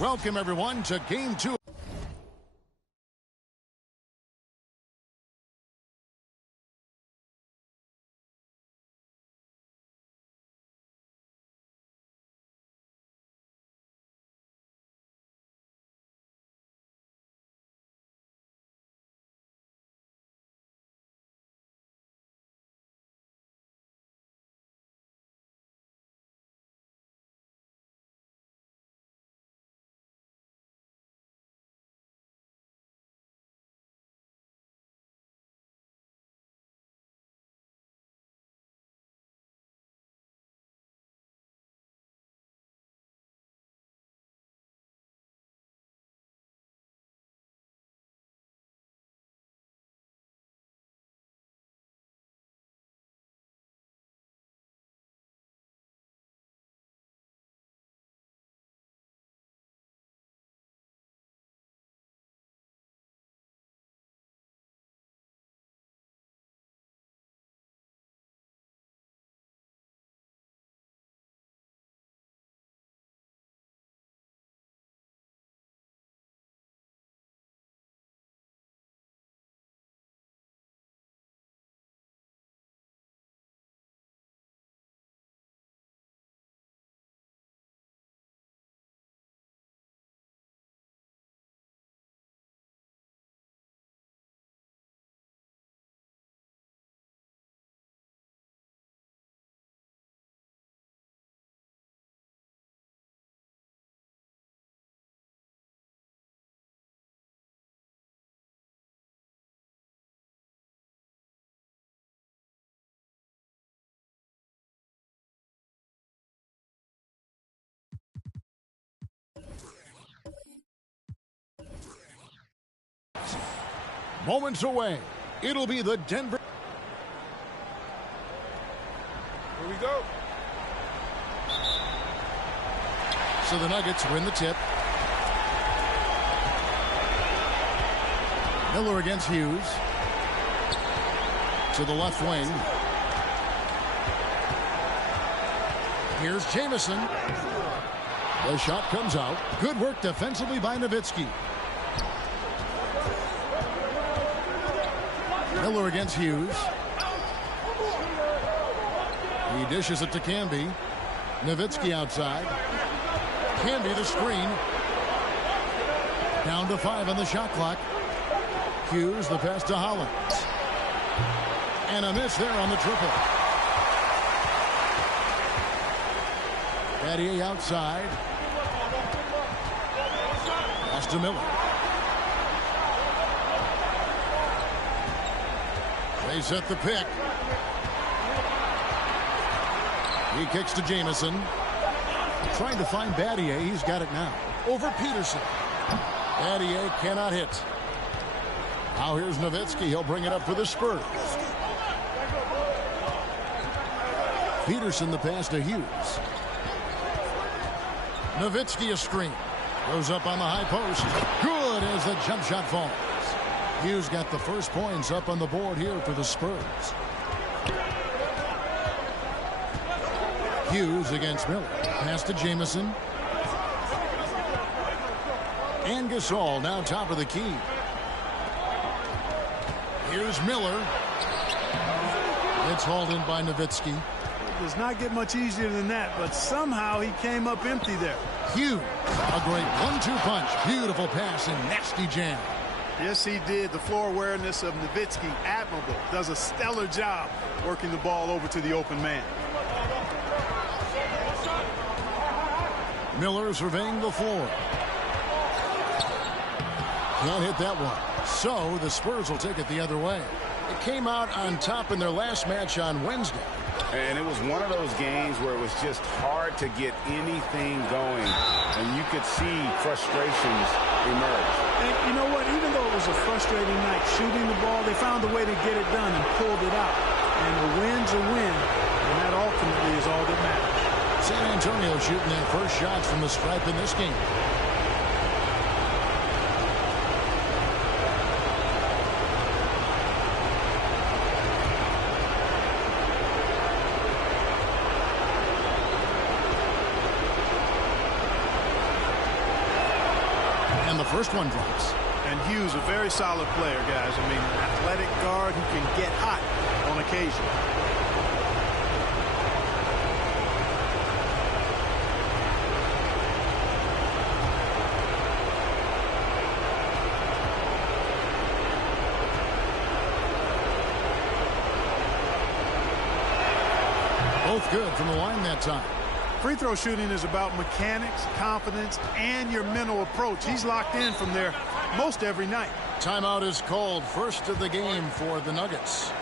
Welcome, everyone, to Game 2. Moments away, it'll be the Denver. Here we go. So the Nuggets win the tip. Miller against Hughes. To the left wing. Here's Jamison. The shot comes out. Good work defensively by Nowitzki. Miller against Hughes. He dishes it to Camby. Nowitzki outside. Camby the screen. Down to 5 on the shot clock. Hughes the pass to Holland. And a miss there on the triple. Battier outside. Pass to Miller. They set the pick. He kicks to Jamison. Trying to find Battier. He's got it now. Over Peterson. Battier cannot hit. Now here's Nowitzki. He'll bring it up for the Spurs. Peterson the pass to Hughes. Nowitzki a screen. Goes up on the high post. Good as the jump shot falls. Hughes got the first points up on the board here for the Spurs. Hughes against Miller. Pass to Jamison. And Gasol now top of the key. Here's Miller. It's hauled in by Nowitzki. It does not get much easier than that, but somehow he came up empty there. Hughes, a great 1-2 punch. Beautiful pass and nasty jam. Yes, he did. The floor awareness of Nowitzki, admirable. Does a stellar job working the ball over to the open man. Miller surveying the floor. Can't hit that one. So the Spurs will take it the other way. It came out on top in their last match on Wednesday. And it was one of those games where it was just hard to get anything going. And you could see frustrations emerge. And you know what? Even though it was a frustrating night shooting the ball, they found a way to get it done and pulled it out. And a win's a win, and that ultimately is all that matters. San Antonio shooting their first shots from the stripe in this game. First one drops. And Hughes, a very solid player, guys. I mean, athletic guard who can get hot on occasion. Both good from the line that time. Free throw shooting is about mechanics, confidence, and your mental approach. He's locked in from there most every night. Timeout is called. First of the game for the Nuggets.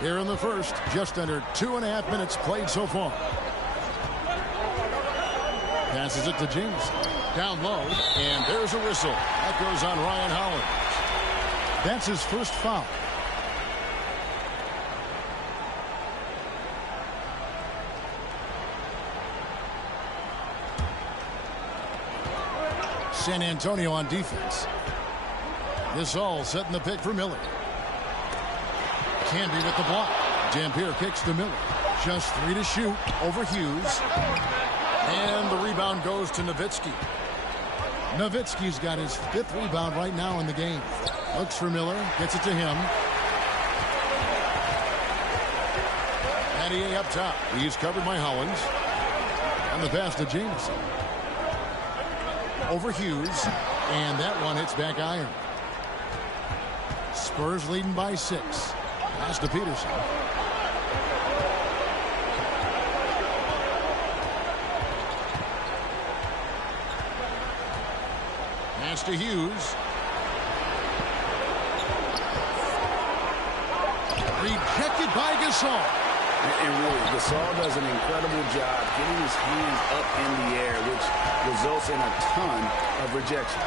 Here in the first, just under 2.5 minutes played so far. Passes it to Jameson. Down low, and there's a whistle. That goes on Ryan Howard. That's his first foul. San Antonio on defense. This all setting the pick for Miller. Canby with the block. Dampier kicks to Miller. Just 3 to shoot over Hughes. And the rebound goes to Nowitzki. Nowitzki's got his 5th rebound right now in the game. Looks for Miller. Gets it to him. Battier up top. He's covered by Hollins. And the pass to Jameson. Over Hughes. And that one hits back iron. Spurs leading by 6. Pass to Peterson. Pass to Hughes. Rejected by Gasol. And really, Gasol does an incredible job getting his hands up in the air, which results in a ton of rejection.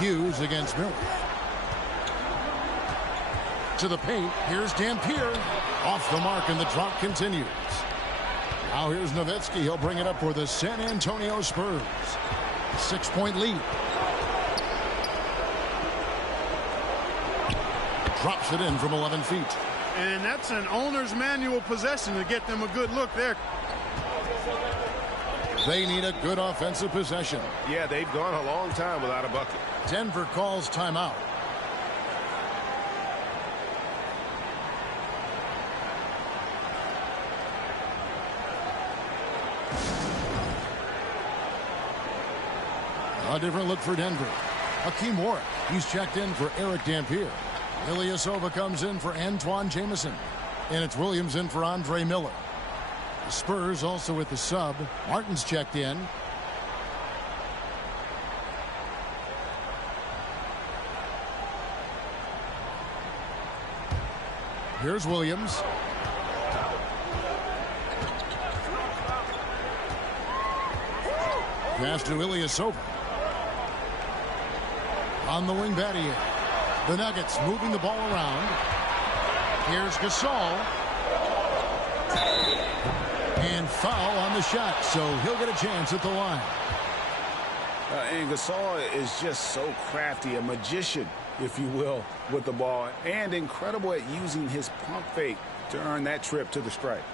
Hughes against Miller. To the paint. Here's Dampier. Off the mark, and the drop continues. Now here's Nowitzki. He'll bring it up for the San Antonio Spurs. 6-point lead. Drops it in from 11 feet. And that's an owner's manual possession to get them a good look there. They need a good offensive possession. Yeah, they've gone a long time without a bucket. Denver calls timeout. A different look for Denver. Hakeem Warwick. He's checked in for Eric Dampier. Ilyasova comes in for Antoine Jameson. And it's Williams in for Andre Miller. The Spurs also with the sub. Martin's checked in. Here's Williams. Pass to Ilyasova. On the wing, Battier. The Nuggets moving the ball around. Here's Gasol. And foul on the shot, so he'll get a chance at the line. And Gasol is just so crafty, a magician, if you will, with the ball, and incredible at using his pump fake to earn that trip to the stripe.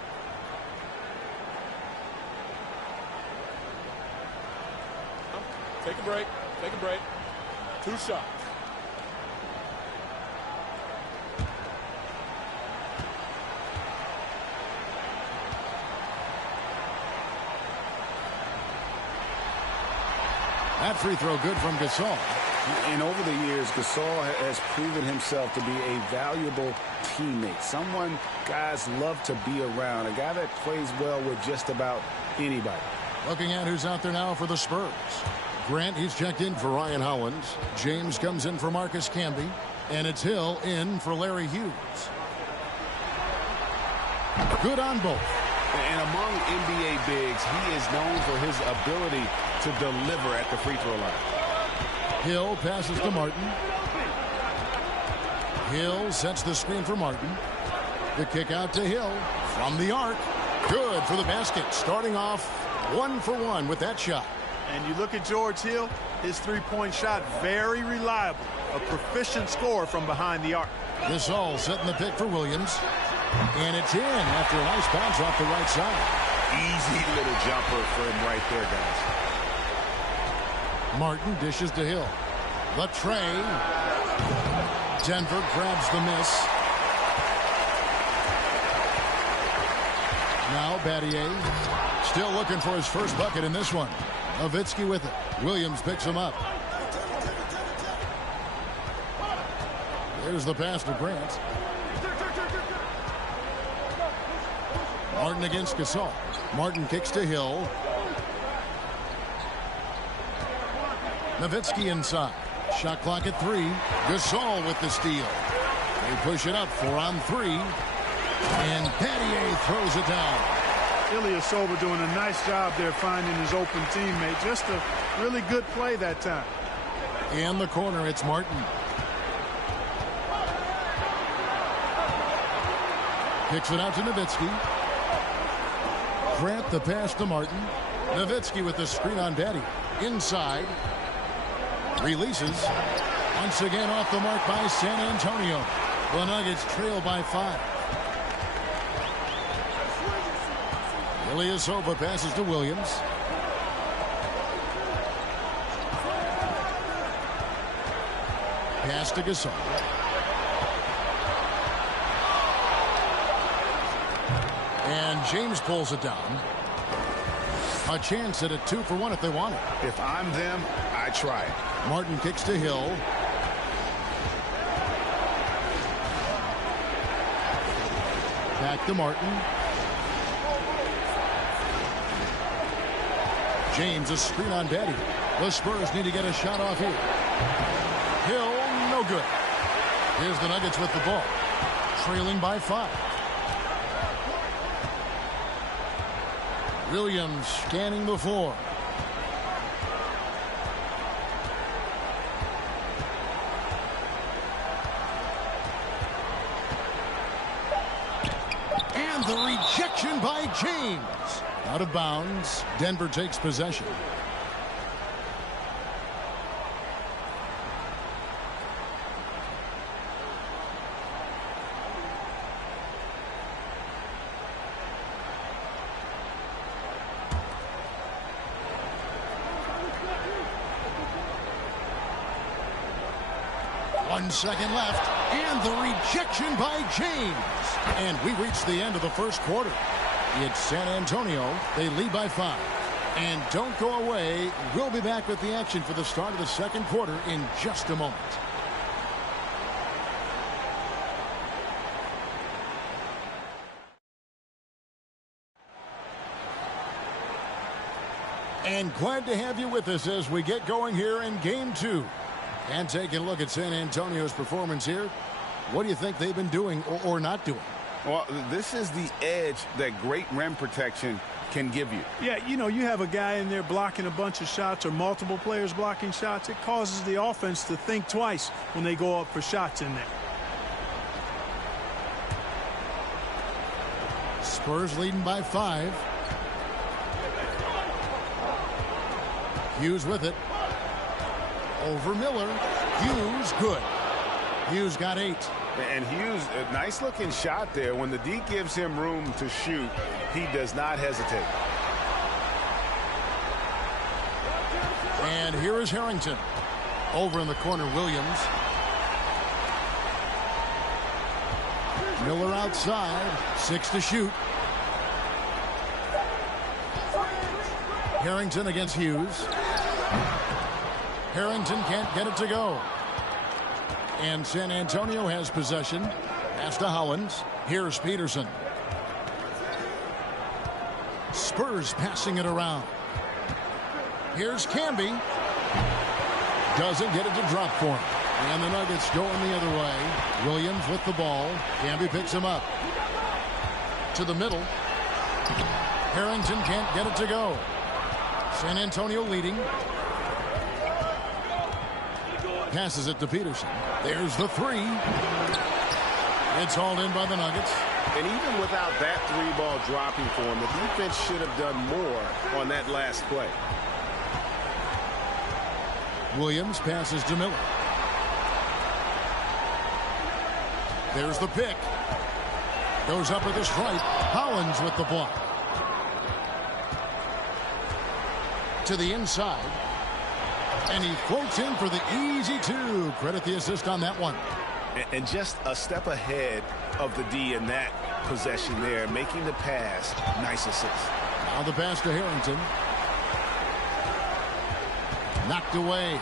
Take a break. Take a break. 2 shots. That free throw good from Gasol. And over the years, Gasol has proven himself to be a valuable teammate. Someone guys love to be around. A guy that plays well with just about anybody. Looking at who's out there now for the Spurs. Grant, he's checked in for Ryan Howlands. James comes in for Marcus Camby. And it's Hill in for Larry Hughes. Good on both. And among NBA bigs, he is known for his ability to deliver at the free throw line. Hill passes to Martin. Hill sets the screen for Martin. The kick out to Hill from the arc. Good for the basket. Starting off 1 for 1 with that shot. And you look at George Hill, his three-point shot, very reliable. A proficient scorer from behind the arc. Gasol setting the pick for Williams. And it's in after a nice bounce off the right side. Easy little jumper for him right there, guys. Martin dishes to Hill. The tray. Denver grabs the miss. Now Battier still looking for his first bucket in this one. Nowitzki with it. Williams picks him up. There's the pass to Grant. Martin against Gasol. Martin kicks to Hill. Nowitzki inside. Shot clock at 3. Gasol with the steal. They push it up 4 on 3. And Battier throws it down. Ilyasova doing a nice job there finding his open teammate. Just a really good play that time. In the corner, it's Martin. Kicks it out to Nowitzki. Grant the pass to Martin. Nowitzki with the screen on Battier. Inside. Releases. Once again off the mark by San Antonio. The Nuggets trail by 5. Ilyasova passes to Williams. Pass to Gasol. And James pulls it down. A chance at a 2 for 1 if they want it. If I'm them, I try it. Martin kicks to Hill. Back to Martin. James, a screen on Battier. The Spurs need to get a shot off here. Hill, no good. Here's the Nuggets with the ball. Trailing by 5. Williams scanning the floor. And the rejection by James. Out of bounds. Denver takes possession. One second left, and the rejection by James. And we reach the end of the first quarter. It's San Antonio. They lead by 5. And don't go away. We'll be back with the action for the start of the second quarter in just a moment. And glad to have you with us as we get going here in Game 2. And taking a look at San Antonio's performance here. What do you think they've been doing or not doing? Well, this is the edge that great rim protection can give you. Yeah, you know, you have a guy in there blocking a bunch of shots or multiple players blocking shots. It causes the offense to think twice when they go up for shots in there. Spurs leading by 5. Hughes with it. Over Miller. Hughes good. Hughes got 8. And Hughes, a nice looking shot there. When the D gives him room to shoot, he does not hesitate. And here is Harrington. Over in the corner, Williams. Miller outside. 6 to shoot. Harrington against Hughes. Harrington can't get it to go. And San Antonio has possession. Pass to Howlands. Here's Peterson. Spurs passing it around. Here's Camby. Doesn't get it to drop for him. And the Nuggets going the other way. Williams with the ball. Camby picks him up. To the middle. Harrington can't get it to go. San Antonio leading. Passes it to Peterson. There's the three. It's hauled in by the Nuggets. And even without that three-ball dropping for him, the defense should have done more on that last play. Williams passes to Miller. There's the pick. Goes up with the stripe. Hollins with the block. To the inside. And he floats in for the easy two. Credit the assist on that one. And just a step ahead of the D in that possession there, making the pass. Nice assist. Now the pass to Harrington. Knocked away.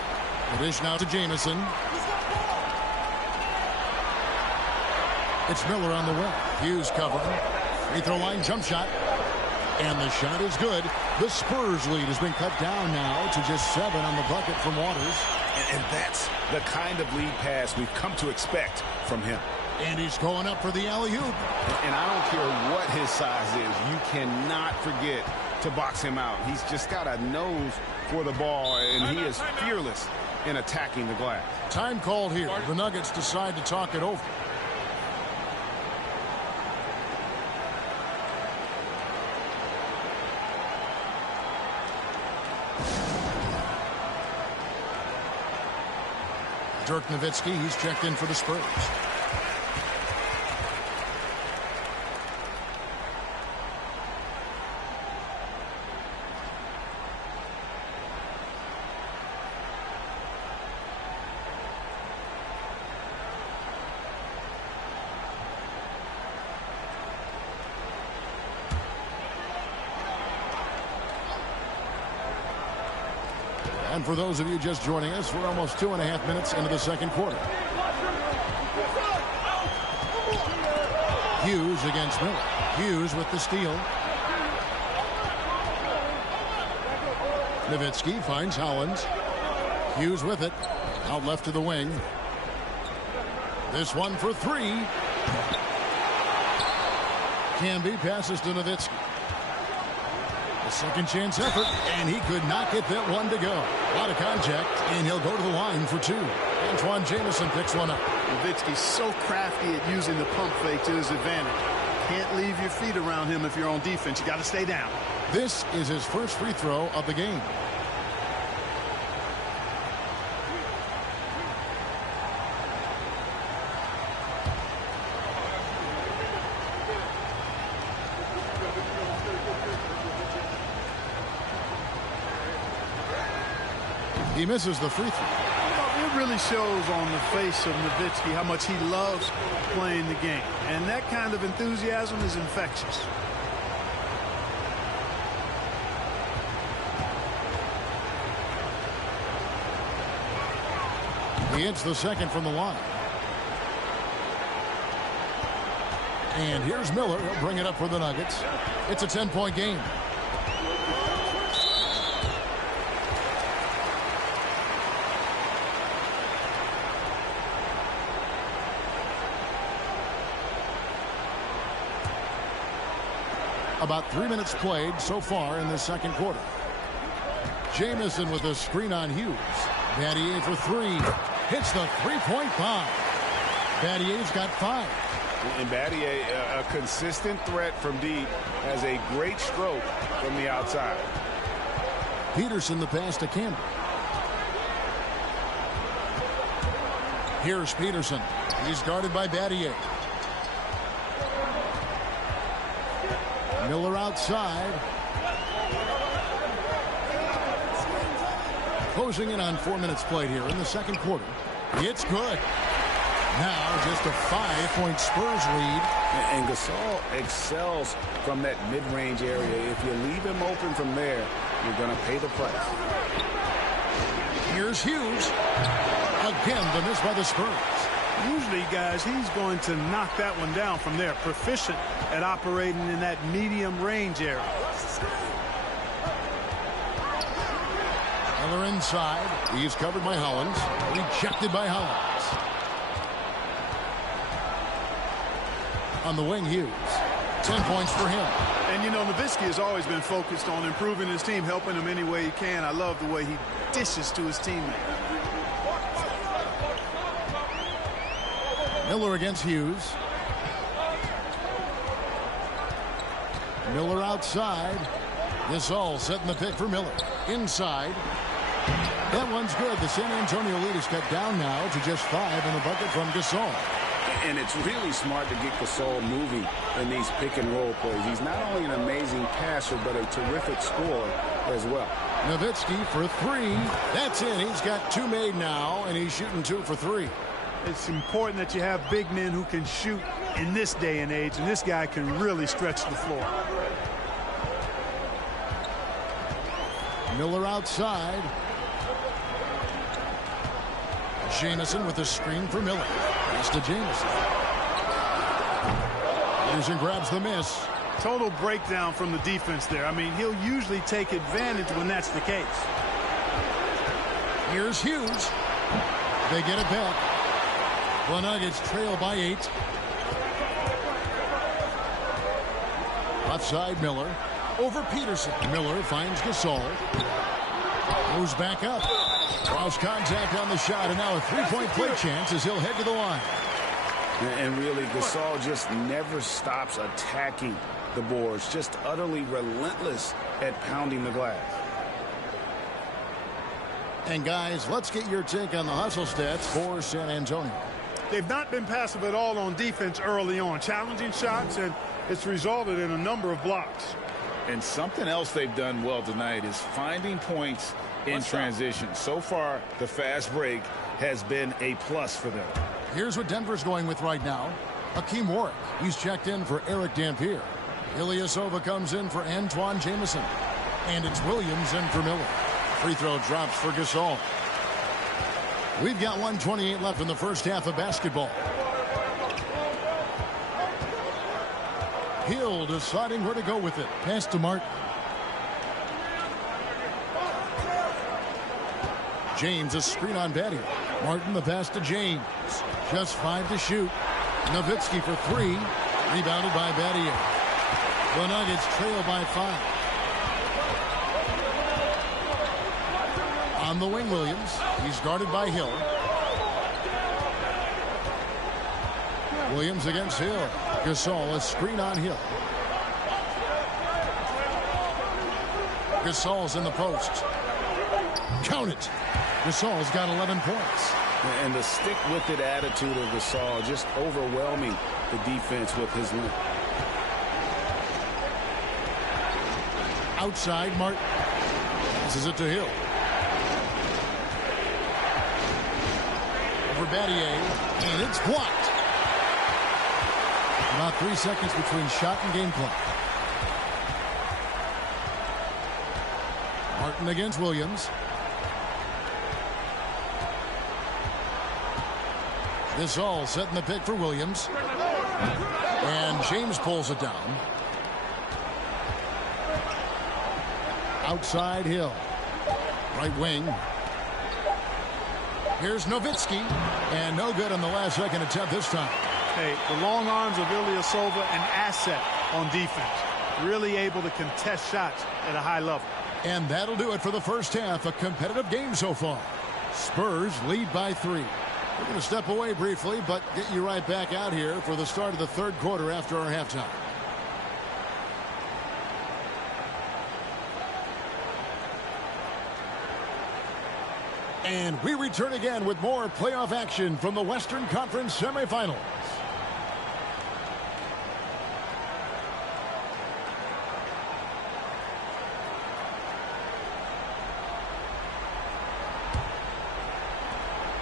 The dish now to Jamison. It's Miller on the way. Hughes covering. Free throw line jump shot. And the shot is good. The Spurs lead has been cut down now to just 7 on the bucket from Waters. And that's the kind of lead pass we've come to expect from him. And he's going up for the alley-oop. And I don't care what his size is. You cannot forget to box him out. He's just got a nose for the ball, and he is fearless in attacking the glass. Time called here. The Nuggets decide to talk it over. Dirk Nowitzki, he's checked in for the Spurs. And for those of you just joining us, we're almost 2.5 minutes into the second quarter. Hughes against Miller. Hughes with the steal. Nowitzki finds Hollins. Hughes with it. Out left to the wing. This one for three. Camby passes to Nowitzki. A second chance effort, and he could not get that one to go. A lot of contact, and he'll go to the line for two. Antoine Jamison picks one up. Nowitzki's so crafty at using the pump fake to his advantage. Can't leave your feet around him if you're on defense. You got to stay down. This is his first free throw of the game. He misses the free throw. It really shows on the face of Nowitzki how much he loves playing the game. And that kind of enthusiasm is infectious. He hits the second from the line. And here's Miller. He'll bring it up for the Nuggets. It's a 10-point game. About 3 minutes played so far in the second quarter. Jamison with a screen on Hughes. Battier for three. Hits the three-point bomb. Battier's got 5. And Battier, a consistent threat from deep, has a great stroke from the outside. Peterson the pass to Campbell. Here's Peterson. He's guarded by Battier. Miller outside. Closing in on 4 minutes played here in the second quarter. It's good. Now just a 5-point Spurs lead. And Gasol excels from that mid-range area. If you leave him open from there, you're going to pay the price. Here's Hughes. Again, the miss by the Spurs. Usually, guys, he's going to knock that one down from there. Proficient at operating in that medium range area. Miller inside. He's covered by Hollins. Rejected by Hollins. On the wing, Hughes. 10 points for him. And, you know, Nowitzki has always been focused on improving his team, helping him any way he can. I love the way he dishes to his teammates. Miller against Hughes. Miller outside. Gasol setting the pick for Miller. Inside. That one's good. The San Antonio lead is cut down now to just 5 in the bucket from Gasol. And it's really smart to get Gasol moving in these pick-and-roll plays. He's not only an amazing passer, but a terrific scorer as well. Nowitzki for 3. That's in. He's got 2 made now, and he's shooting 2 for 3. It's important that you have big men who can shoot in this day and age, and this guy can really stretch the floor. Miller outside. Jamison with a screen for Miller. Pass to Jamison. Peterson grabs the miss. Total breakdown from the defense there. I mean, he'll usually take advantage when that's the case. Here's Hughes. They get it back. The Nuggets trail by 8. Outside Miller. Over Peterson. Miller finds Gasol. Moves back up. Cross contact on the shot, and now a 3-point play chance as he'll head to the line. And really, Gasol just never stops attacking the boards. Just utterly relentless at pounding the glass. And guys, let's get your take on the hustle stats for San Antonio. They've not been passive at all on defense early on. Challenging shots, and it's resulted in a number of blocks. And something else they've done well tonight is finding points in transition. So far, the fast break has been a plus for them. Here's what Denver's going with right now. Hakeem Warwick. He's checked in for Eric Dampier. Ilyasova comes in for Antoine Jamison. And it's Williams in for Miller. Free throw drops for Gasol. We've got 1:28 left in the first half of basketball. Hill deciding where to go with it. Pass to Martin. James, a screen on Battier. Martin, the pass to James. Just 5 to shoot. Nowitzki for 3. Rebounded by Battier. The Nuggets trail by 5. On the wing, Williams. He's guarded by Hill. Williams against Hill. Gasol, a screen on Hill. Gasol's in the post. Count it. Gasol's got 11 points. And the stick-with-it attitude of Gasol just overwhelming the defense with his length. Outside, Martin. Passes it to Hill. Over Battier. And it's blocked. About 3 seconds between shot and game clock. Martin against Williams. This all setting the pick for Williams. And James pulls it down. Outside Hill. Right wing. Here's Nowitzki. And no good on the last second attempt this time. Hey, the long arms of Ilyasova, an asset on defense. Really able to contest shots at a high level. And that'll do it for the first half. A competitive game so far. Spurs lead by 3. We're going to step away briefly, but get you right back out here for the start of the third quarter after our halftime. And we return again with more playoff action from the Western Conference semifinals.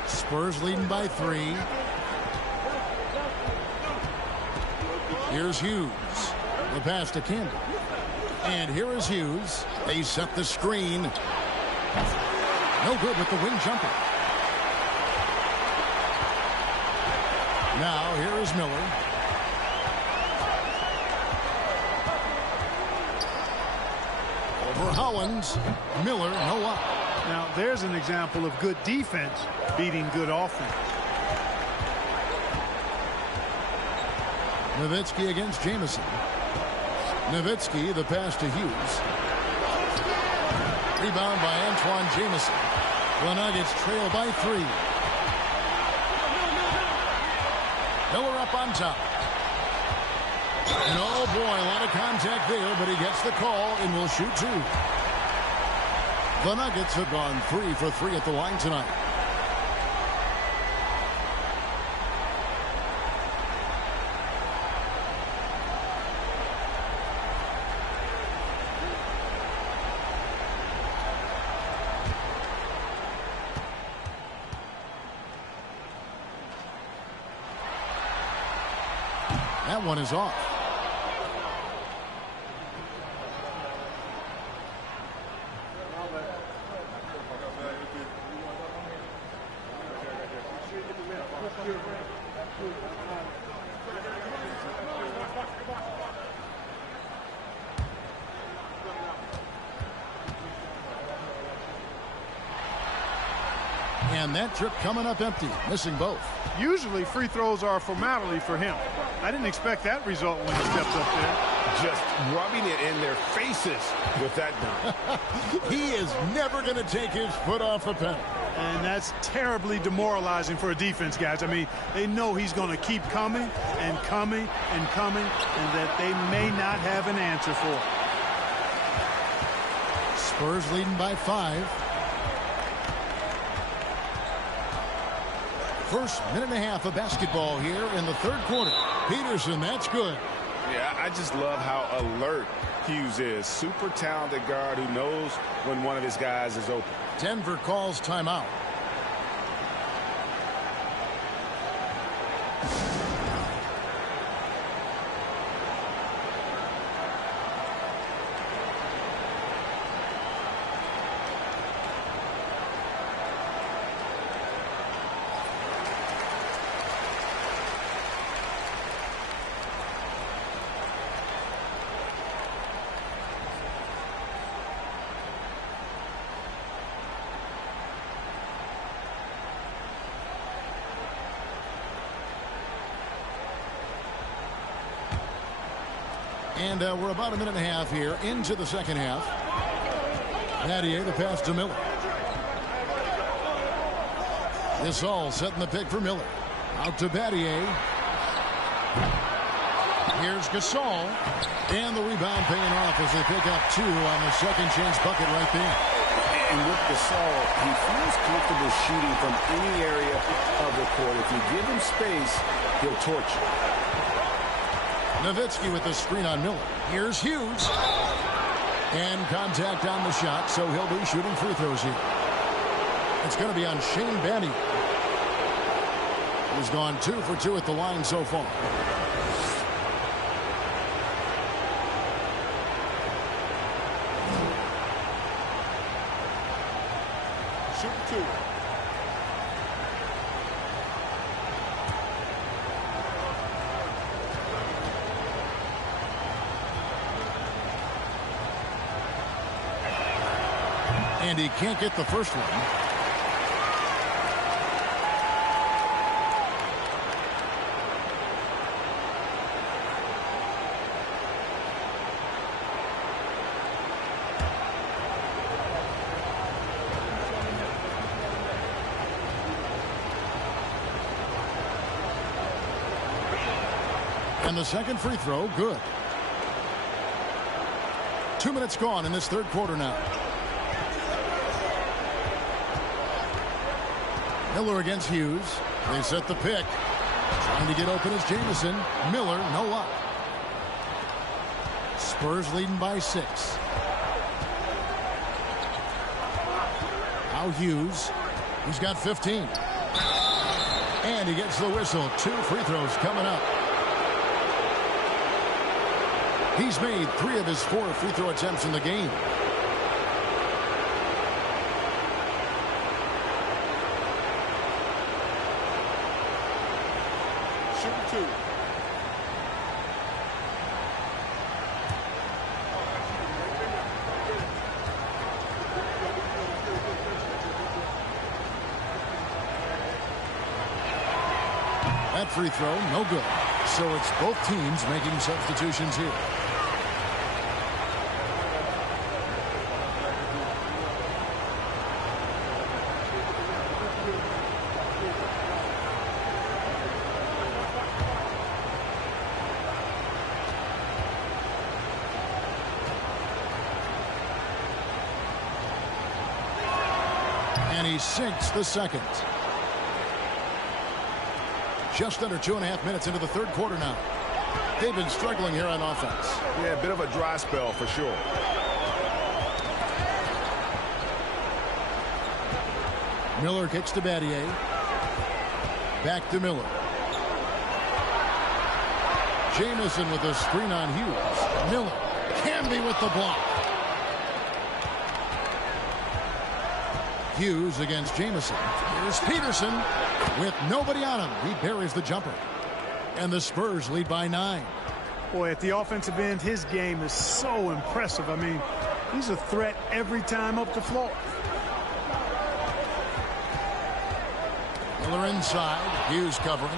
Spurs leading by 3. Here's Hughes. The pass to Camden. And here is Hughes. They set the screen. No good with the wing jumper. Now here is Miller. Over Hollins. Miller, no up. Now, there's an example of good defense beating good offense. Nowitzki against Jamison. Nowitzki, the pass to Hughes. Rebound by Antoine Jamison. The Nuggets trail by 3. Miller up on top. And oh boy, a lot of contact there, but he gets the call and will shoot 2. The Nuggets have gone 3 for 3 at the line tonight. That one is off. And that trip coming up empty, missing both. Usually free throws are a formality for him. I didn't expect that result when he stepped up there. Just rubbing it in their faces with that dunk. He is never going to take his foot off the pedal. And that's terribly demoralizing for a defense, guys. I mean, they know he's going to keep coming and coming and coming, and that they may not have an answer for it. Spurs leading by 5. First minute and a half of basketball here in the third quarter. Peterson, that's good. Yeah, I just love how alert Hughes is. Super talented guard who knows when one of his guys is open. Denver calls timeout. And we're about a minute and a half here into the second half. Battier, the pass to Miller. This all setting the pick for Miller. Out to Battier. Here's Gasol. And the rebound paying off as they pick up 2 on the second chance bucket right there. And with Gasol, he feels comfortable shooting from any area of the court. If you give him space, he'll torch you. Nowitzki with the screen on Miller. Here's Hughes. And contact on the shot, so he'll be shooting free throws here. It's going to be on Shane Battier. He's gone 2 for 2 at the line so far. Shoot 2. And he can't get the first one. And the second free throw, good. 2 minutes gone in this third quarter now. Miller against Hughes. They set the pick. Trying to get open is Jamison. Miller, no luck. Spurs leading by 6. Now Hughes. He's got 15. And he gets the whistle. 2 free throws coming up. He's made 3 of his 4 free throw attempts in the game. Shoot 2. That free throw, no good. So it's both teams making substitutions here. And he sinks the second. Just under 2.5 minutes into the third quarter now. They've been struggling here on offense. Yeah, a bit of a dry spell for sure. Miller kicks to Battier. Back to Miller. Jamison with a screen on Hughes. Miller. Camby with the block. Hughes against Jamison. Here's Peterson with nobody on him. He buries the jumper. And the Spurs lead by 9. Boy, at the offensive end, his game is so impressive. I mean, he's a threat every time up the floor. Miller inside. Hughes covering.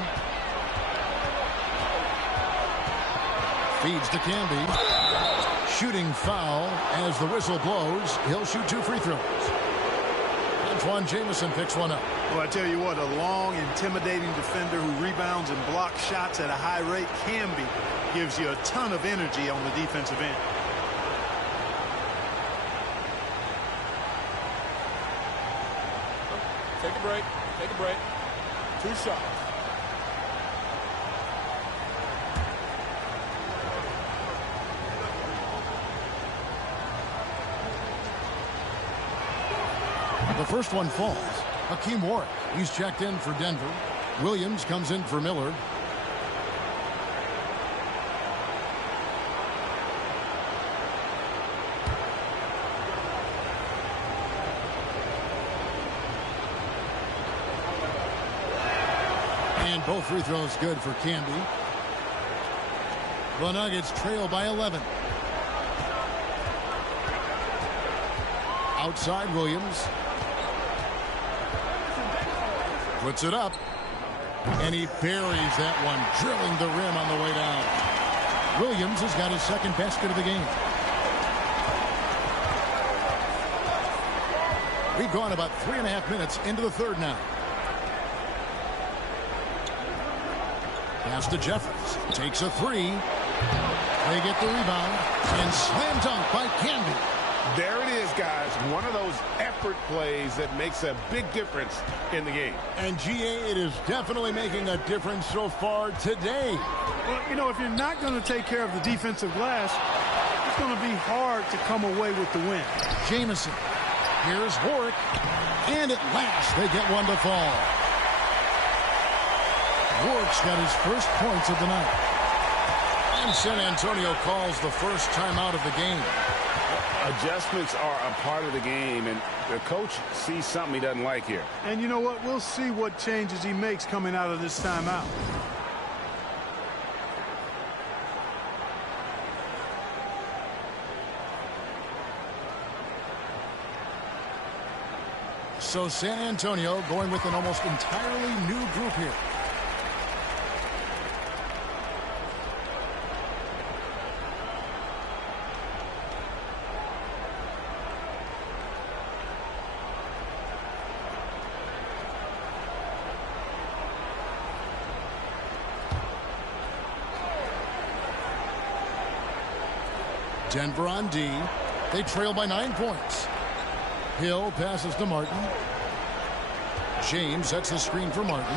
Feeds to Camby. Shooting foul as the whistle blows. He'll shoot 2 free throws. Antoine Jamison picks one up. Well, I tell you what, a long, intimidating defender who rebounds and blocks shots at a high rate. Camby gives you a ton of energy on the defensive end. Take a break. Take a break. 2 shots. The first one falls. Hakeem Warwick. He's checked in for Denver. Williams comes in for Miller. And both free throws good for Camby. The Nuggets trail by 11. Outside Williams. Puts it up. And he buries that one, drilling the rim on the way down. Williams has got his second basket of the game. We've gone about 3.5 minutes into the third now. Pass to Jeffries. Takes a 3. They get the rebound. And slam dunk by Camby. There it is, guys. One of those effort plays that makes a big difference in the game. And GA, it is definitely making a difference so far today. Well, you know, if you're not going to take care of the defensive glass, it's going to be hard to come away with the win. Jamison. Here's Warwick. And at last, they get one to fall. Warwick's got his first points of the night. And San Antonio calls the first timeout of the game. Adjustments are a part of the game, and the coach sees something he doesn't like here. And you know what? We'll see what changes he makes coming out of this timeout. So San Antonio going with an almost entirely new group here. Denver on D. They trail by 9 points. Hill passes to Martin. James sets the screen for Martin.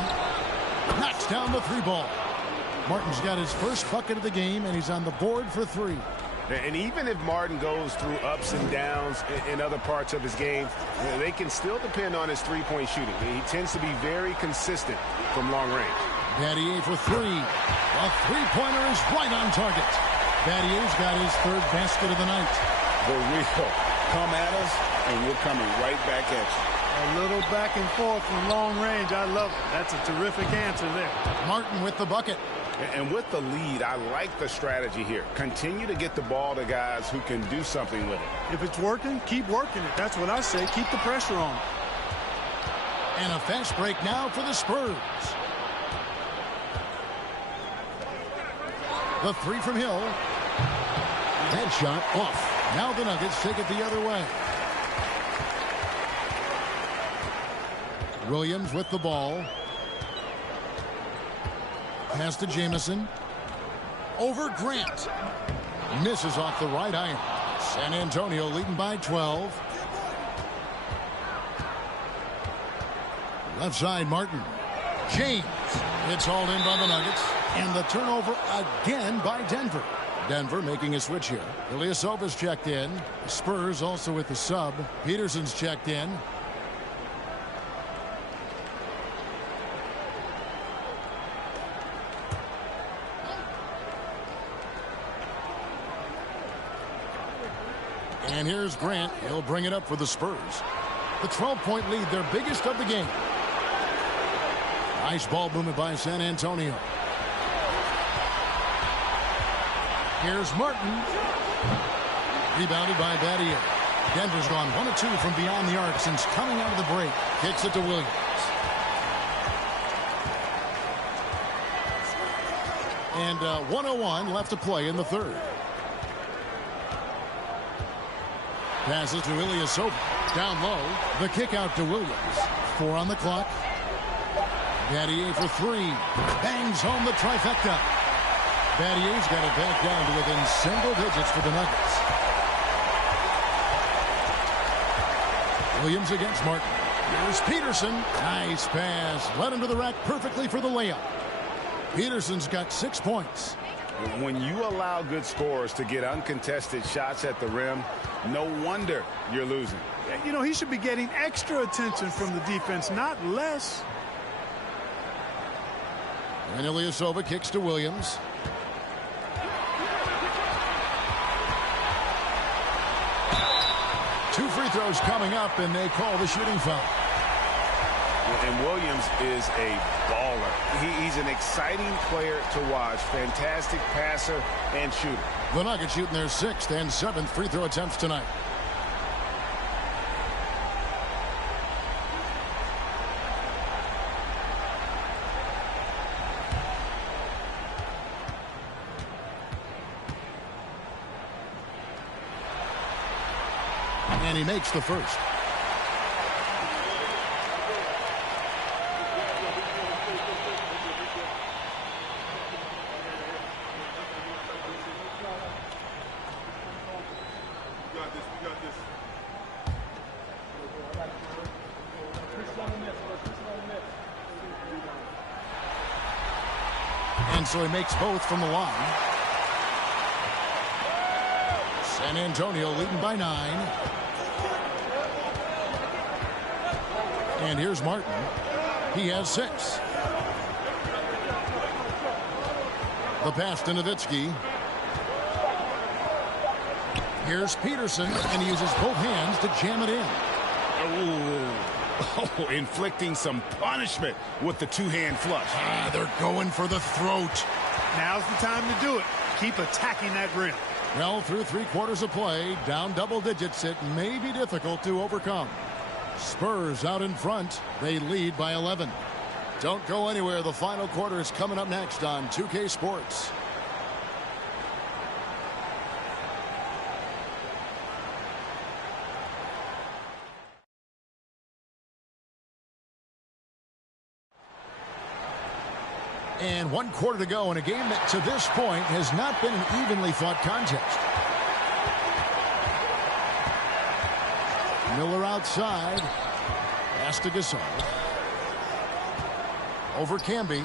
Knocks down the 3 ball. Martin's got his first bucket of the game, and he's on the board for 3. And even if Martin goes through ups and downs in other parts of his game, they can still depend on his three-point shooting. He tends to be very consistent from long range. Battier for 3. A three-pointer is right on target. Battier's got his third basket of the night. The real come at us, and we're coming right back at you. A little back and forth from long range. I love it. That's a terrific answer there. Martin with the bucket. And with the lead, I like the strategy here. Continue to get the ball to guys who can do something with it. If it's working, keep working it. That's what I say. Keep the pressure on. And a fast break now for the Spurs. The three from Hill. Headshot off. Now the Nuggets take it the other way. Williams with the ball. Pass to Jamison. Over Grant. Misses off the right iron. San Antonio leading by 12. Left side, Martin. James. It's hauled in by the Nuggets. And the turnover again by Denver. Denver making a switch here. Ilyasova's checked in. The Spurs also with the sub. Peterson's checked in. And here's Grant. He'll bring it up for the Spurs. The 12-point lead, their biggest of the game. Nice ball movement by San Antonio. Here's Martin. Rebounded by Battier. Denver's gone 1 of 2 from beyond the arc since coming out of the break. Kicks it to Williams. And 1:01 left to play in the third. Passes to Ilyasova. Down low. The kick out to Williams. 4 on the clock. Battier for 3. Bangs home the trifecta. Battier's got it back down to within single digits for the Nuggets. Williams against Martin. Here's Peterson. Nice pass. Led him to the rack perfectly for the layup. Peterson's got 6 points. When you allow good scorers to get uncontested shots at the rim, no wonder you're losing. You know, he should be getting extra attention from the defense, not less. And Ilyasova kicks to Williams. Two free throws coming up, and they call the shooting foul. And Williams is a baller. He's an exciting player to watch. Fantastic passer and shooter. The Nuggets shooting their 6th and 7th free throw attempts tonight. And he makes the first. And so he makes both from the line. San Antonio leading by 9. And here's Martin. He has 6. The pass to Nowitzki. Here's Peterson, and he uses both hands to jam it in. Oh, inflicting some punishment with the two-hand flush. They're going for the throat. Now's the time to do it. Keep attacking that rim. Well, through 3 quarters of play, down double digits, it may be difficult to overcome. Spurs out in front. They lead by 11. Don't go anywhere. The final quarter is coming up next on 2K Sports. And 1 quarter to go in a game that to this point has not been an evenly fought contest. Miller outside. Pass to Gasol. Over Camby.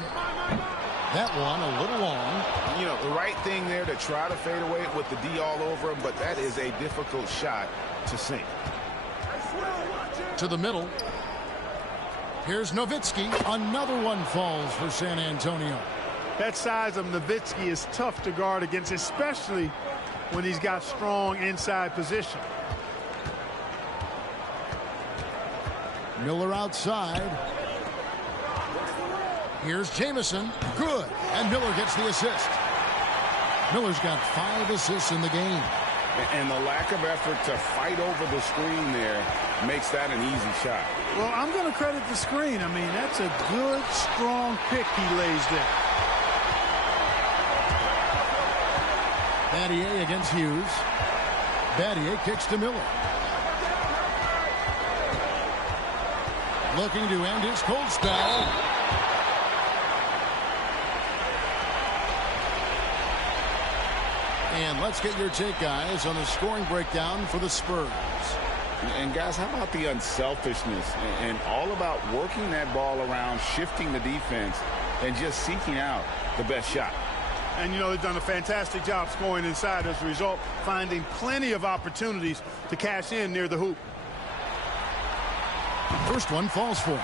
That one a little long. You know, the right thing there to try to fade away with the D all over him, but that is a difficult shot to sink. To the middle. Here's Nowitzki. Another one falls for San Antonio. That size of Nowitzki is tough to guard against, especially when he's got strong inside position. Miller outside. Here's Jamison. Good. And Miller gets the assist. Miller's got 5 assists in the game. And the lack of effort to fight over the screen there makes that an easy shot. Well, I'm going to credit the screen. I mean, that's a good, strong pick he lays there. Battier against Hughes. Battier kicks to Miller. Looking to end his cold spell. And let's get your take, guys, on the scoring breakdown for the Spurs. And, guys, how about the unselfishness and all about working that ball around, shifting the defense, and just seeking out the best shot. And, you know, they've done a fantastic job scoring inside as a result, finding plenty of opportunities to cash in near the hoop. First one falls for him.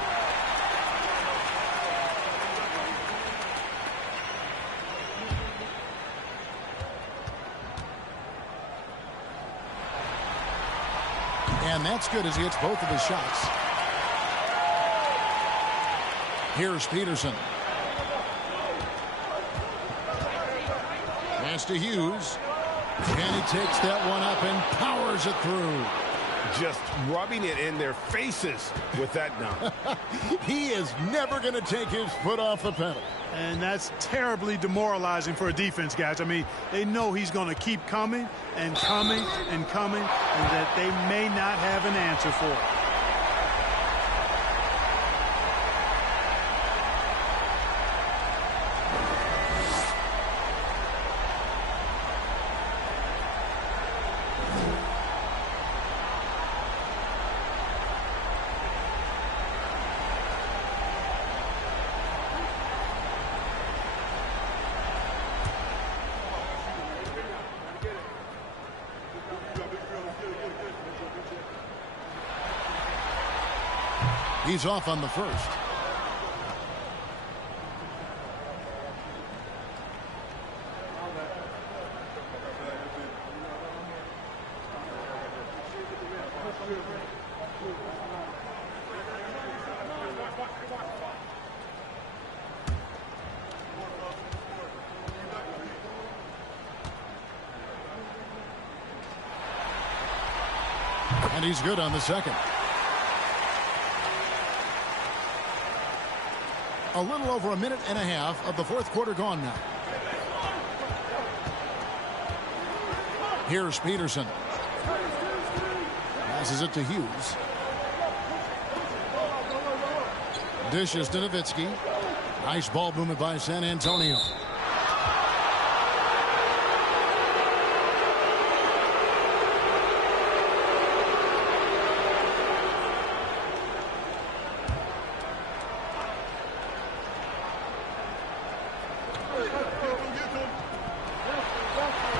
And that's good as he hits both of his shots. Here's Peterson. Pass to Hughes. And he takes that one up and powers it through. Just rubbing it in their faces with that dunk. He is never going to take his foot off the pedal. And that's terribly demoralizing for a defense, guys. I mean, they know he's going to keep coming and coming and coming, and that they may not have an answer for it. He's off on the first. And he's good on the second. A little over a minute and a half of the fourth quarter gone now. Here's Peterson. Passes it to Hughes. Dishes to Nowitzki. Nice ball movement by San Antonio.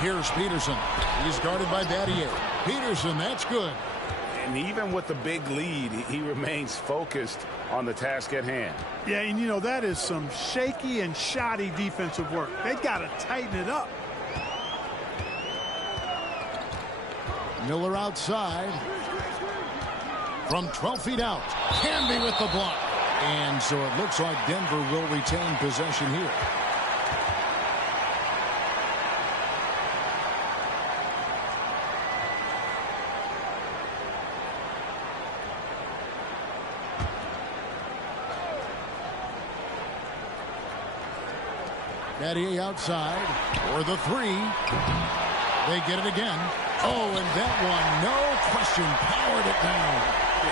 Here's Peterson. He's guarded by Battier. Peterson, that's good. And even with the big lead, he remains focused on the task at hand. Yeah, and you know, that is some shaky and shoddy defensive work. They got to tighten it up. Miller outside. From 12 feet out. Canby with the block. And so it looks like Denver will retain possession here. Battier outside for the three. They get it again. Oh, and that one, no question, powered it down.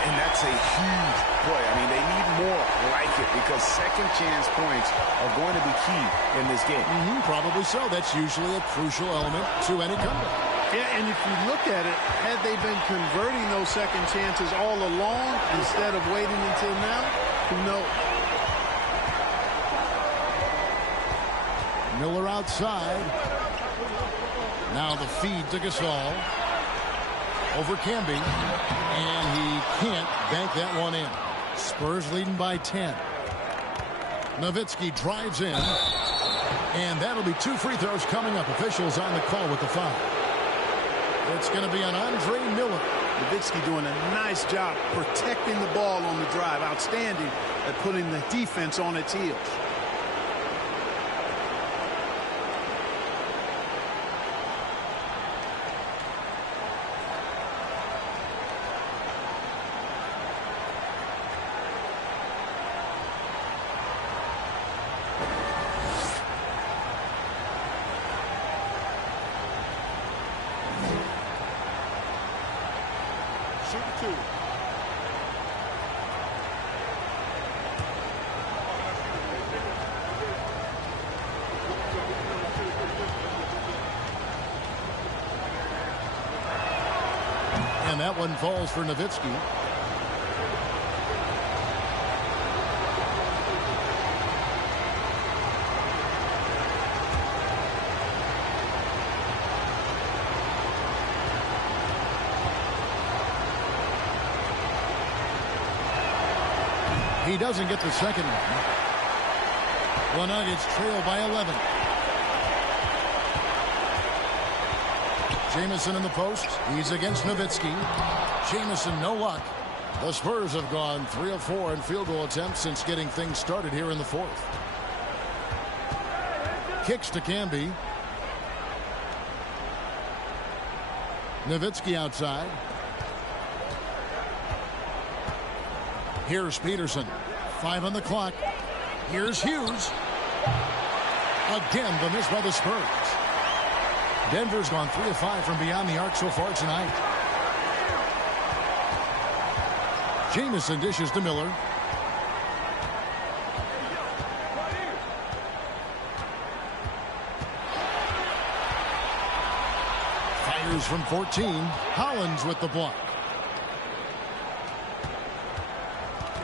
And that's a huge play. I mean, they need more like it because second chance points are going to be key in this game. Probably so. That's usually a crucial element to any comeback. Yeah, and if you look at it, had they been converting those second chances all along instead of waiting until now, who knows? Miller outside. Now the feed to Gasol. Over Canby. And he can't bank that one in. Spurs leading by 10. Nowitzki drives in. And that'll be 2 free throws coming up. Officials on the call with the foul. It's going to be on Andre Miller. Nowitzki doing a nice job protecting the ball on the drive. Outstanding at putting the defense on its heels. Shoot the 2. And that one falls for Nowitzki. He doesn't get the second one. The Nuggets trail by 11. Jamison in the post. He's against Nowitzki. Jamison, no luck. The Spurs have gone 3 of 4 in field goal attempts since getting things started here in the fourth. Kicks to Camby. Nowitzki outside. Here's Peterson. 5 on the clock. Here's Hughes. Again, the miss by the Spurs. Denver's gone 3 of 5 from beyond the arc so far tonight. Jamison dishes to Miller. Fires from 14. Hollins with the block.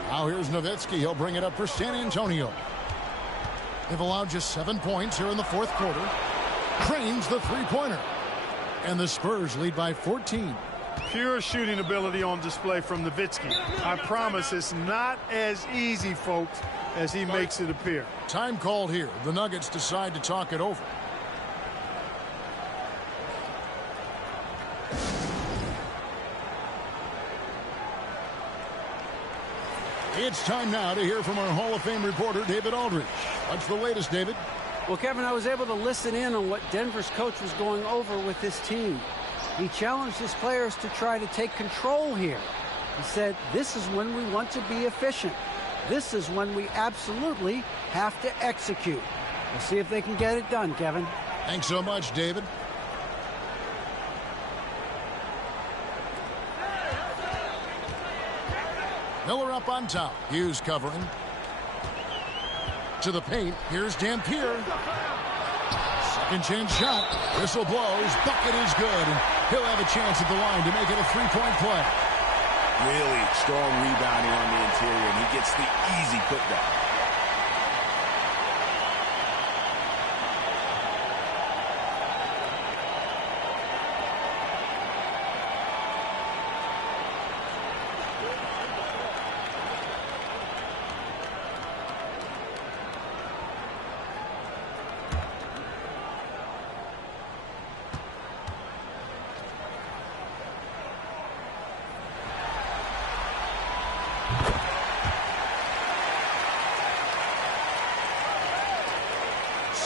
Now here's Nowitzki. He'll bring it up for San Antonio. They've allowed just 7 points here in the fourth quarter. Cranes the three-pointer. And the Spurs lead by 14. Pure shooting ability on display from Nowitzki. I promise it's not as easy, folks, as he makes it appear. Time called here. The Nuggets decide to talk it over. It's time now to hear from our Hall of Fame reporter, David Aldridge. What's the latest, David? Well, Kevin, I was able to listen in on what Denver's coach was going over with his team. He challenged his players to try to take control here. He said, this is when we want to be efficient. This is when we absolutely have to execute. We'll see if they can get it done, Kevin. Thanks so much, David. Miller up on top. Hughes covering. To the paint. Here's Dampier. Second chance shot. Whistle blows. Bucket is good. And he'll have a chance at the line to make it a three-point play. Really strong rebounding on the interior, and he gets the easy putback.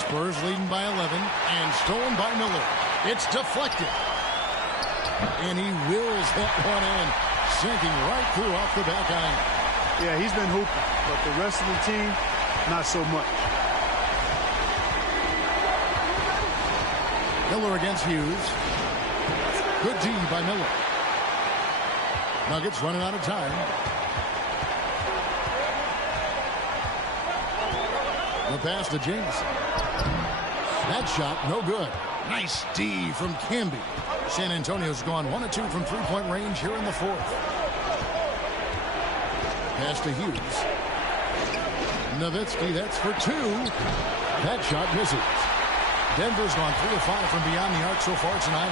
Spurs leading by 11 and stolen by Miller. It's deflected. And he wills that one in, sinking right through off the back iron. Yeah, he's been hooping, but the rest of the team, not so much. Miller against Hughes. Good D by Miller. Nuggets running out of time. The pass to Jamison. That shot, no good. Nice D from Camby. San Antonio's gone 1 of 2 from three-point range here in the fourth. Pass to Hughes. Nowitzki, that's for 2. That shot misses. Denver's gone 3 of 5 from beyond the arc so far tonight.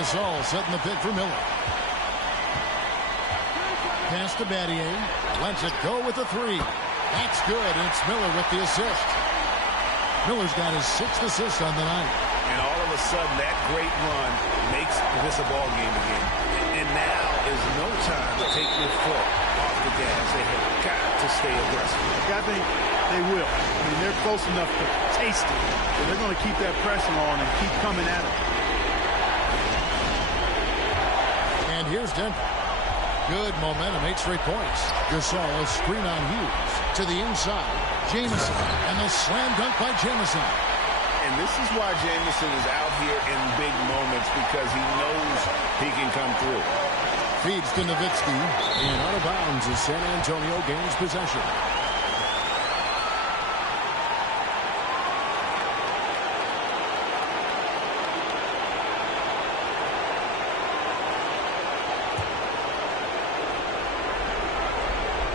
This all setting the pick for Miller. Pass to Battier. Lets it go with the 3. That's good, and it's Miller with the assist. Miller's got his 6th assist on the night. And all of a sudden, that great run makes this a ball game again. And now is no time to take your foot off the gas. They have got to stay aggressive. I think they will. I mean, they're close enough to taste it. So they're going to keep that pressure on and keep coming at it. And here's Denver. Good momentum, 8 straight points. Gasol, a screen on Hughes. To the inside, Jamison. And the slam dunk by Jamison. And this is why Jameson is out here in big moments, because he knows he can come through. Feeds to Nowitzki, and out of bounds as San Antonio gains possession.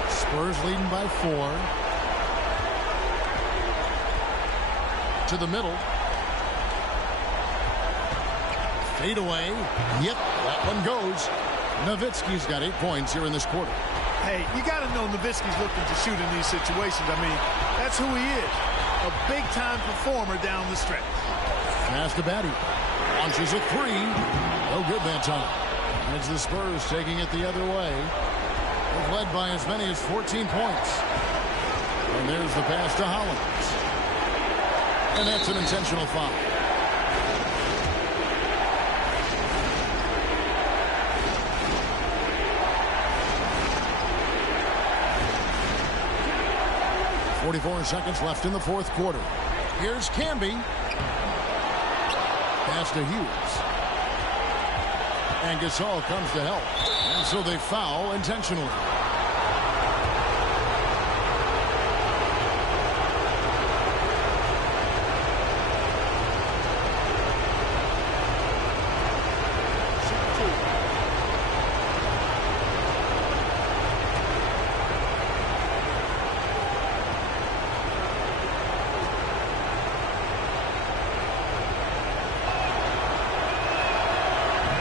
Spurs leading by 4. To the middle. Fade away. Yep, that one goes. Nowitzki's got 8 points here in this quarter. Hey, you got to know Nowitzki's looking to shoot in these situations. I mean, that's who he is. A big-time performer down the stretch. Pass to Batty. Launches a 3. No good that time. It's the Spurs taking it the other way. They've led by as many as 14 points. And there's the pass to Hollins. And that's an intentional foul. .44 seconds left in the fourth quarter. Here's Camby. Pass to Hughes. And Gasol comes to help. And so they foul intentionally.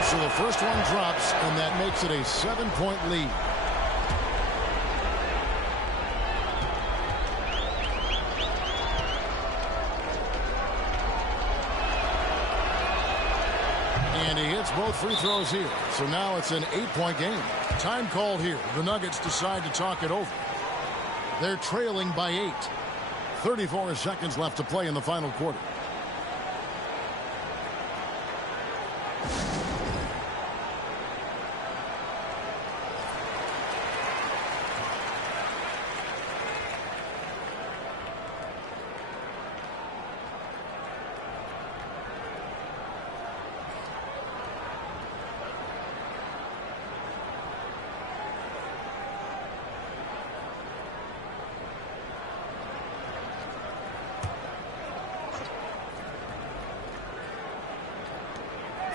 So the first one drops, and that makes it a 7-point lead. And he hits both free throws here. So now it's an 8-point game. Time called here. The Nuggets decide to talk it over. They're trailing by 8. 34 seconds left to play in the final quarter.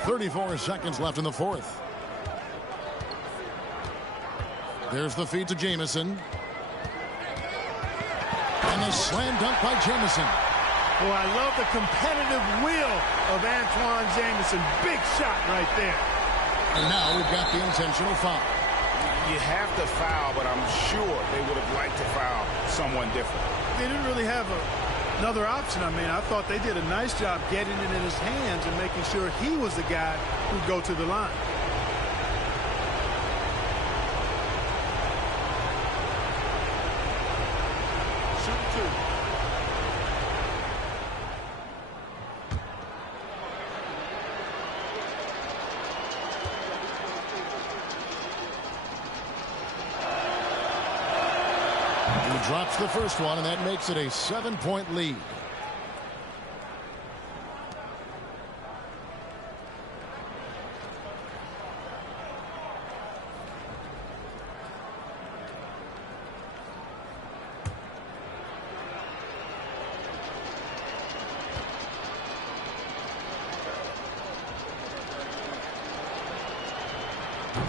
.34 seconds left in the fourth. There's the feed to Jamison. And the slam dunk by Jamison. Oh, I love the competitive will of Antoine Jamison. Big shot right there. And now we've got the intentional foul. You have to foul, but I'm sure they would have liked to foul someone different. They didn't really have another option. I mean, I thought they did a nice job getting it in his hands and making sure he was the guy who'd go to the line. Shoot 2. He drops the first one, and that makes it a 7-point lead.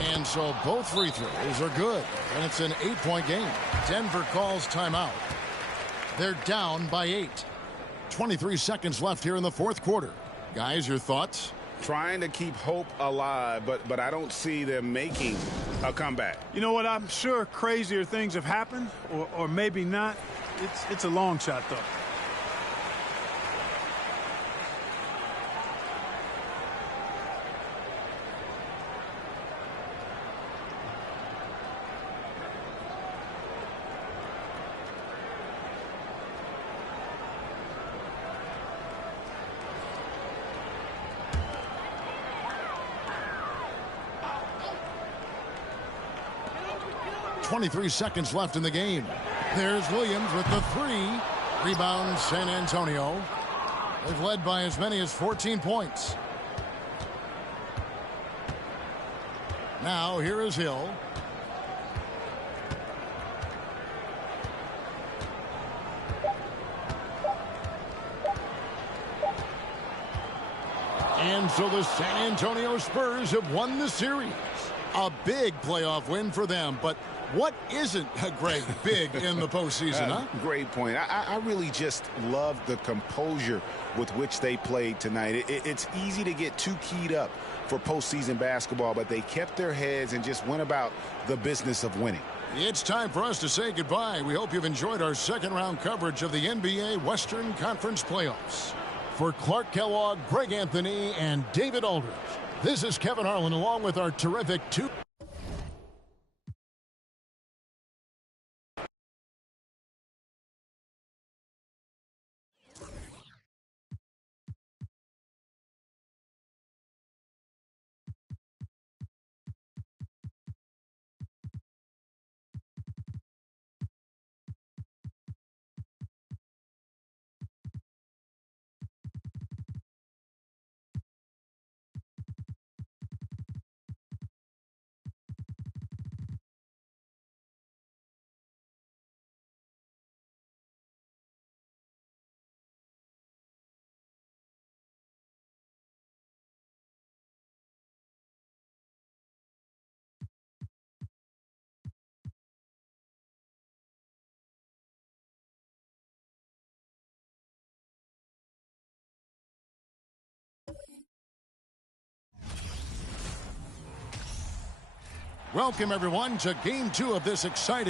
And so both free throws are good, and it's an 8-point game. Denver calls timeout. They're down by 8. 23 seconds left here in the fourth quarter. Guys, your thoughts? Trying to keep hope alive, but I don't see them making a comeback. You know what? I'm sure crazier things have happened, or maybe not. It's a long shot, though. .23 seconds left in the game. There's Williams with the 3. Rebound San Antonio. They've led by as many as 14 points. Now here is Hill. And so the San Antonio Spurs have won the series. A big playoff win for them, but what isn't, Greg, big in the postseason, huh? Great point. I really just love the composure with which they played tonight. It's easy to get too keyed up for postseason basketball, but they kept their heads and just went about the business of winning. It's time for us to say goodbye. We hope you've enjoyed our second-round coverage of the NBA Western Conference Playoffs. For Clark Kellogg, Greg Anthony, and David Aldridge, this is Kevin Harlan along with our terrific two. Welcome, everyone, to Game 2 of this exciting.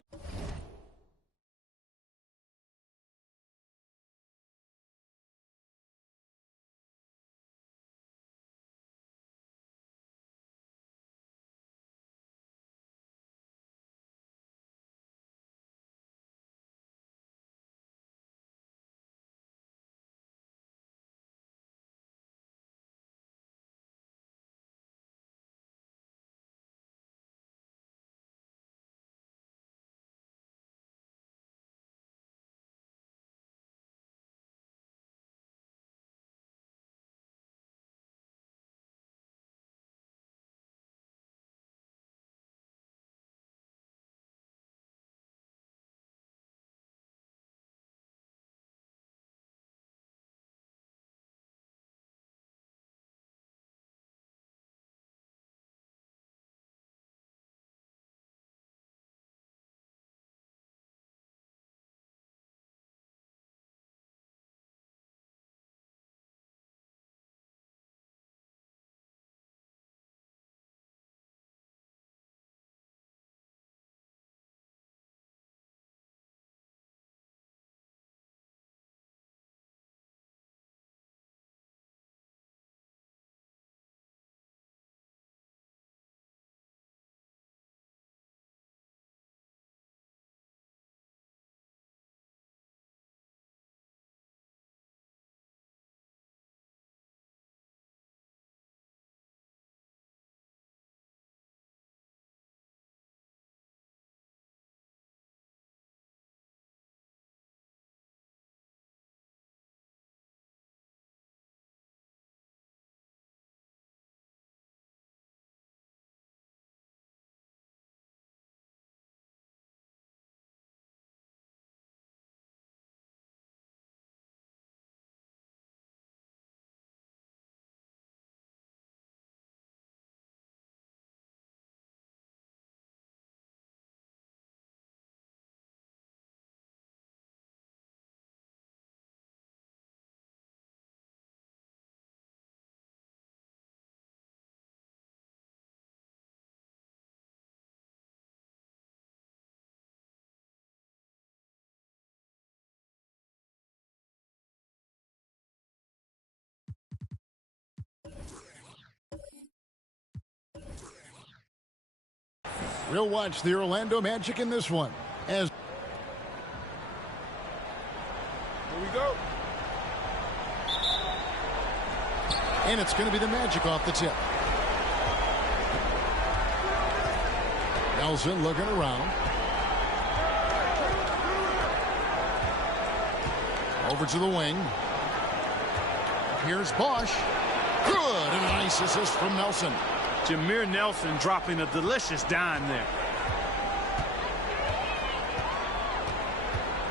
We'll watch the Orlando Magic in this one. As Here we go. And it's going to be the Magic off the tip. Nelson looking around. Over to the wing. Here's Bosch. Good, and a nice assist from Nelson. Jameer Nelson dropping a delicious dime there.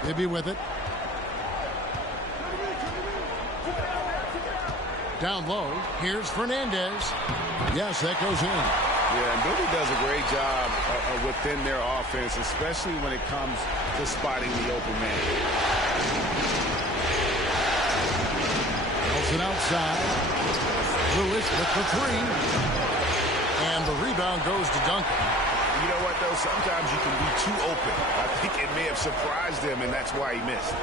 Bibby with it. Down low. Here's Fernandez. Yes, that goes in. Yeah, and Billy does a great job within their offense, especially when it comes to spotting the open man. Nelson outside. Lewis with the three. And the rebound goes to Duncan. You know what, though? Sometimes you can be too open. I think it may have surprised him, and that's why he missed.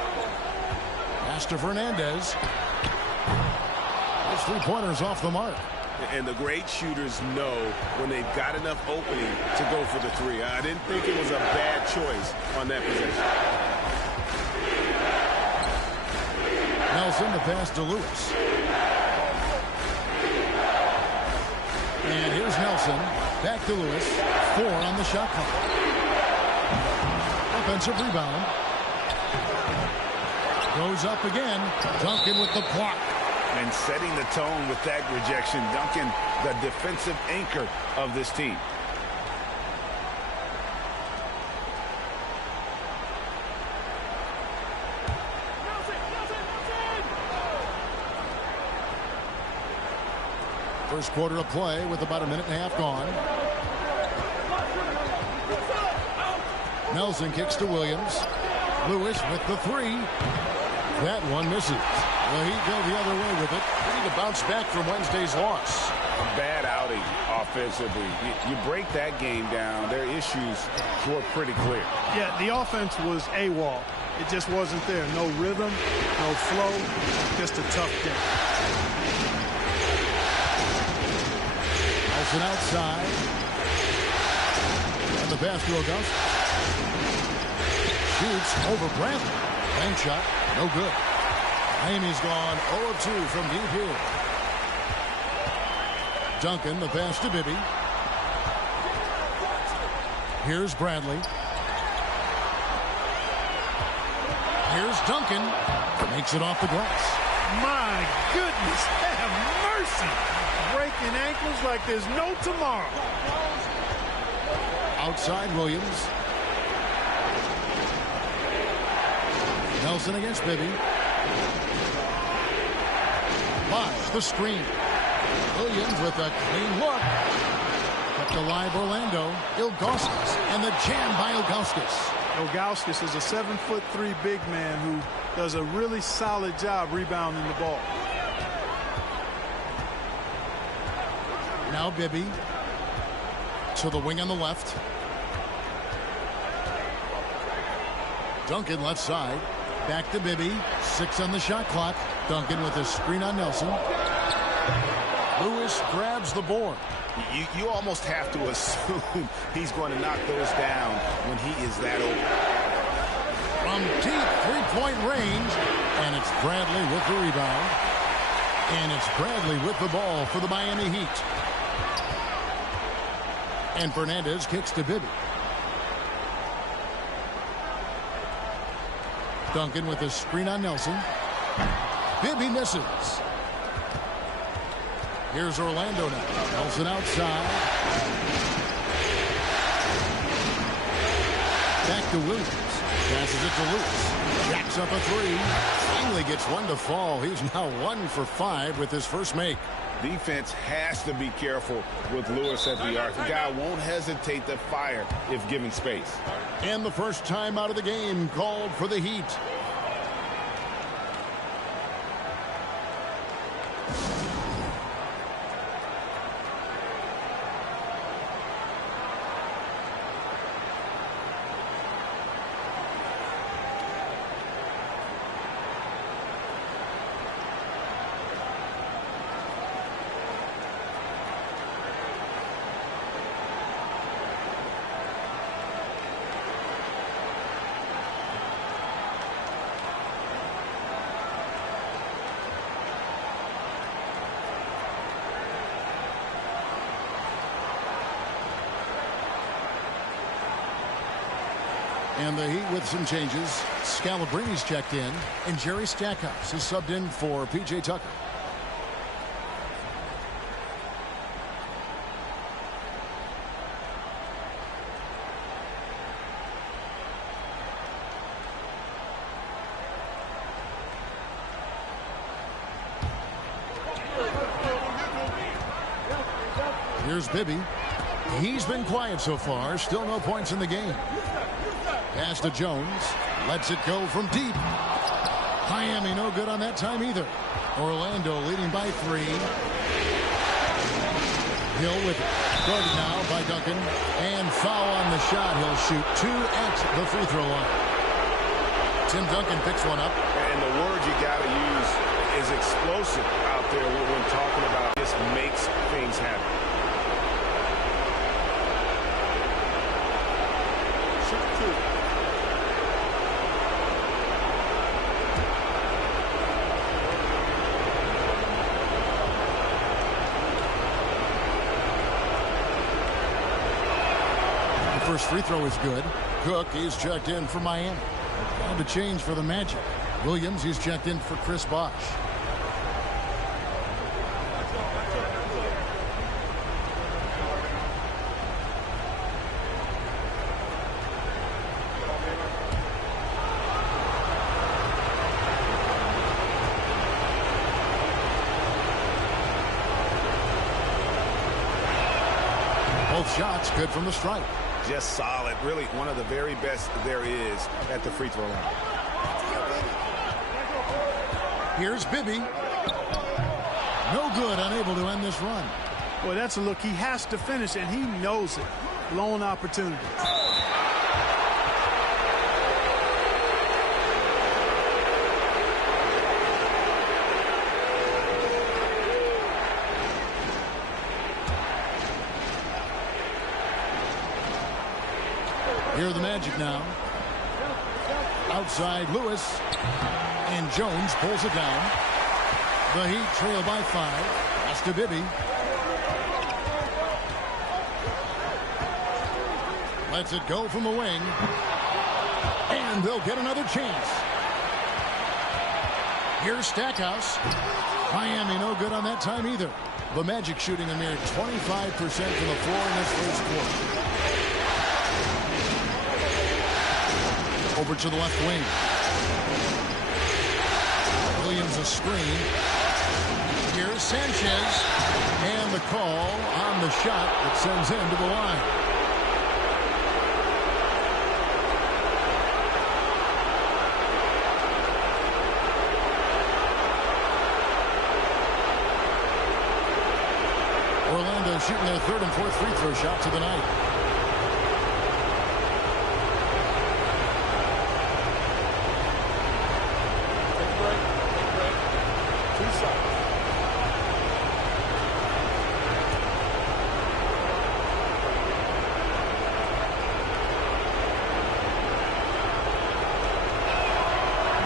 Pass to Fernandez. His three-pointers off the mark. And the great shooters know when they've got enough opening to go for the three. I didn't think it was a bad choice on that possession. Nelson, the pass to Lewis. And here's Nelson. Back to Lewis. 4 on the shot clock. Offensive rebound. Goes up again. Duncan with the block. And setting the tone with that rejection. Duncan, the defensive anchor of this team. First quarter of play with about a minute and a half gone. Nelson kicks to Williams. Lewis with the three. That one misses. Well, he go the other way with it. They need to bounce back from Wednesday's loss. A bad outing offensively. You break that game down, their issues were pretty clear. Yeah, the offense was AWOL. It just wasn't there. No rhythm, no flow, just a tough day. Nelson outside. And the pass to Augusta. Shoots over Bradley. Bank shot, no good. Miami's gone 0 of 2 from deep here. Duncan, the pass to Bibby. Here's Bradley. Here's Duncan. Makes it off the glass. My goodness, have mercy. Breaking ankles like there's no tomorrow. Outside Williams. Nelson against Bibby. Bosch, the screen. Williams with a clean look. Kept alive Orlando. Ilgauskas, and the jam by Ilgauskas. Ilgauskas is a 7'3" big man who does a really solid job rebounding the ball. Now Bibby to the wing on the left. Duncan left side. Back to Bibby. 6 on the shot clock. Duncan with a screen on Nelson. Lewis grabs the board. You almost have to assume he's going to knock those down when he is that open. From deep three-point range. And it's Bradley with the rebound. And it's Bradley with the ball for the Miami Heat. And Fernandez kicks to Bibby. Duncan with a screen on Nelson. Bibby misses. Here's Orlando now. Nelson outside. Back to Williams. Passes it to Lewis. Jacks up a three. Finally gets one to fall. He's now 1 for 5 with his first make. Defense has to be careful with Lewis at the arc. The guy won't hesitate to fire if given space. And the first time out of the game called for the Heat. And the Heat with some changes. Scalabrini's checked in, and Jerry Stackhouse is subbed in for P.J. Tucker. Here's Bibby. He's been quiet so far. Still no points in the game. Pass to Jones. Lets it go from deep. Miami no good on that time either. Orlando leading by 3. Hill with it. Guarded now by Duncan. And foul on the shot. He'll shoot 2 at the free throw line. Tim Duncan picks one up. And the word you got to use is explosive out there when talking about this makes things happen. First free throw is good. Cook, he's checked in for Miami. Time to change for the Magic. Williams, he's checked in for Chris Bosh. Both shots good from the stripe. Just solid. Really one of the very best there is at the free throw line. Here's Bibby. No good, unable to end this run. Well, that's a look he has to finish, and he knows it. Blown opportunity. Here are the Magic now. Outside Lewis. And Jones pulls it down. The Heat trail by 5. Pass to Bibby. Lets it go from the wing. And they'll get another chance. Here's Stackhouse. Miami no good on that time either. The Magic shooting a mere 25% from the floor in this first quarter. Over to the left wing. Williams a screen. Here's Sanchez. And the call on the shot that sends him to the line. Orlando shooting their 3rd and 4th free throw shots of the night.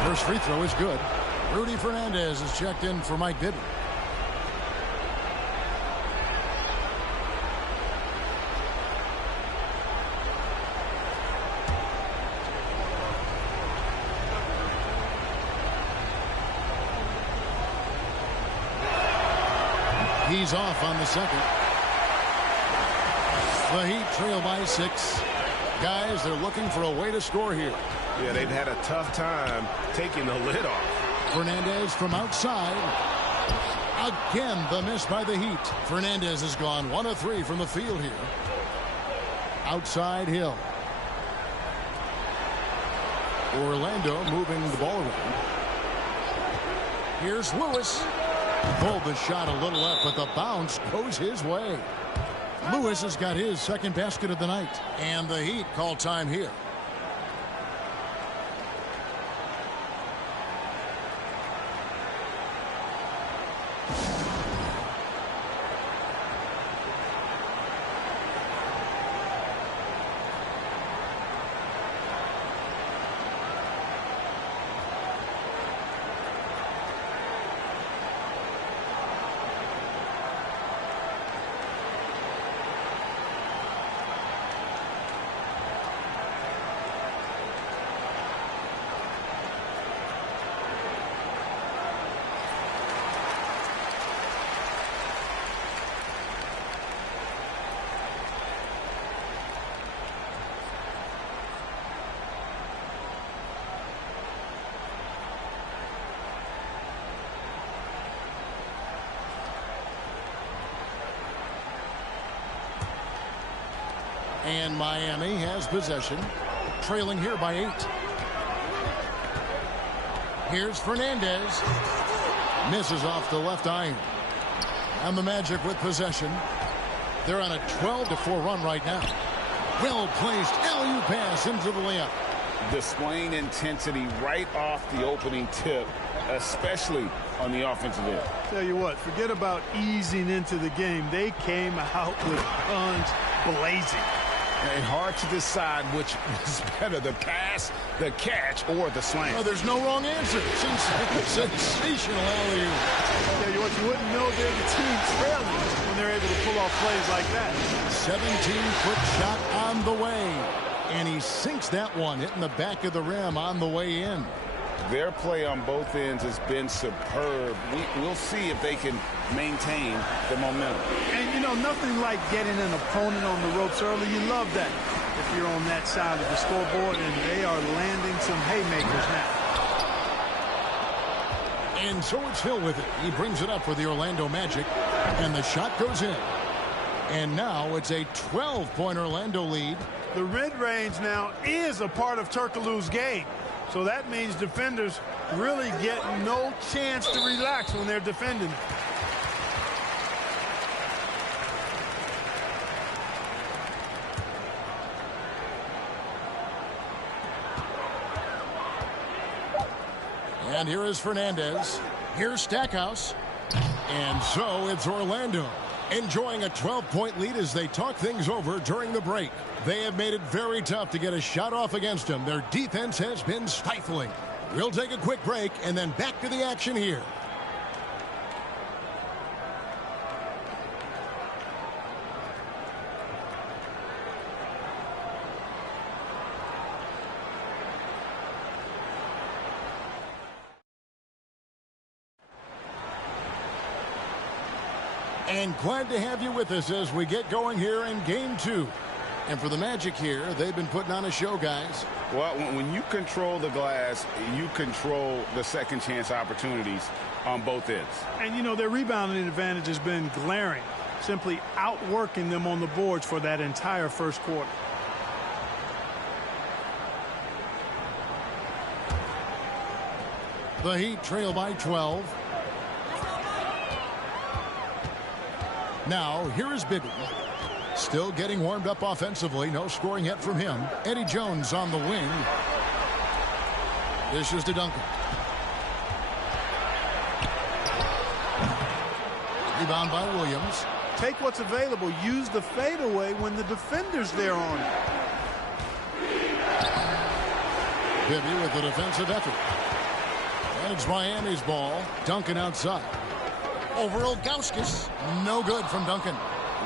First free throw is good. Rudy Fernandez is checked in for Mike Bibby. He's off on the second. The Heat trail by 6. Guys, they're looking for a way to score here. Yeah, they've had a tough time taking the lid off. Fernandez from outside. Again, the miss by the Heat. Fernandez has gone 1 of 3 from the field here. Outside Hill. Orlando moving the ball around. Here's Lewis. Pulled the shot a little left, but the bounce goes his way. Lewis has got his 2nd basket of the night. And the Heat call time here. And Miami has possession, trailing here by 8. Here's Fernandez. Misses off the left iron. And the Magic with possession. They're on a 12-4 run right now. Well-placed alley-oop pass into the layup. Displaying intensity right off the opening tip, especially on the offensive end. Tell you what, forget about easing into the game. They came out with guns blazing. And hard to decide which was better, the pass, the catch, or the slam. Oh, there's no wrong answer. Sensational alley-oop. Tell you what, you wouldn't know they're the team trailing when they're able to pull off plays like that. 17-foot shot on the way. And he sinks that one, hitting the back of the rim on the way in. Their play on both ends has been superb. We'll see if they can maintain the momentum. And, you know, nothing like getting an opponent on the ropes early. You love that if you're on that side of the scoreboard, and they are landing some haymakers now. And so it's Hill with it. He brings it up for the Orlando Magic, and the shot goes in. And now it's a 12-point Orlando lead. The mid-range now is a part of Turkoglu's game. So that means defenders really get no chance to relax when they're defending. And here is Fernandez. Here's Stackhouse. And so it's Orlando enjoying a 12-point lead as they talk things over during the break. They have made it very tough to get a shot off against them. Their defense has been stifling. We'll take a quick break and then back to the action here. And glad to have you with us as we get going here in Game 2. And for the Magic here, they've been putting on a show, guys. Well, when you control the glass, you control the second chance opportunities on both ends. And, you know, their rebounding advantage has been glaring, simply outworking them on the boards for that entire first quarter. The Heat trail by 12. Now, here is Bibby. Still getting warmed up offensively. No scoring yet from him. Eddie Jones on the wing. This is to Duncan. Rebound by Williams. Take what's available. Use the fadeaway when the defender's there on it. Bibby with the defensive effort. And it's Miami's ball. Duncan outside. Over Ilgauskas. No good from Duncan.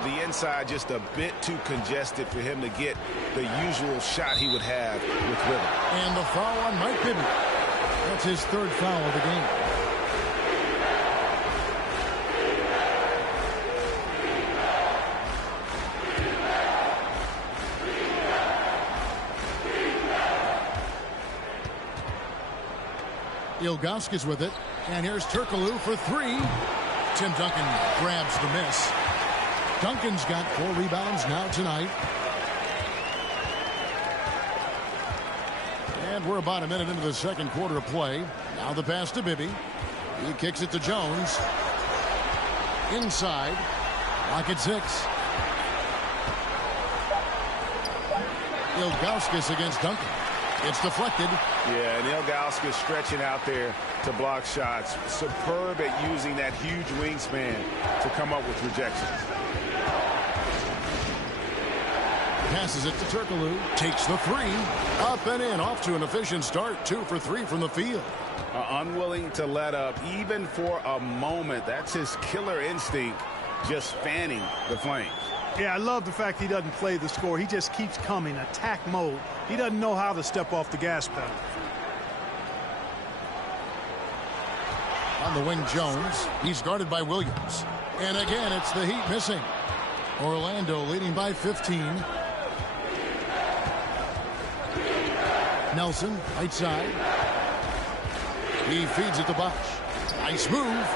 The inside just a bit too congested for him to get the usual shot he would have with rhythm. And the foul on Mike Bibby. That's his third foul of the game. Ilgauskas with it. And here's Turkoglu for three. Tim Duncan grabs the miss. Duncan's got 4 rebounds now tonight. And we're about a minute into the second quarter of play. Now the pass to Bibby. He kicks it to Jones. Inside. Rocket 6. Ilgauskas against Duncan. It's deflected. Yeah, and Ilgauskas stretching out there to block shots. Superb at using that huge wingspan to come up with rejections. Passes it to Turkoglu. Takes the 3. Up and in. Off to an efficient start. 2 for 3 from the field. Unwilling to let up even for a moment. That's his killer instinct, just fanning the flames. Yeah, I love the fact he doesn't play the score. He just keeps coming, attack mode. He doesn't know how to step off the gas pedal. On the wing, Jones. He's guarded by Williams. And again, it's the Heat missing. Orlando leading by 15. Nelson, right side. He feeds it to Bosch. Nice move.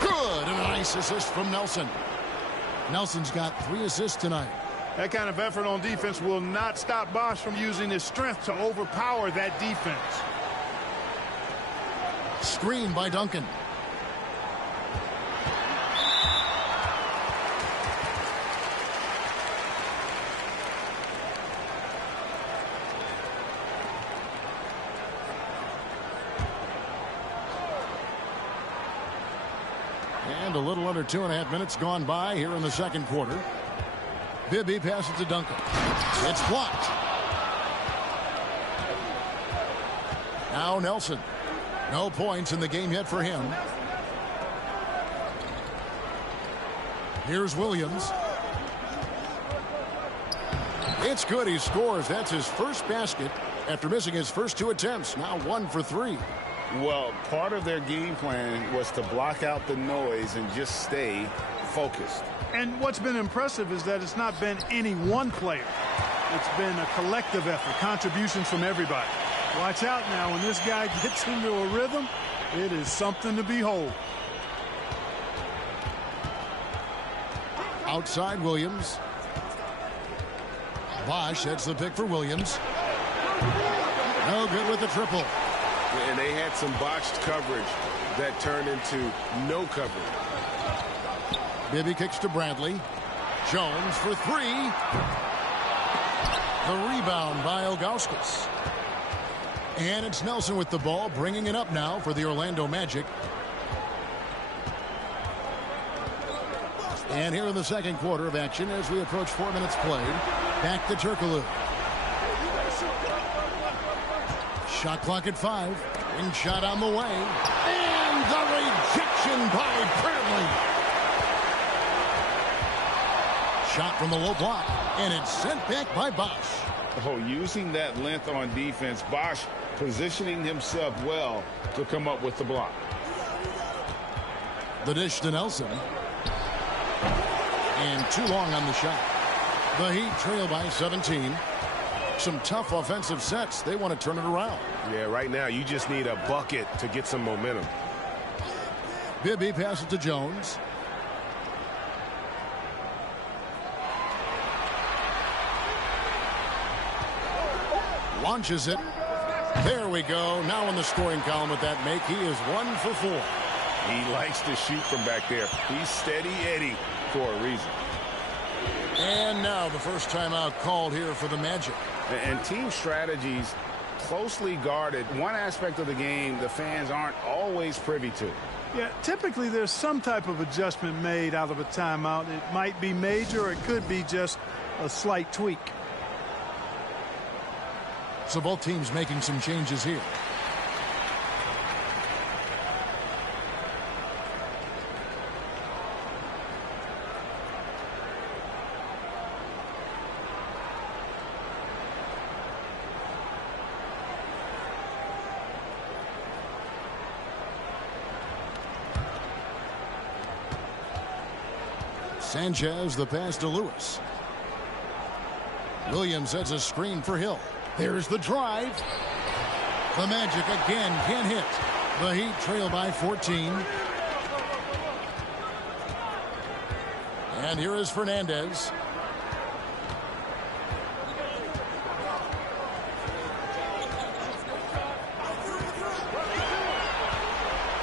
Good, and a nice assist from Nelson. Nelson's got 3 assists tonight. That kind of effort on defense will not stop Bosch from using his strength to overpower that defense. Screen by Duncan. And a little under 2.5 minutes gone by here in the second quarter. Bibby passes to Duncan. It's blocked. Now Nelson. No points in the game yet for him. Here's Williams. It's good. He scores. That's his first basket after missing his first 2 attempts. Now 1 for 3. Well, part of their game plan was to block out the noise and just stay focused. And what's been impressive is that it's not been any one player. It's been a collective effort, contributions from everybody. Watch out now. When this guy gets into a rhythm, it is something to behold. Outside Williams. Bosch, that's the pick for Williams. No good with the triple. And they had some botched coverage that turned into no coverage. Bibby kicks to Bradley. Jones for 3. The rebound by Ilgauskas. And it's Nelson with the ball, bringing it up now for the Orlando Magic. And here in the second quarter of action as we approach 4 minutes played. Back to Turkoglu. Shot clock at 5. Ring shot on the way. And the rejection by Bradley. Shot from the low block. And it's sent back by Bosch. Oh, using that length on defense, Bosch positioning himself well to come up with the block. The dish to Nelson. And too long on the shot. The Heat trail by 17. Some tough offensive sets. They want to turn it around. Yeah, right now you just need a bucket to get some momentum. Bibby passes to Jones. Launches it. There we go. Now in the scoring column with that make. He is 1 for 4. He likes to shoot from back there. He's steady Eddie for a reason. And now the first timeout called here for the Magic. And team strategies closely guarded. One aspect of the game the fans aren't always privy to. Yeah, typically there's some type of adjustment made out of a timeout. It might be major, or it could be just a slight tweak. So both teams making some changes here. Sanchez the pass to Lewis. Williams sets a screen for Hill. There's the drive. The Magic again can't hit. The Heat trail by 14. And here is Fernandez.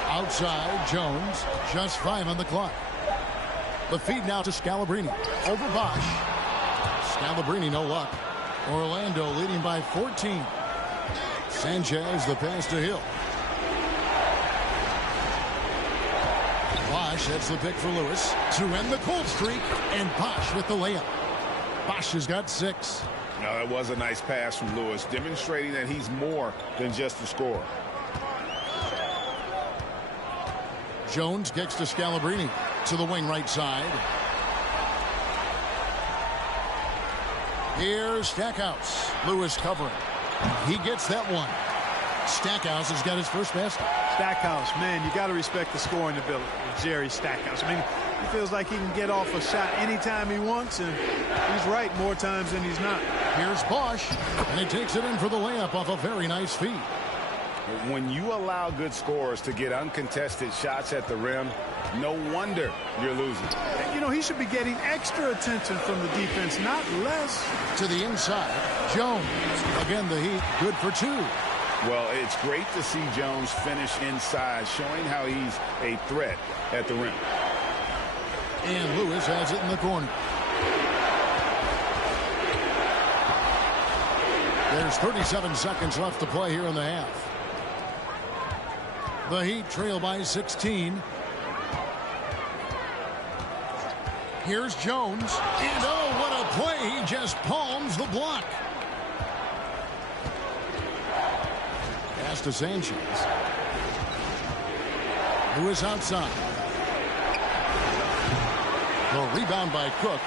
Outside Jones. Just 5 on the clock. The feed now to Scalabrine. Over Bosch. Scalabrine no luck. Orlando leading by 14. Sanchez the pass to Hill. Bosch, that's the pick for Lewis to end the cold streak, and Bosch with the layup. Bosch has got 6. No, that was a nice pass from Lewis, demonstrating that he's more than just a scorer. Jones kicks to Scalabrine to the wing right side. Here's Stackhouse. Lewis covering. He gets that one. Stackhouse has got his first basket. Stackhouse, man, you got to respect the scoring ability of Jerry Stackhouse. I mean, he feels like he can get off a shot anytime he wants, and he's right more times than he's not. Here's Bosch, and he takes it in for the layup off a very nice feed. When you allow good scorers to get uncontested shots at the rim, no wonder you're losing. You know, he should be getting extra attention from the defense, not less. To the inside, Jones. Again, the Heat good for 2. Well, it's great to see Jones finish inside, showing how he's a threat at the rim. And Lewis has it in the corner. There's 37 seconds left to play here in the half. The Heat trail by 16. Here's Jones. And oh, what a play. He just palms the block. Pass to Sanchez. Lewis outside. The rebound by Cook.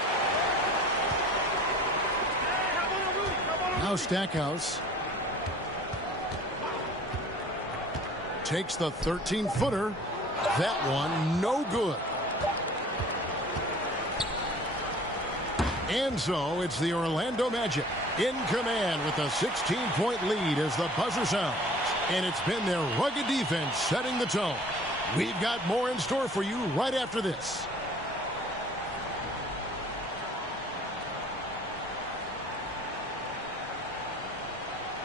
Now Stackhouse. Takes the 13-footer. That one no good. And so it's the Orlando Magic in command with a 16-point lead as the buzzer sounds. And it's been their rugged defense setting the tone. We've got more in store for you right after this.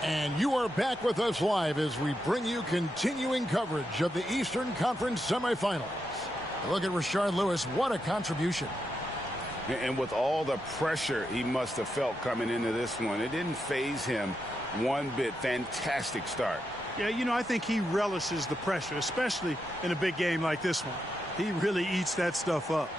And you are back with us live as we bring you continuing coverage of the Eastern Conference semifinals. Look at Rashard Lewis. What a contribution. And with all the pressure he must have felt coming into this one, it didn't faze him one bit. Fantastic start. Yeah, you know, I think he relishes the pressure, especially in a big game like this one. He really eats that stuff up.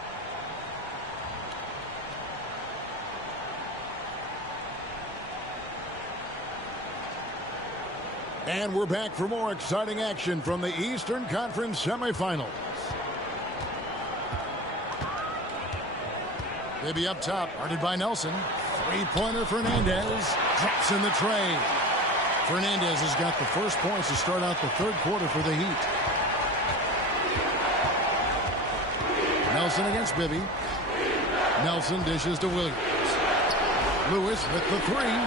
And we're back for more exciting action from the Eastern Conference semifinals. Maybe up top, guarded by Nelson. Three-pointer Fernandez. Drops in the tray. Fernandez has got the first points to start out the third quarter for the Heat. Nelson against Bibby. Nelson dishes to Williams. Lewis with the three.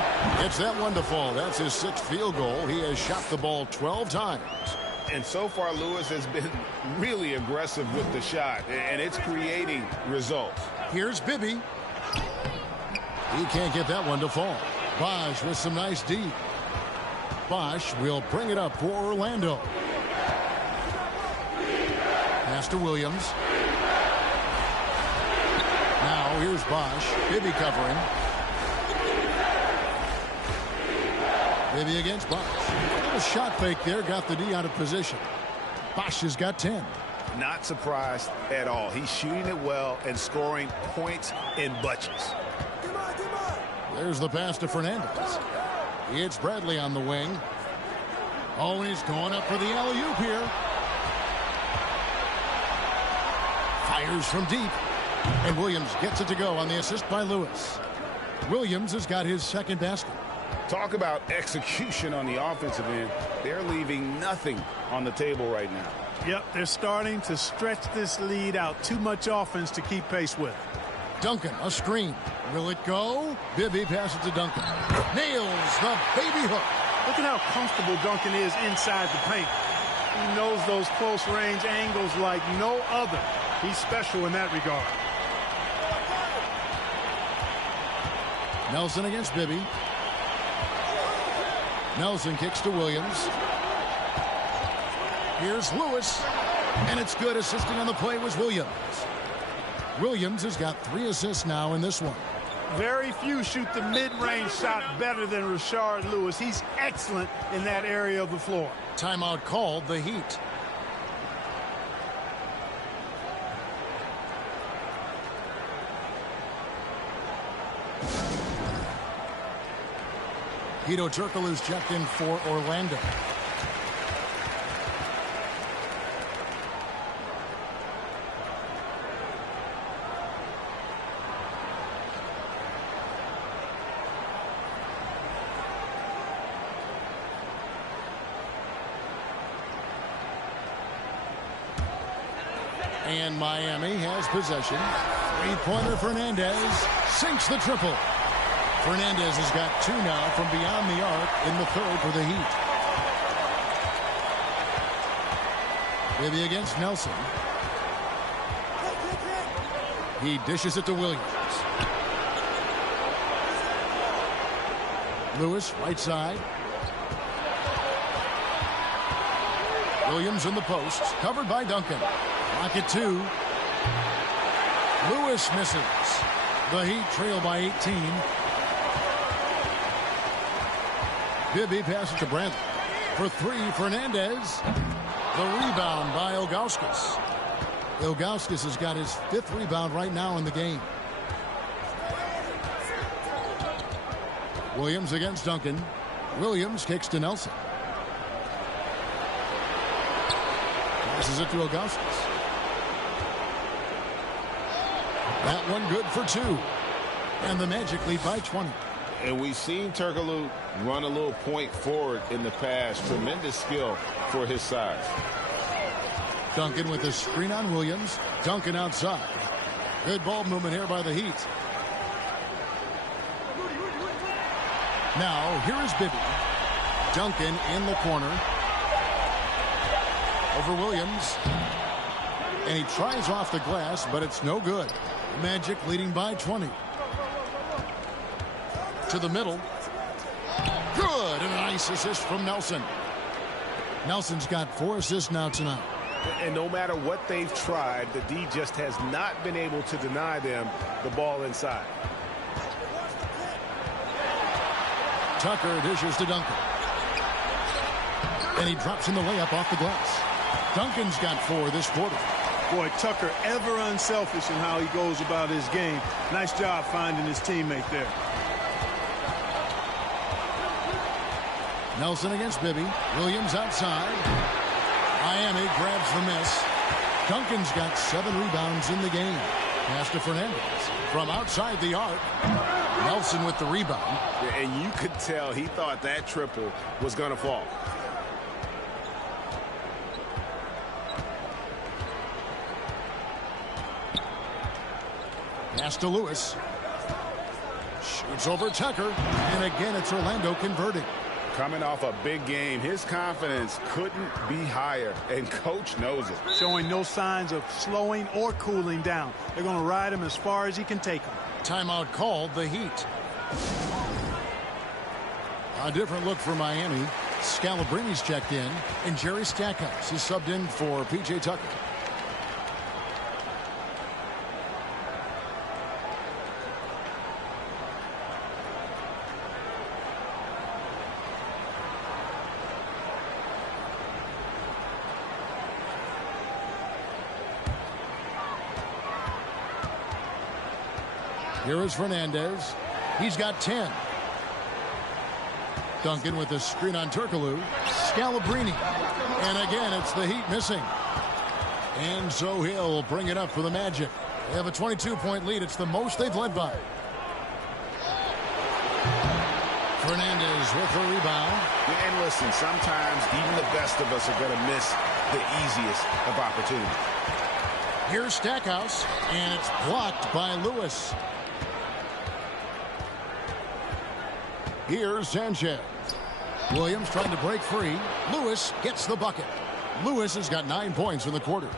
Gets that one to fall. That's his 6th field goal. He has shot the ball 12 times. And so far, Lewis has been really aggressive with the shot, and it's creating results. Here's Bibby. He can't get that one to fall. Bosch with some nice D. Bosch will bring it up for Orlando. Pass to Williams. Now here's Bosch. Bibby covering. Bibby against Bosch. A little shot fake there. Got the D out of position. Bosch has got 10. Not surprised at all. He's shooting it well and scoring points in bunches. There's the pass to Fernandez. It's Bradley on the wing. Oh, he's going up for the alley-oop here. Fires from deep. And Williams gets it to go on the assist by Lewis. Williams has got his 2nd basket. Talk about execution on the offensive end. They're leaving nothing on the table right now. Yep, they're starting to stretch this lead out. Too much offense to keep pace with. Duncan, a screen. Will it go? Bibby passes to Duncan. Nails the baby hook. Look at how comfortable Duncan is inside the paint. He knows those close range angles like no other. He's special in that regard. Nelson against Bibby. Nelson kicks to Williams. Here's Lewis. And it's good. Assisting on the play was Williams. Williams has got 3 assists now in this one. Very few shoot the mid-range shot better than Rashard Lewis. He's excellent in that area of the floor. Timeout called, the Heat. Hedo Turkle is checked in for Orlando. And Miami has possession. Three-pointer Fernandez sinks the triple. Fernandez has got 2 now from beyond the arc in the third for the Heat. Bibby against Nelson. He dishes it to Williams. Lewis, right side. Williams in the post, covered by Duncan. Lock it 2. Lewis misses. The Heat trail by 18. Bibby passes to Brantley. For 3, Fernandez. The rebound by Ilgauskas. Ilgauskas has got his 5th rebound right now in the game. Williams against Duncan. Williams kicks to Nelson. Passes it to Ilgauskas. That one good for 2. And the Magic lead by 20. And we've seen Turkoglu run a little point forward in the past. Tremendous skill for his size. Duncan with a screen on Williams. Duncan outside. Good ball movement here by the Heat. Now, here is Bibby. Duncan in the corner. Over Williams. And he tries off the glass, but it's no good. Magic leading by 20. To the middle. Good. And a nice assist from Nelson. Nelson's got 4 assists now tonight. And no matter what they've tried, the D just has not been able to deny them the ball inside. Tucker dishes to Duncan. And he drops in the layup off the glass. Duncan's got 4 this quarter. Boy, Tucker ever unselfish in how he goes about his game. Nice job finding his teammate there. Nelson against Bibby. Williams outside. Miami grabs the miss. Duncan's got 7 rebounds in the game. Pass to Fernandez. From outside the arc. Nelson with the rebound. And you could tell he thought that triple was going to fall. Pass to Lewis. Shoots over Tucker. And again, it's Orlando converting. Coming off a big game, his confidence couldn't be higher, and coach knows it. Showing no signs of slowing or cooling down. They're going to ride him as far as he can take him. Timeout called, the Heat. A different look for Miami. Scalabrini's checked in, and Jerry Stackhouse is subbed in for P.J. Tucker. Here is Fernandez. He's got 10. Duncan with a screen on Turkoglu. Scalabrine. And again, it's the Heat missing. And so he'll bring it up for the Magic. They have a 22-point lead. It's the most they've led by. Fernandez with the rebound. And listen, sometimes even the best of us are going to miss the easiest of opportunities. Here's Stackhouse, and it's blocked by Lewis. Here's Sanchez. Williams trying to break free. Lewis gets the bucket. Lewis has got 9 points in the quarter.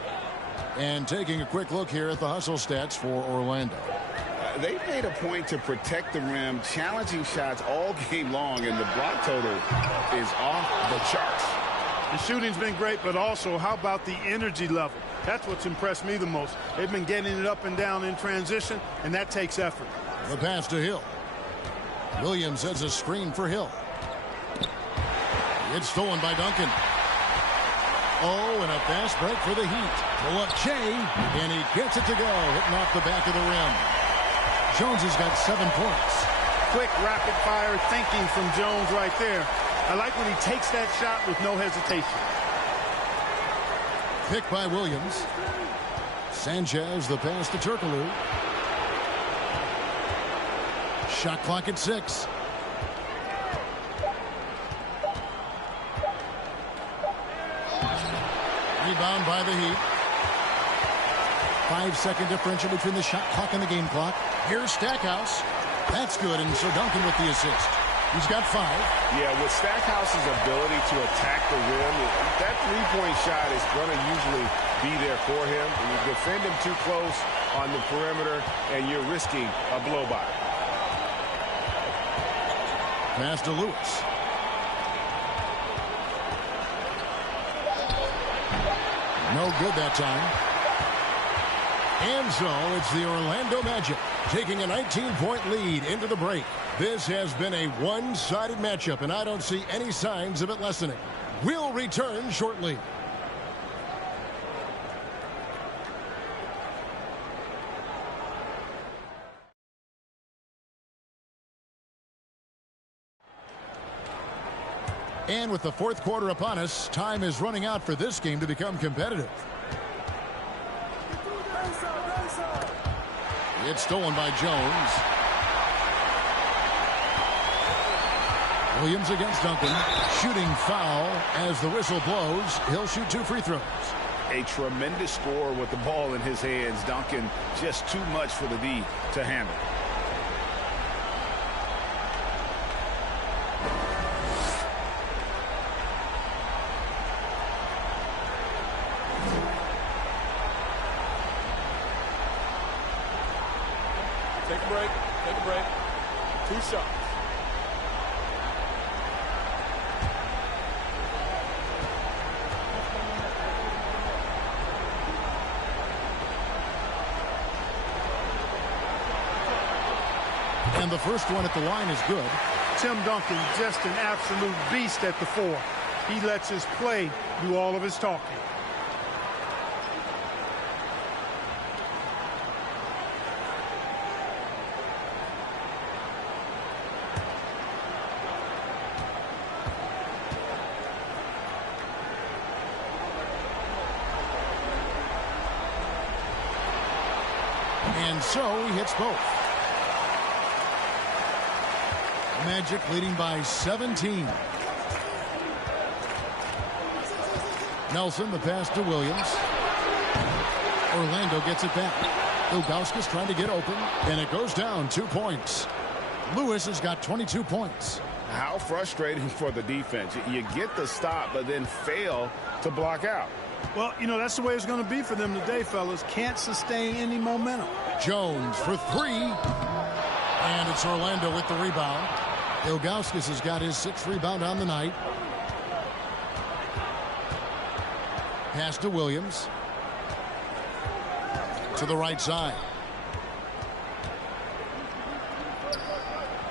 And taking a quick look here at the hustle stats for Orlando. They made a point to protect the rim, challenging shots all game long, and the block total is off the charts. The shooting's been great, but also how about the energy level? That's what's impressed me the most. They've been getting it up and down in transition, and that takes effort. The pass to Hill. Williams has a screen for Hill. It's stolen by Duncan. Oh, and a fast break for the Heat. Pull up Shea, and he gets it to go, hitting off the back of the rim. Jones has got 7 points. Quick, rapid-fire thinking from Jones right there. I like when he takes that shot with no hesitation. Picked by Williams. Sanchez, the pass to Turkoglu. Shot clock at 6. Rebound by the Heat. 5-second differential between the shot clock and the game clock. Here's Stackhouse. That's good, and so Duncan with the assist. He's got 5. Yeah, with Stackhouse's ability to attack the rim, that three-point shot is going to usually be there for him. You defend him too close on the perimeter, and you're risking a blow-by. Pass to Lewis. No good that time. And so it's the Orlando Magic taking a 19-point lead into the break. This has been a one-sided matchup, and I don't see any signs of it lessening. We'll return shortly. And with the fourth quarter upon us, time is running out for this game to become competitive. It's stolen by Jones. Williams against Duncan. Shooting foul as the whistle blows. He'll shoot 2 free throws. A tremendous scorer with the ball in his hands. Duncan just too much for the D to handle. Take a break. Take a break. 2 shots. And the first one at the line is good. Tim Duncan, just an absolute beast at the 4. He lets his play do all of his talking. And so he hits both. Magic leading by 17. Nelson, the pass to Williams. Orlando gets it back. Ilgauskas trying to get open, and it goes down 2 points. Lewis has got 22 points. How frustrating for the defense. You get the stop, but then fail to block out. Well, you know, that's the way it's going to be for them today, fellas. Can't sustain any momentum. Jones for 3. And it's Orlando with the rebound. Ilgauskas has got his 6th rebound on the night. Pass to Williams. To the right side.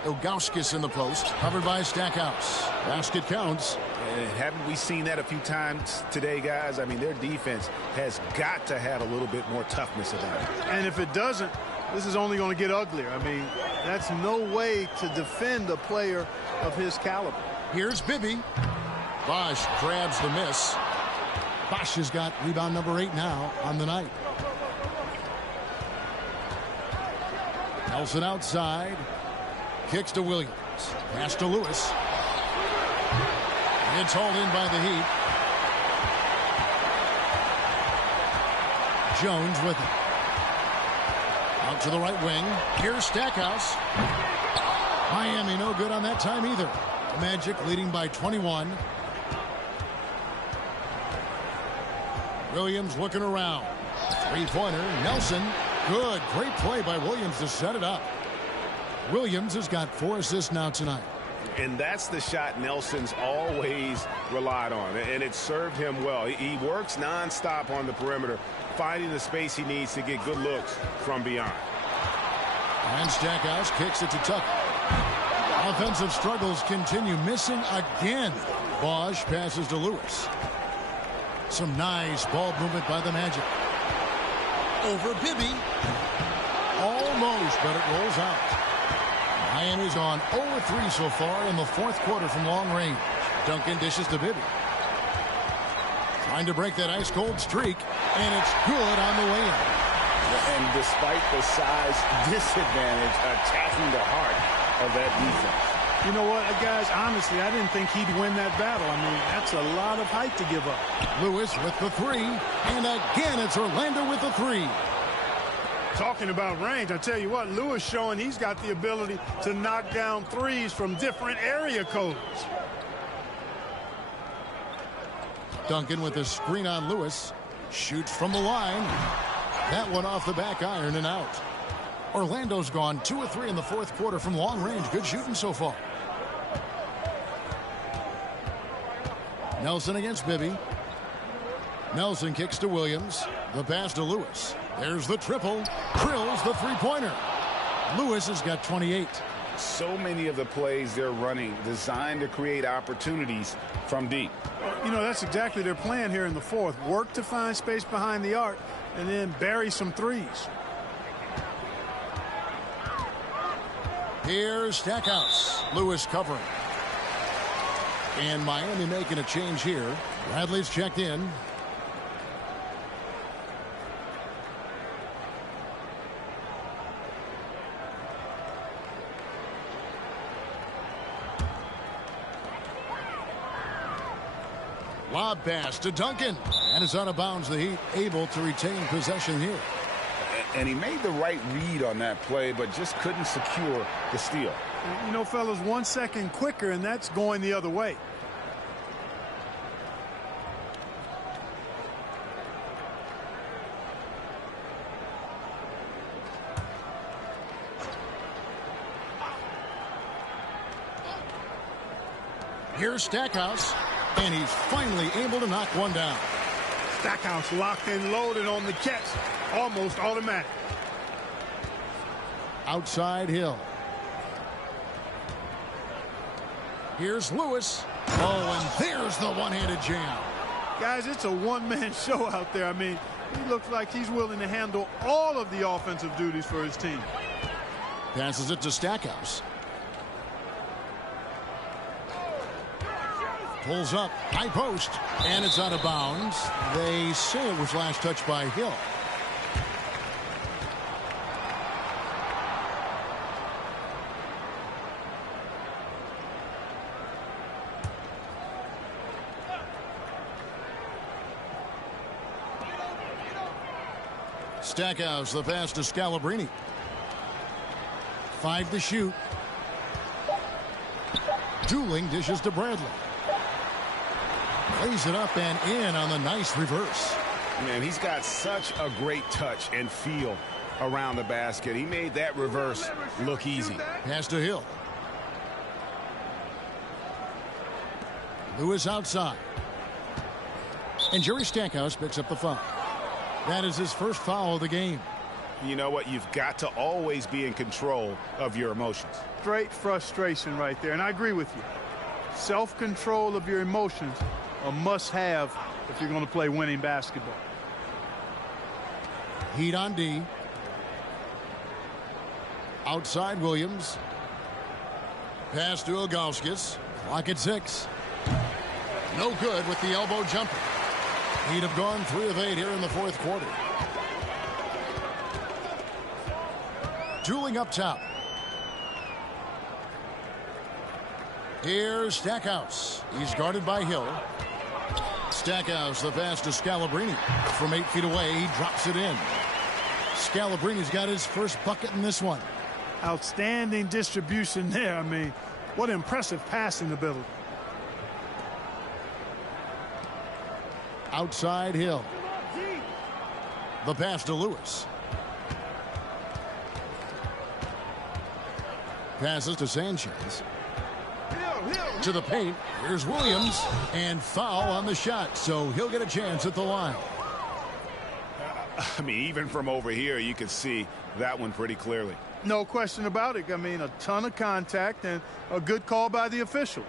Ilgauskas in the post. Covered by Stackhouse. Basket counts. And haven't we seen that a few times today, guys? I mean, their defense has got to have a little bit more toughness about it. And if it doesn't, this is only going to get uglier. I mean, that's no way to defend a player of his caliber. Here's Bibby. Bosch grabs the miss. Bosch has got rebound number 8 now on the night. Nelson outside. Kicks to Williams. Pass to Lewis. It's hauled in by the Heat. Jones with it. Out to the right wing. Here's Stackhouse. Miami no good on that time either. Magic leading by 21. Williams looking around. 3-pointer. Nelson. Good. Great play by Williams to set it up. Williams has got 4 assists now tonight. And that's the shot Nelson's always relied on, and it served him well. He works nonstop on the perimeter, finding the space he needs to get good looks from beyond. And Stackhouse kicks it to Tucker. Offensive struggles continue. Missing again. Bosch passes to Lewis. Some nice ball movement by the Magic. Over Bibby. Almost, but it rolls out. Miami's on 0-3 so far in the fourth quarter from long range. Duncan dishes to Bibby. Trying to break that ice-cold streak, and it's good on the way in. And despite the size disadvantage, attacking the heart of that defense. You know what, guys, honestly, I didn't think he'd win that battle. I mean, that's a lot of height to give up. Lewis with the 3, and again it's Orlando with the 3. Talking about range, I tell you what, Lewis showing he's got the ability to knock down threes from different area codes. Duncan with a screen on Lewis. Shoots from the line. That one off the back iron and out. Orlando's gone 2 of 3 in the fourth quarter from long range. Good shooting so far. Nelson against Bibby. Nelson kicks to Williams. The pass to Lewis. There's the triple. Drills the three-pointer. Lewis has got 28. So many of the plays they're running designed to create opportunities from deep. You know, that's exactly their plan here in the fourth. Work to find space behind the arc and then bury some threes. Here's Stackhouse. Lewis covering. And Miami making a change here. Bradley's checked in. Lob pass to Duncan. And it's out of bounds. The Heat able to retain possession here. And he made the right read on that play, but just couldn't secure the steal. You know, fellas, 1 second quicker, and that's going the other way. Here's Stackhouse. And he's finally able to knock one down. Stackhouse locked and loaded on the catch. Almost automatic. Outside Hill. Here's Lewis. Oh, and there's the one-handed jam. Guys, it's a one-man show out there. I mean, he looks like he's willing to handle all of the offensive duties for his team. Passes it to Stackhouse. Pulls up, high post, and it's out of bounds. They say it was last touched by Hill. Stackhouse, the pass to Scalabrine. 5 to shoot. Dooling dishes to Bradley. Lays it up and in on the nice reverse. Man, he's got such a great touch and feel around the basket. He made that reverse look easy. Pass to Hill. Lewis outside. And Jerry Stackhouse picks up the foul. That is his first foul of the game. You know what? You've got to always be in control of your emotions. Straight frustration right there, and I agree with you. Self-control of your emotions, a must-have if you're going to play winning basketball. Heat on D. Outside Williams. Pass to Ilgauskas. Clock at 6. No good with the elbow jumper. Heat have gone 3 of 8 here in the fourth quarter. Dueling up top. Here's Stackhouse. He's guarded by Hill. Stackhouse, the pass to Scalabrine. From 8 feet away, he drops it in. Scalabrine's got his first bucket in this one. Outstanding distribution there. I mean, what impressive passing ability. Outside Hill. The pass to Lewis. Passes to Sanchez. To the paint. Here's Williams. And foul on the shot. So he'll get a chance at the line. I mean, even from over here, you can see that one pretty clearly. No question about it. I mean, a ton of contact and a good call by the officials.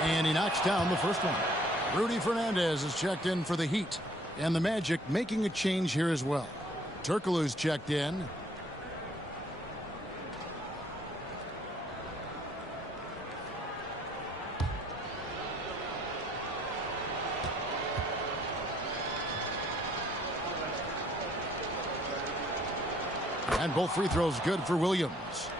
And he knocks down the first one. Rudy Fernandez is checked in for the Heat. And the Magic making a change here as well. Turkoglu's checked in. And both free throws good for Williams.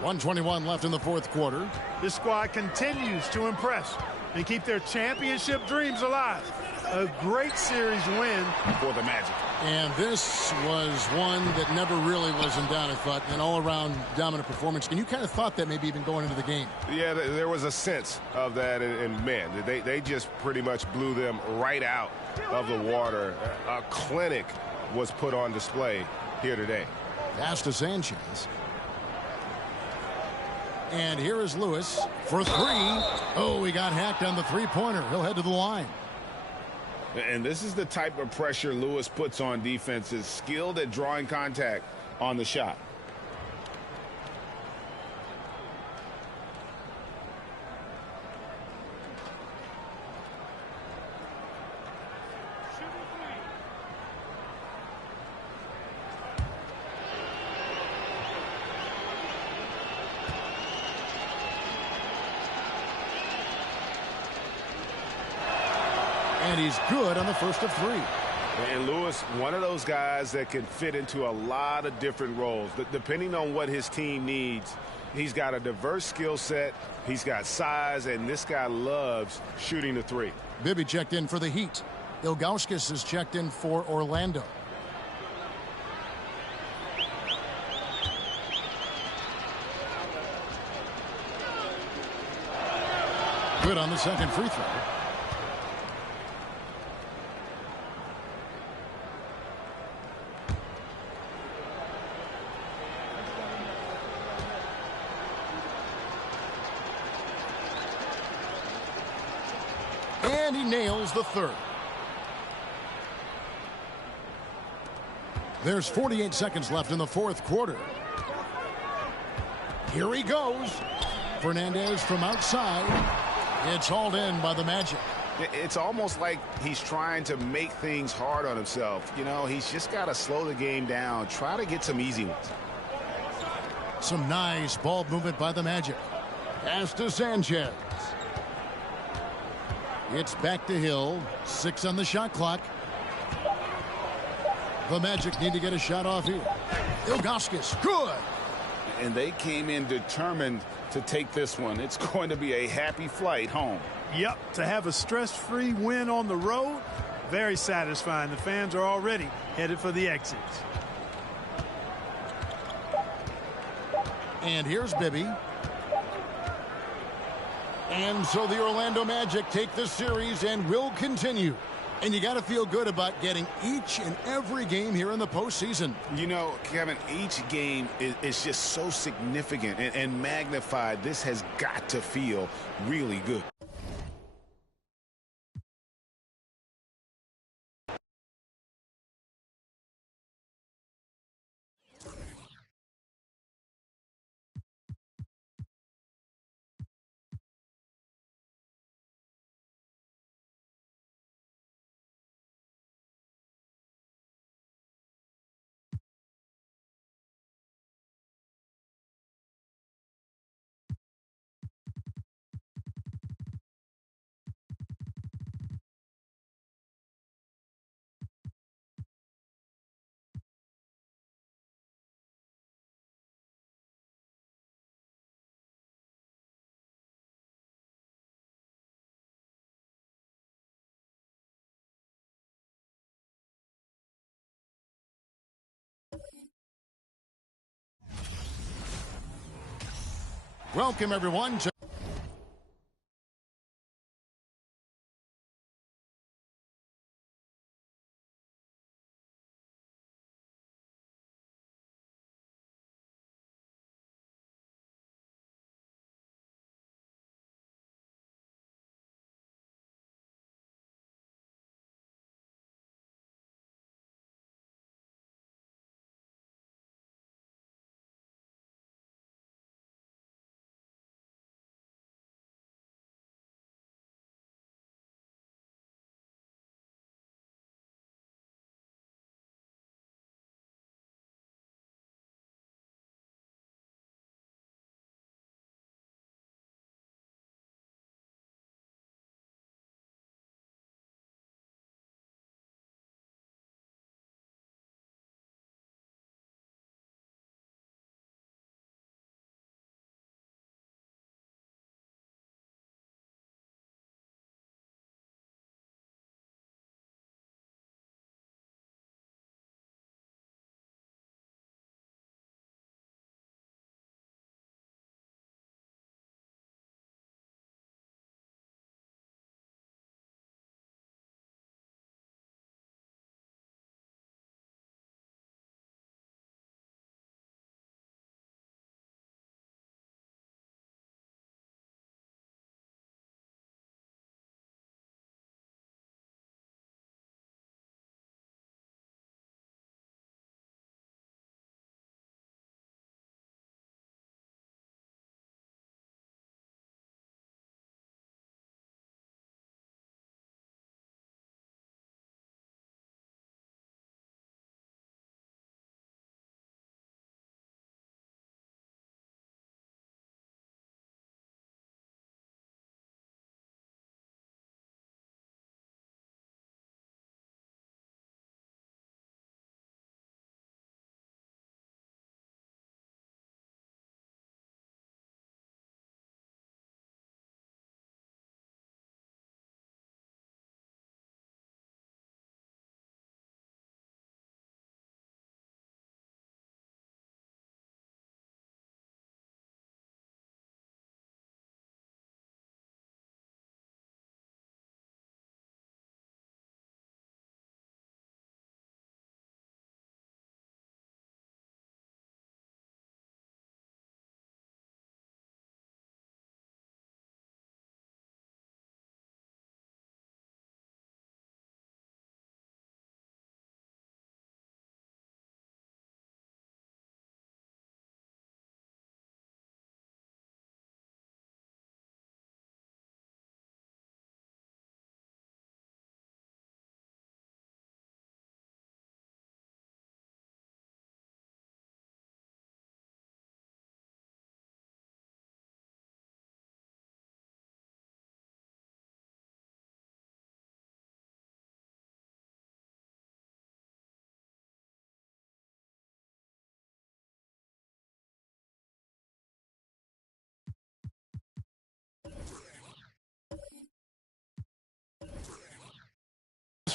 1:21 left in the fourth quarter. This squad continues to impress and keep their championship dreams alive. A great series win for the Magic. And this was one that never really was in doubt, I thought. An all-around dominant performance. And you kind of thought that maybe even going into the game. Yeah, there was a sense of that. And man, they just pretty much blew them right out of the water. A clinic was put on display here today. Pass to Sanchez. And here is Lewis for three. Oh, he got hacked on the three-pointer. He'll head to the line. And this is the type of pressure Lewis puts on defenses, skilled at drawing contact on the shot. And he's good on the first of three. And Lewis, one of those guys that can fit into a lot of different roles. Depending on what his team needs, he's got a diverse skill set. He's got size, and this guy loves shooting the three. Bibby checked in for the Heat. Ilgauskas is checked in for Orlando. Good on the second free throw. And he nails the third. There's 48 seconds left in the fourth quarter. Here he goes. Fernandez from outside. It's hauled in by the Magic. It's almost like he's trying to make things hard on himself. You know, he's just got to slow the game down. Try to get some easy ones. Some nice ball movement by the Magic. Pass to Sanchez. It's back to Hill. 6 on the shot clock. The Magic need to get a shot off here. Ilgauskas, good. And they came in determined to take this one. It's going to be a happy flight home. Yep, to have a stress-free win on the road, very satisfying. The fans are already headed for the exits. And here's Bibby. And so the Orlando Magic take this series and will continue. And you got to feel good about getting each and every game here in the postseason. You know, Kevin, each game is just so significant and magnified. This has got to feel really good. Welcome, everyone, to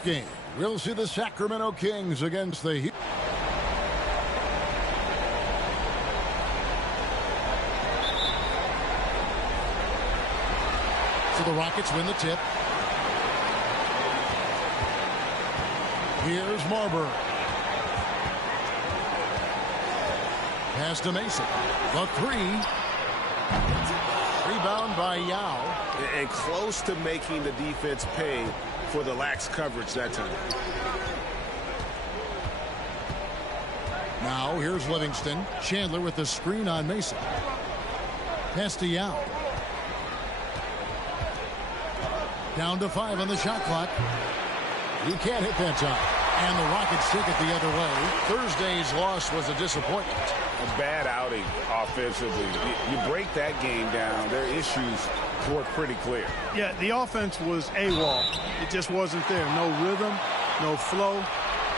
this game, we'll see the Sacramento Kings against the Heat. So the Rockets win the tip. Here's Marbury. Pass to Mason. The three. Rebound by Yao. And close to making the defense pay for the lax coverage that time. Now here's Livingston. Chandler with the screen on Mason. Pass to Yao. Down to 5 on the shot clock. He can't hit that time. And the Rockets take it the other way. Thursday's loss was a disappointment. A bad outing offensively. You break that game down, their issues were pretty clear. Yeah, the offense was AWOL. It just wasn't there. No rhythm, no flow,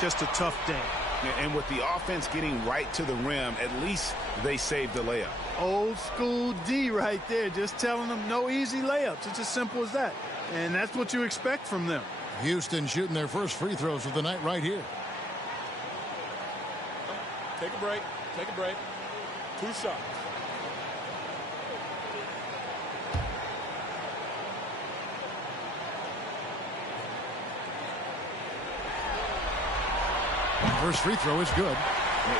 just a tough day. And with the offense getting right to the rim, at least they saved the layup. Old school D right there, just telling them no easy layups. It's as simple as that. And that's what you expect from them. Houston shooting their first free throws of the night right here. Take a break. Take a break. 2 shots. First free throw is good.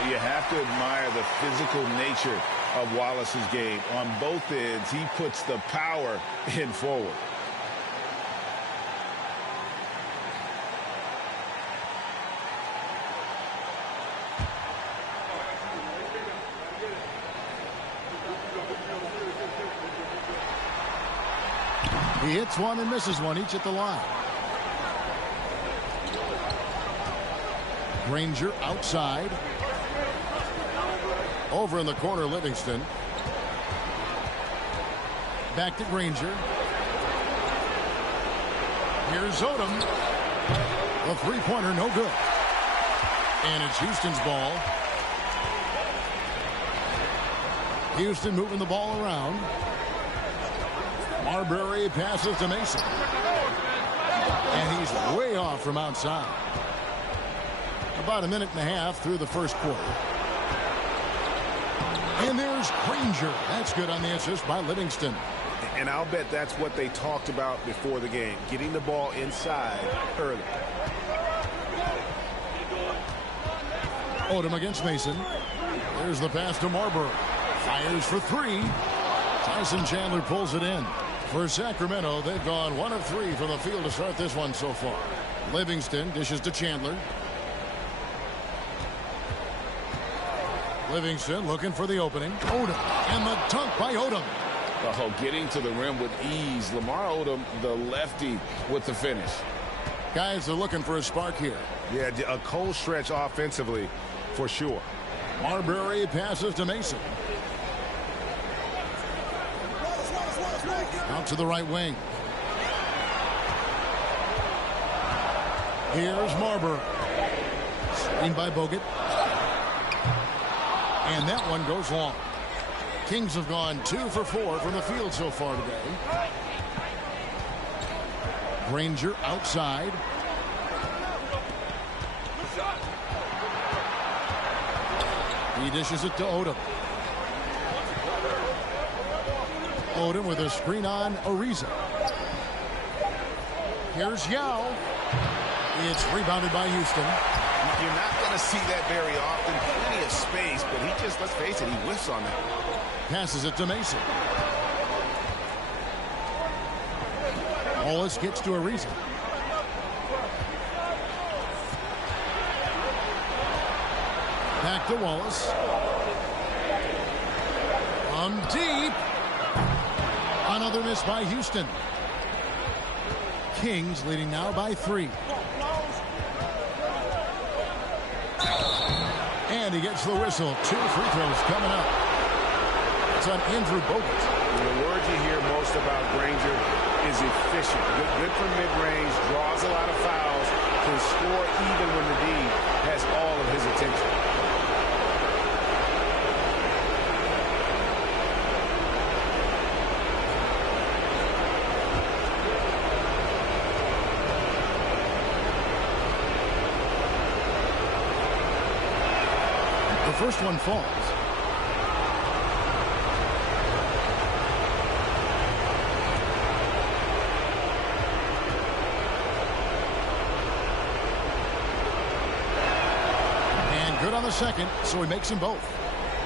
You have to admire the physical nature of Wallace's game. On both ends, he puts the power in forward. He hits one and misses one, each at the line. Granger outside. Over in the corner, Livingston. Back to Granger. Here's Odom. The three-pointer, no good. And it's Houston's ball. Houston moving the ball around. Marbury passes to Mason. And he's way off from outside. About a minute and a half through the first quarter. And there's Granger. That's good on the assist by Livingston. And I'll bet that's what they talked about before the game, getting the ball inside early. Odom against Mason. There's the pass to Marbury. Fires for three. Tyson Chandler pulls it in. For Sacramento, they've gone 1 of 3 from the field to start this one so far. Livingston dishes to Chandler. Livingston looking for the opening. Odom. And the dunk by Odom. Oh, getting to the rim with ease. Lamar Odom, the lefty, with the finish. Guys are looking for a spark here. Yeah, a cold stretch offensively for sure. Marbury passes to Mason. Out to the right wing. Here's Marbury. Screened by Bogut. And that one goes long. Kings have gone 2 for 4 from the field so far today. Granger outside. He dishes it to Odom. Odom with a screen on Ariza. Here's Yao. It's rebounded by Houston. You're not going to see that very often. Plenty of space, but he just, let's face it, he whiffs on that. Passes it to Mason. Wallace gets to Ariza. Back to Wallace. From deep. Another miss by Houston. Kings leading now by 3. And he gets the whistle. 2 free throws coming up. It's on Andrew Bogut. The word you hear most about Granger is efficient. Good from mid-range, draws a lot of fouls, can score even when the D has all of his attention. first one falls. And good on the second, so he makes them both.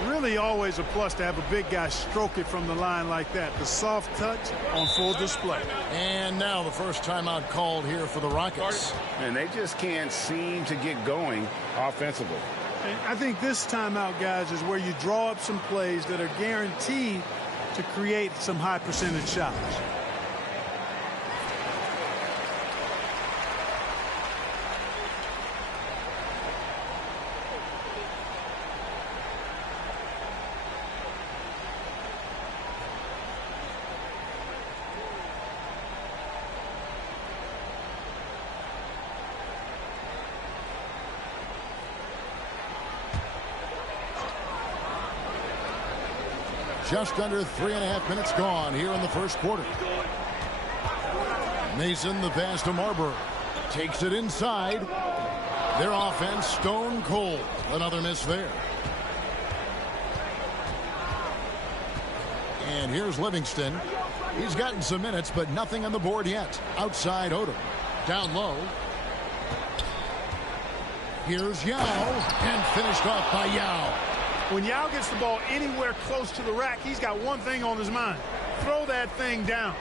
Really always a plus to have a big guy stroke it from the line like that. The soft touch on full display. And now the first timeout called here for the Rockets. And they just can't seem to get going offensively. And I think this timeout, guys, is where you draw up some plays that are guaranteed to create some high percentage shots. Just under 3.5 minutes gone here in the first quarter. Mason, the pass to Marbury. Takes it inside. Their offense stone cold. Another miss there. And here's Livingston. He's gotten some minutes, but nothing on the board yet. Outside Odom. Down low. Here's Yao. And finished off by Yao. When Yao gets the ball anywhere close to the rack, he's got one thing on his mind. Throw that thing down.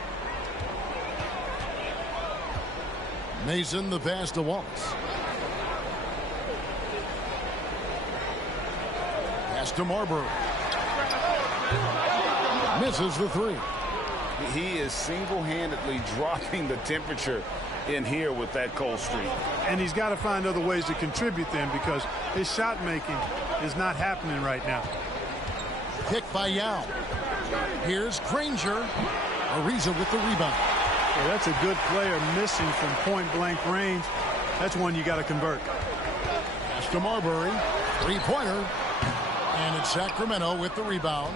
Mason, the pass to Wallace. Pass to Marbury. Misses the three. He is single-handedly dropping the temperature in here with that cold streak. And he's got to find other ways to contribute then, because his shot making is not happening right now. Picked by Yao. Here's Granger. Ariza with the rebound. Yeah, that's a good player missing from point-blank range. That's one you got to convert. Pass to Marbury. Three-pointer. And it's Sacramento with the rebound.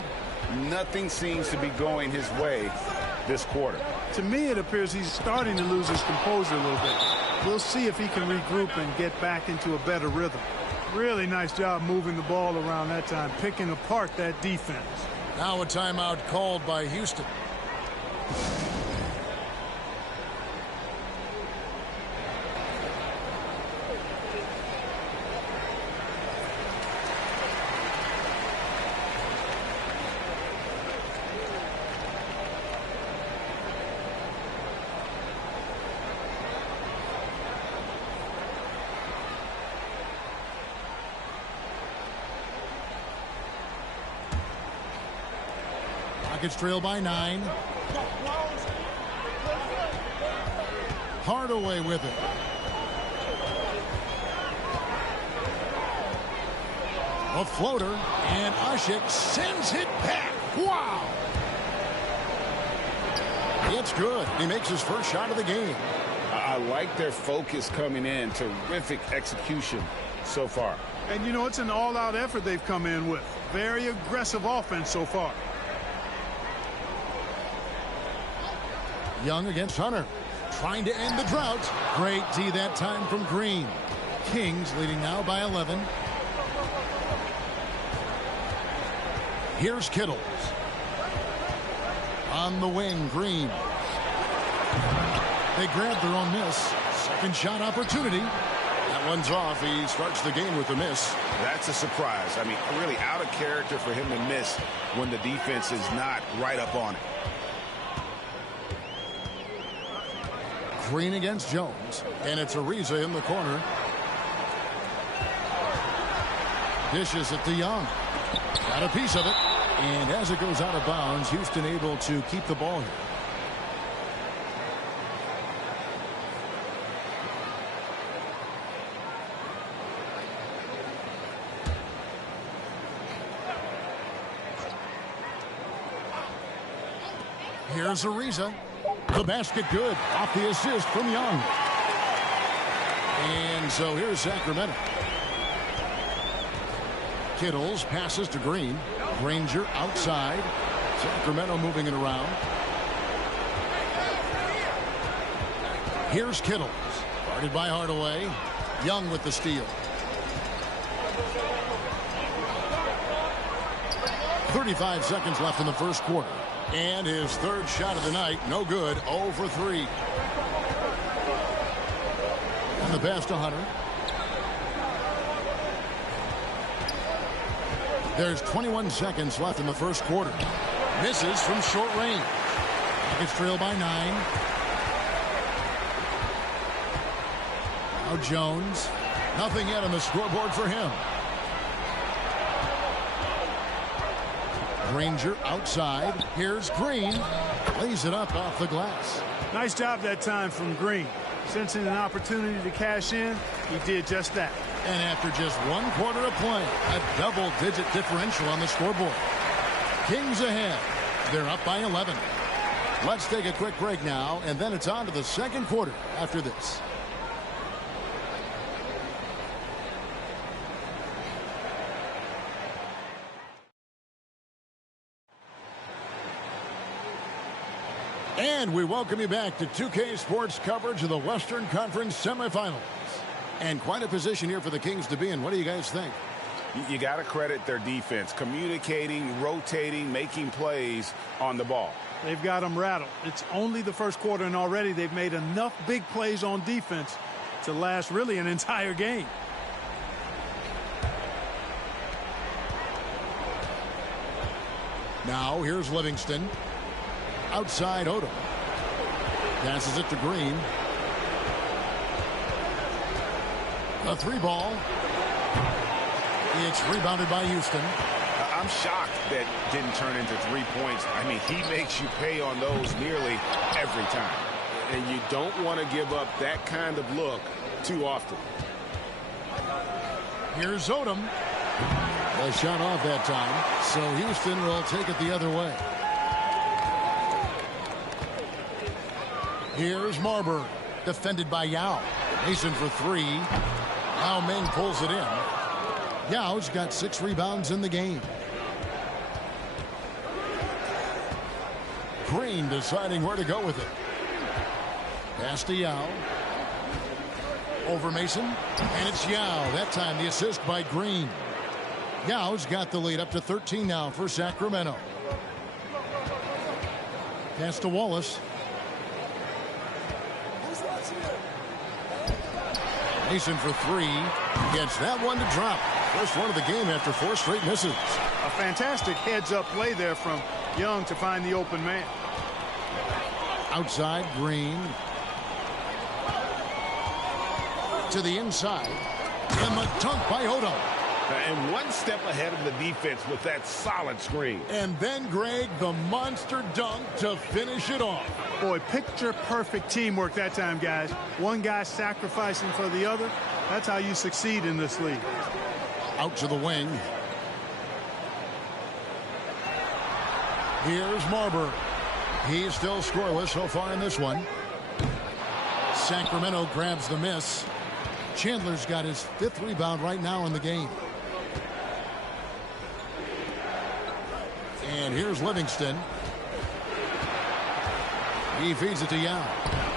Nothing seems to be going his way this quarter. To me, it appears he's starting to lose his composure a little bit. We'll see if he can regroup and get back into a better rhythm. Really nice job moving the ball around that time, picking apart that defense. Now a timeout called by Houston. Rockets trail by 9. Hardaway with it. A floater, and Ashik sends it back. Wow! It's good. He makes his first shot of the game. I like their focus coming in. Terrific execution so far. And, you know, it's an all-out effort they've come in with. Very aggressive offense so far. Young against Hunter. Trying to end the drought. Great D that time from Green. Kings leading now by 11. Here's Kittles. On the wing, Green. They grab their own miss. Second shot opportunity. That one's off. He starts the game with a miss. That's a surprise. I mean, really out of character for him to miss when the defense is not right up on it. Green against Jones, and it's Ariza in the corner. Dishes it to Young. Got a piece of it, and as it goes out of bounds, Houston able to keep the ball here. Here's Ariza. The basket good. Off the assist from Young. And so here's Sacramento. Kittles passes to Green. Granger outside. Sacramento moving it around. Here's Kittles. Guarded by Hardaway. Young with the steal. 35 seconds left in the first quarter. And his third shot of the night, no good, 0 for 3. And the pass to Hunter. There's 21 seconds left in the first quarter. Misses from short range. It's trailed by 9. Now Jones. Nothing yet on the scoreboard for him. Granger outside. Here's Green. Lays it up off the glass. Nice job that time from Green. Sensing an opportunity to cash in, he did just that. And after just 1 quarter of play, a double-digit differential on the scoreboard. Kings ahead. They're up by 11. Let's take a quick break now, and then it's on to the second quarter after this. And we welcome you back to 2K Sports coverage of the Western Conference semifinals. And quite a position here for the Kings to be in. What do you guys think? You got to credit their defense, communicating, rotating, making plays on the ball. They've got them rattled. It's only the first quarter, and already they've made enough big plays on defense to last really an entire game. Now here's Livingston. Outside Odom. Passes it to Green. A 3-ball. It's rebounded by Houston. I'm shocked that didn't turn into 3 points. I mean, he makes you pay on those nearly every time. And you don't want to give up that kind of look too often. Here's Odom. A shot off that time, so Houston will take it the other way. Here's Marbury, defended by Yao. Mason for 3. Yao Ming pulls it in. Yao's got 6 rebounds in the game. Green deciding where to go with it. Pass to Yao. Over Mason. And it's Yao. That time the assist by Green. Yao's got the lead up to 13 now for Sacramento. Pass to Wallace. Mason for 3. Gets that one to drop. First one of the game after 4 straight misses. A fantastic heads-up play there from Young to find the open man. Outside, Green. To the inside. And the dunk by Odom. And one step ahead of the defense with that solid screen. And then, Greg, the monster dunk to finish it off. Boy, picture-perfect teamwork that time, guys. One guy sacrificing for the other. That's how you succeed in this league. Out to the wing. Here's Marbury. He's still scoreless so far in this one. Sacramento grabs the miss. Chandler's got his 5th rebound right now in the game. And here's Livingston. He feeds it to Yao.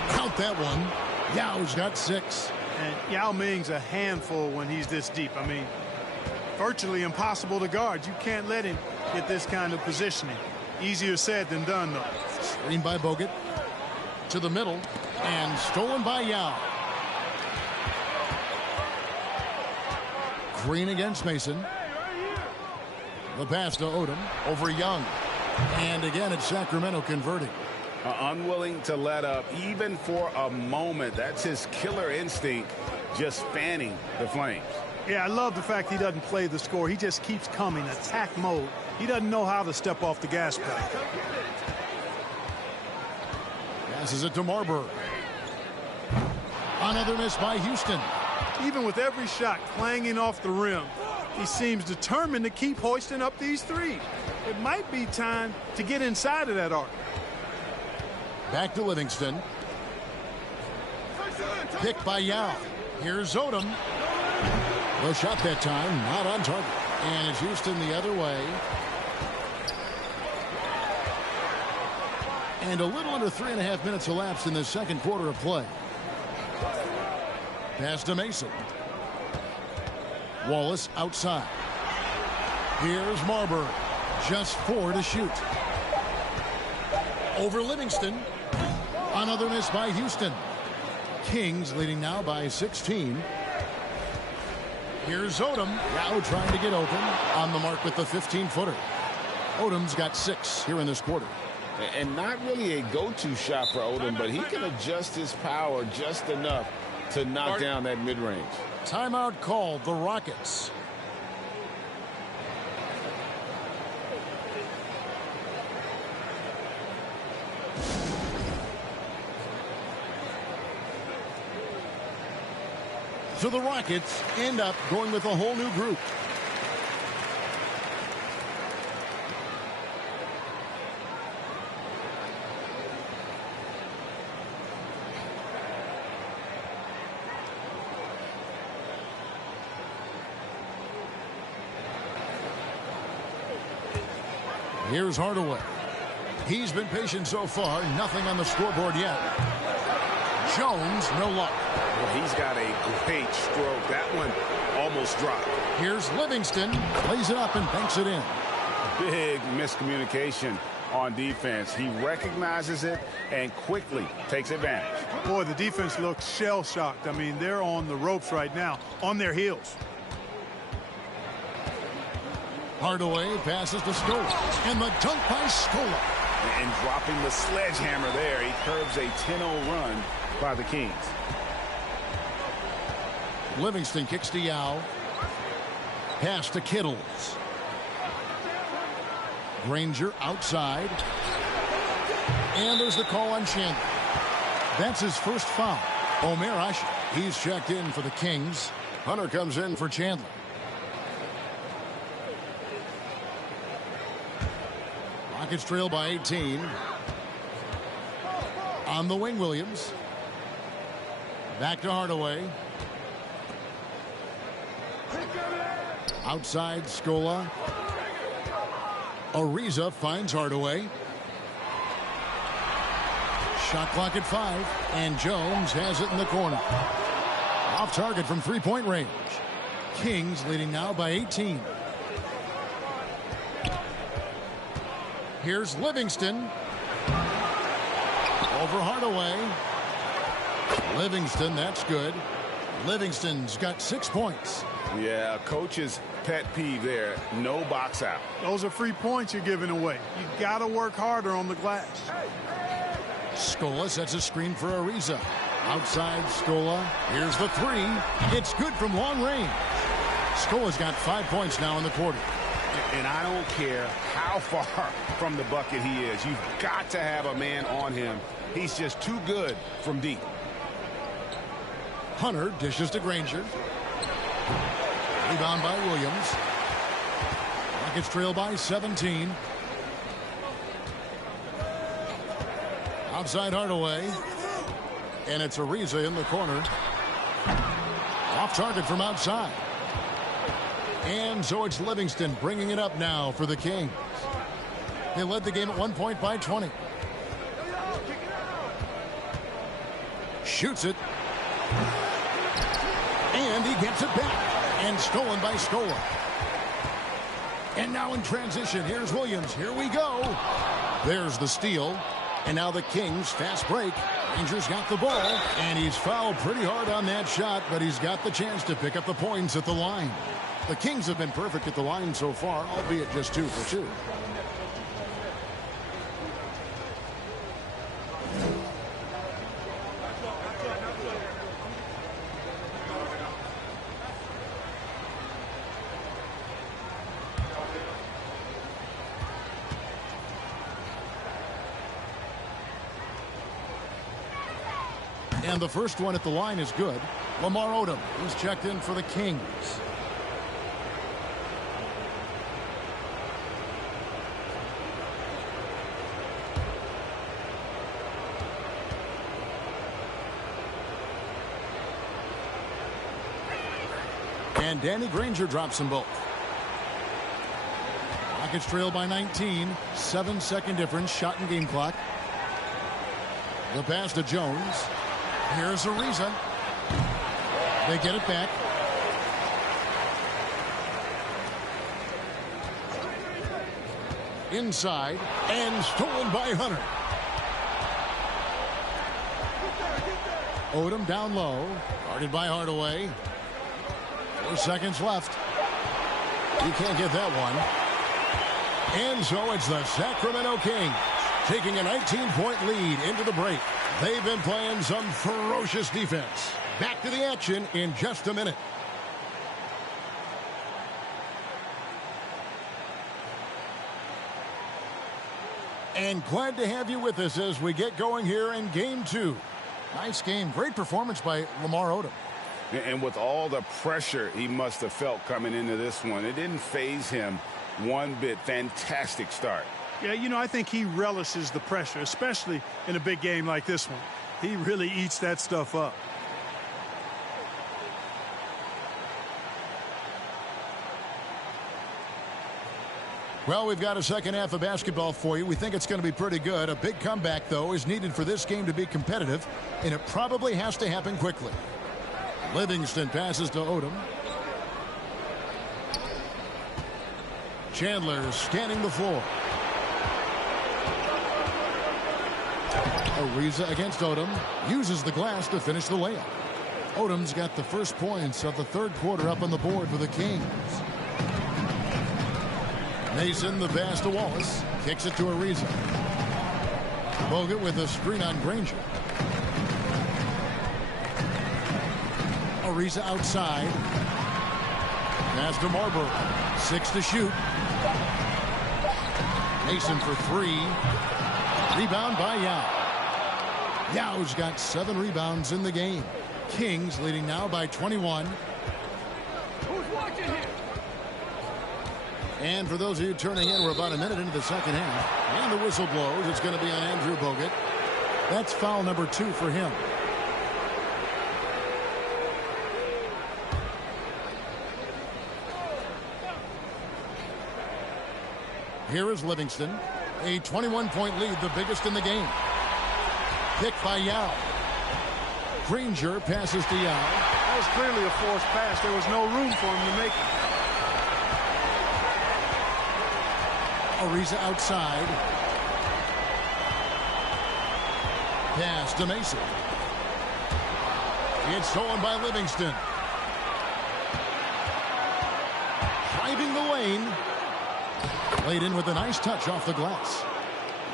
Count that one. Yao's got 6. And Yao Ming's a handful when he's this deep. I mean, virtually impossible to guard. You can't let him get this kind of positioning. Easier said than done, though. Screen by Bogut. To the middle. And stolen by Yao. Green against Mason. The pass to Odom over Young. And again, it's Sacramento converting. Unwilling to let up even for a moment. That's his killer instinct, just fanning the flames. Yeah, I love the fact he doesn't play the score. He just keeps coming, attack mode. He doesn't know how to step off the gas pedal. Passes it to Marbury. Another miss by Houston. Even with every shot clanging off the rim, he seems determined to keep hoisting up these threes. It might be time to get inside of that arc. Back to Livingston. Picked by Yao. Here's Odom. No shot that time, not on target. And it's Houston the other way. And a little under 3.5 minutes elapsed in the second quarter of play. Pass to Mason. Wallace outside. Here's Marbury. Just 4 to shoot. Over Livingston. Another miss by Houston. Kings leading now by 16. Here's Odom. Now trying to get open. On the mark with the 15-footer. Odom's got 6 here in this quarter. And not really a go-to shot for Odom, but he can adjust his power just enough to knock down that mid-range. Timeout called, the Rockets. So the Rockets end up going with a whole new group. Here's Hardaway. He's been patient so far. Nothing on the scoreboard yet. Jones, no luck. Well, he's got a great stroke. That one almost dropped. Here's Livingston. Plays it up and banks it in. Big miscommunication on defense. He recognizes it and quickly takes advantage. Boy, the defense looks shell-shocked. I mean, they're on the ropes right now, on their heels. Hardaway passes to Scola. And the dunk by Scola. And dropping the sledgehammer there, he curbs a 10-0 run by the Kings. Livingston kicks to Yao. Pass to Kittles. Granger outside. And there's the call on Chandler. That's his first foul. Omer Ashe, he's checked in for the Kings. Hunter comes in for Chandler. Rockets trail by 18. On the wing, Williams. Back to Hardaway. Outside, Scola. Ariza finds Hardaway. Shot clock at 5. And Jones has it in the corner. Off target from three-point range. Kings leading now by 18. Here's Livingston. Over Hardaway. Livingston, that's good. Livingston's got 6 points. Yeah, coach's pet peeve there. No box out. Those are free points you're giving away. You got to work harder on the glass. Scola sets a screen for Ariza. Outside Scola. Here's the 3. It's good from long range. Scola's got 5 points now in the quarter. And I don't care how far from the bucket he is. You've got to have a man on him. He's just too good from deep. Hunter dishes to Granger. Rebound by Williams. Rockets trail by 17. Outside Hardaway. And it's Ariza in the corner. Off target from outside. And so it's Livingston bringing it up now for the Kings. They led the game at 1 point by 20. Shoots it. And he gets it back. And stolen by Scola. And now in transition, here's Williams. Here we go. There's the steal. And now the Kings fast break. Rangers got the ball. And he's fouled pretty hard on that shot, but he's got the chance to pick up the points at the line. The Kings have been perfect at the line so far, albeit just 2 for 2. And the first one at the line is good. Lamar Odom, who's checked in for the Kings. And Danny Granger drops them both. Rockets trail by 19. 7-second difference. Shot and game clock. The pass to Jones. Here's Ariza. They get it back. Inside and stolen by Hunter. Odom down low. Guarded by Hardaway. 4 seconds left. You can't get that one. And so it's the Sacramento Kings taking a 19-point lead into the break. They've been playing some ferocious defense. Back to the action in just a minute. And glad to have you with us as we get going here in game 2. Nice game. Great performance by Lamar Odom. And with all the pressure he must have felt coming into this one, it didn't faze him one bit. Fantastic start. Yeah, you know, I think he relishes the pressure, especially in a big game like this one. He really eats that stuff up. Well, we've got a second half of basketball for you. We think it's going to be pretty good. A big comeback, though, is needed for this game to be competitive, and it probably has to happen quickly. Livingston passes to Odom. Chandler scanning the floor. Ariza against Odom. Uses the glass to finish the layup. Odom's got the first points of the third quarter up on the board for the Kings. Mason, the pass to Wallace. Kicks it to Ariza. Bogut with a screen on Granger. Ariza outside. Pass to Marbury. 6 to shoot. Mason for 3. Rebound by Yao. Yao's got 7 rebounds in the game. Kings leading now by 21. And for those of you turning in, we're about a minute into the second half. And the whistle blows. It's going to be on Andrew Bogut. That's foul number 2 for him. Here is Livingston. A 21-point lead, the biggest in the game. Picked by Yao. Granger passes to Yao. That was clearly a forced pass. There was no room for him to make it. Ariza outside. Pass to Mason. It's stolen by Livingston. Driving the lane. Played in with a nice touch off the glass.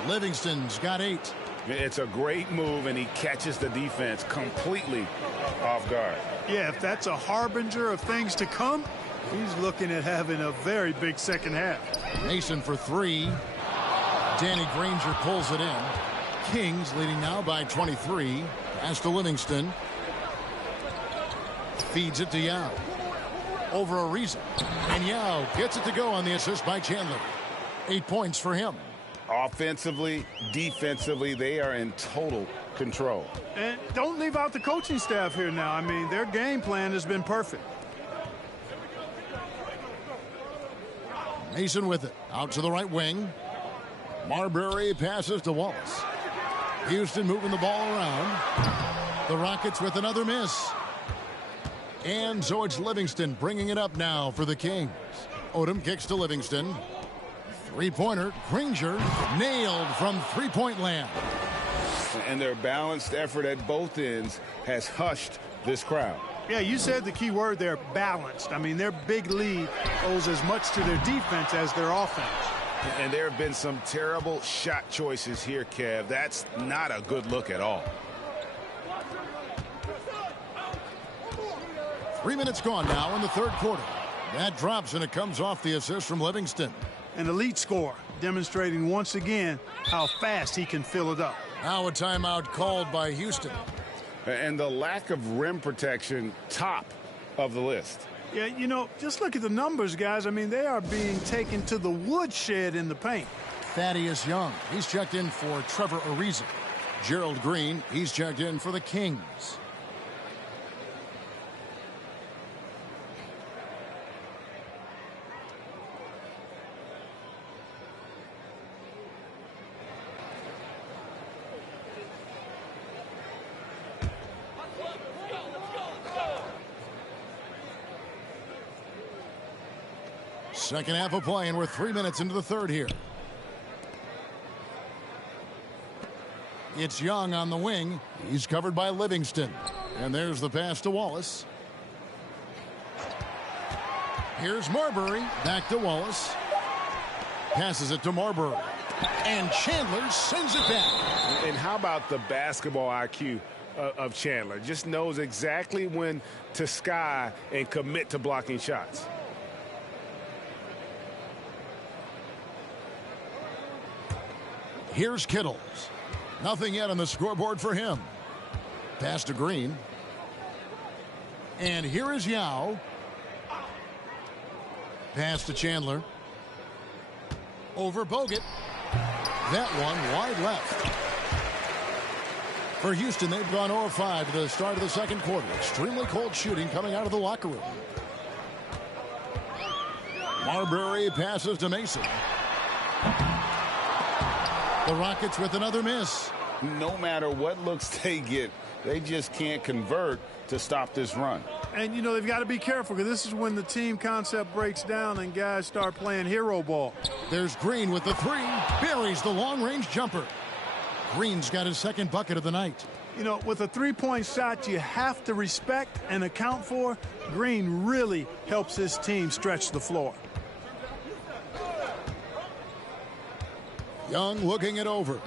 Livingston's got 8. It's a great move, and he catches the defense completely off guard. Yeah, if that's a harbinger of things to come, he's looking at having a very big second half. Mason for 3. Danny Granger pulls it in. Kings leading now by 23. Pass to Livingston. Feeds it to Yao. Over Ariza. And Yao gets it to go on the assist by Chandler. 8 points for him. Offensively, defensively, they are in total control. And don't leave out the coaching staff here now. I mean, their game plan has been perfect. Mason with it. Out to the right wing. Marbury passes to Wallace. Houston moving the ball around. The Rockets with another miss. And so it's Livingston bringing it up now for the Kings. Odom kicks to Livingston. Three-pointer. Granger nailed from three-point land. And their balanced effort at both ends has hushed this crowd. Yeah, you said the key word there, balanced. I mean, their big lead owes as much to their defense as their offense. And there have been some terrible shot choices here, Kev. That's not a good look at all. 3 minutes gone now in the third quarter. That drops, and it comes off the assist from Livingston. An elite score, demonstrating once again how fast he can fill it up. Now a timeout called by Houston. And the lack of rim protection, top of the list. Yeah, you know, just look at the numbers, guys. I mean, they are being taken to the woodshed in the paint. Thaddeus Young, he's checked in for Trevor Ariza. Gerald Green, he's checked in for the Kings. Second half of play, and we're 3 minutes into the third here. It's Young on the wing. He's covered by Livingston. And there's the pass to Wallace. Here's Marbury. Back to Wallace. Passes it to Marbury. And Chandler sends it back. And how about the basketball IQ of Chandler? Just knows exactly when to sky and commit to blocking shots. Here's Kittles. Nothing yet on the scoreboard for him. Pass to Green. And here is Yao. Pass to Chandler. Over Bogut. That one wide left. For Houston, they've gone 0-5 to the start of the second quarter. Extremely cold shooting coming out of the locker room. Marbury passes to Mason. The Rockets with another miss. No matter what looks they get, they just can't convert to stop this run. And, you know, they've got to be careful because this is when the team concept breaks down and guys start playing hero ball. There's Green with the three. Buries the long-range jumper. Green's got his second bucket of the night. You know, with a three-point shot you have to respect and account for, Green really helps his team stretch the floor. Young looking it over.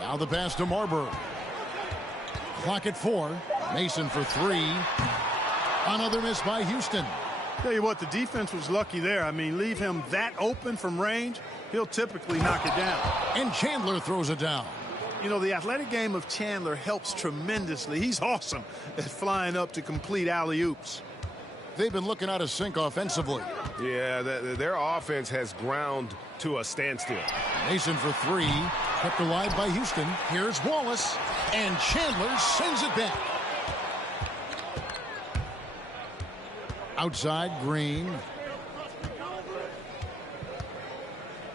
Now the pass to Marbury. Clock at 4. Mason for three. Another miss by Houston. Tell you what, the defense was lucky there. I mean, leave him that open from range, he'll typically knock it down. And Chandler throws it down. You know, the athletic game of Chandler helps tremendously. He's awesome at flying up to complete alley-oops. They've been looking out of sync offensively. Yeah, their offense has ground to a standstill. Mason for three. Kept alive by Houston. Here's Wallace. And Chandler sends it back. Outside, Green.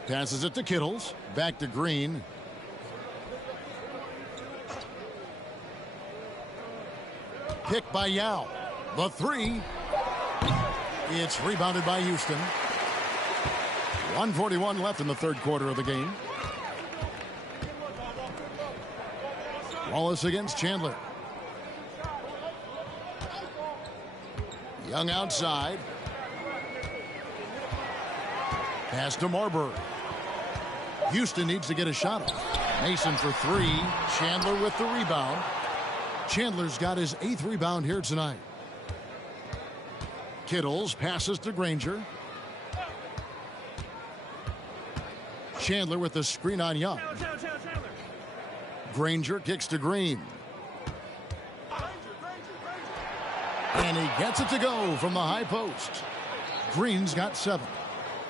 Passes it to Kittles. Back to Green. Picked by Yao. The three. It's rebounded by Houston. 1:41 left in the third quarter of the game. Wallace against Chandler. Young outside. Pass to Marbury. Houston needs to get a shot off. Mason for three. Chandler with the rebound. Chandler's got his 8th rebound here tonight. Kittles passes to Granger. Chandler with the screen on Young. Granger kicks to Green. And he gets it to go from the high post. Green's got 7.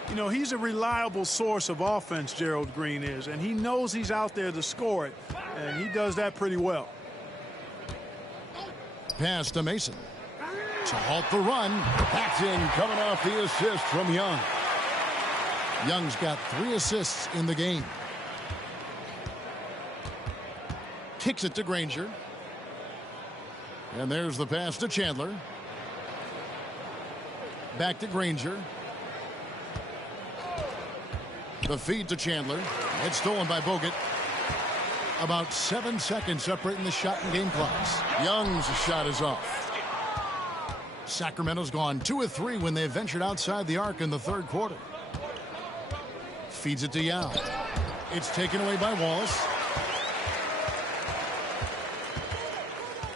You know, he's a reliable source of offense, Gerald Green is, and he knows he's out there to score it, and he does that pretty well. Pass to Mason. To halt the run. That's in, coming off the assist from Young. Young's got 3 assists in the game. Kicks it to Granger. And there's the pass to Chandler. Back to Granger. The feed to Chandler. It's stolen by Bogut. About 7 seconds separating the shot and game clocks. Young's shot is off. Sacramento's gone 2 of 3 when they ventured outside the arc in the third quarter. Feeds it to Yao. It's taken away by Wallace.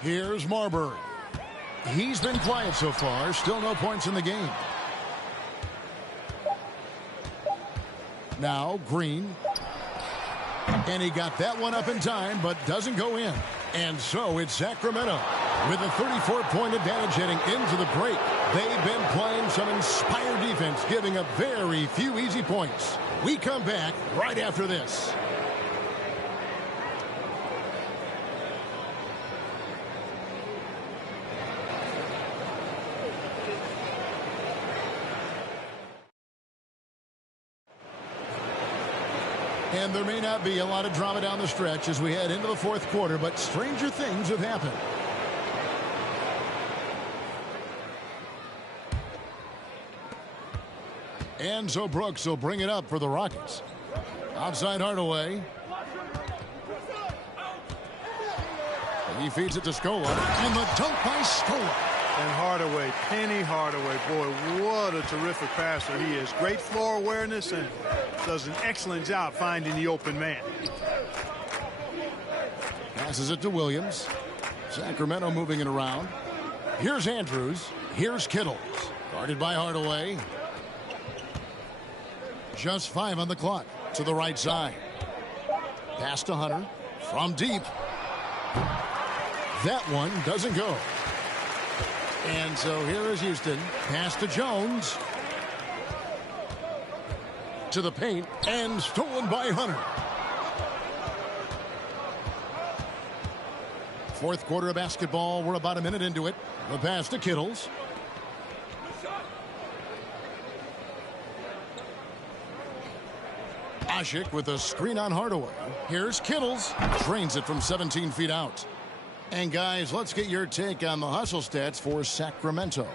Here's Marbury. He's been quiet so far. Still no points in the game. Now Green. And he got that one up in time, but doesn't go in. And so it's Sacramento with a 34-point advantage heading into the break. They've been playing some inspired defense, giving up very few easy points. We come back right after this. And there may not be a lot of drama down the stretch as we head into the fourth quarter, but stranger things have happened. And so Brooks will bring it up for the Rockets. Outside Hardaway. He feeds it to Scola. And the dunk by Scola. And Hardaway, Penny Hardaway, boy, what a terrific passer he is. Great floor awareness and does an excellent job finding the open man. Passes it to Williams. Sacramento moving it around. Here's Andrews. Here's Kittles. Guarded by Hardaway. Just 5 on the clock. To the right side. Pass to Hunter. From deep. That one doesn't go. And so here is Houston. Pass to Jones. To the paint. And stolen by Hunter. Fourth quarter of basketball. We're about a minute into it. The pass to Kittles. Asik with a screen on Hardaway. Here's Kittles. Drains it from 17 feet out. And guys, let's get your take on the hustle stats for Sacramento.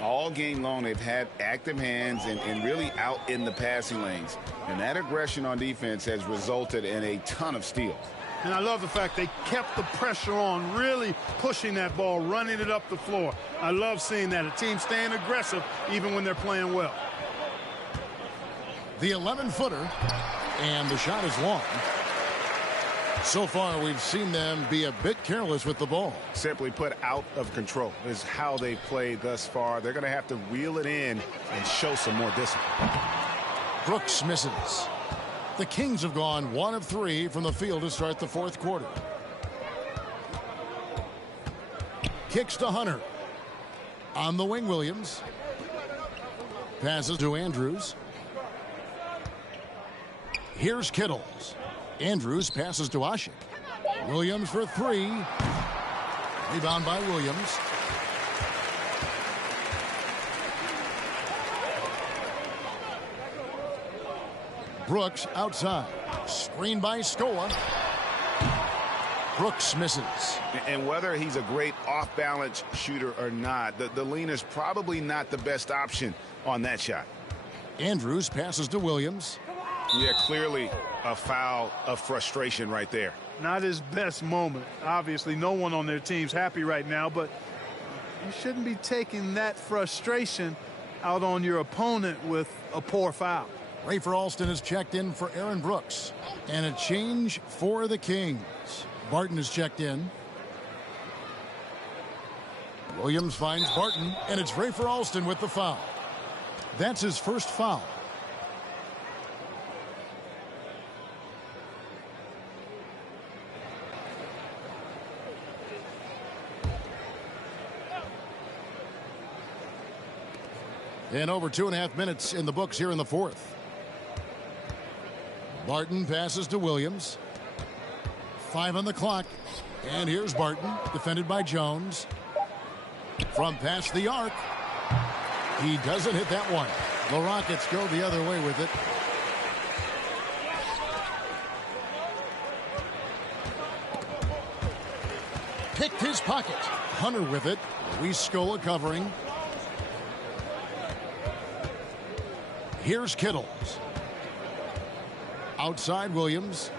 All game long, they've had active hands and really out in the passing lanes. And that aggression on defense has resulted in a ton of steals. And I love the fact they kept the pressure on, really pushing that ball, running it up the floor. I love seeing that. A team staying aggressive even when they're playing well. The 11-footer. And the shot is long. So far, we've seen them be a bit careless with the ball. Simply put, out of control is how they've played thus far. They're going to have to reel it in and show some more discipline. Brooks misses. The Kings have gone 1 of 3 from the field to start the fourth quarter. Kicks to Hunter. On the wing, Williams. Passes to Andrews. Here's Kittles. Andrews passes to Asik. Williams for 3. Rebound by Williams. Brooks outside. Screen by Scola. Brooks misses. And whether he's a great off-balance shooter or not, the lean is probably not the best option on that shot. Andrews passes to Williams. Yeah, clearly a foul of frustration right there. Not his best moment. Obviously, no one on their team's happy right now, but you shouldn't be taking that frustration out on your opponent with a poor foul. Rafer Alston has checked in for Aaron Brooks. And a change for the Kings. Barton is checked in. Williams finds Barton, and it's Rafer Alston with the foul. That's his first foul. And over 2.5 minutes in the books here in the fourth. Barton passes to Williams. 5 on the clock. And here's Barton, defended by Jones. From past the arc. He doesn't hit that one. The Rockets go the other way with it. Picked his pocket. Hunter with it. Luis Scola covering. Here's Kittles. Outside Williams.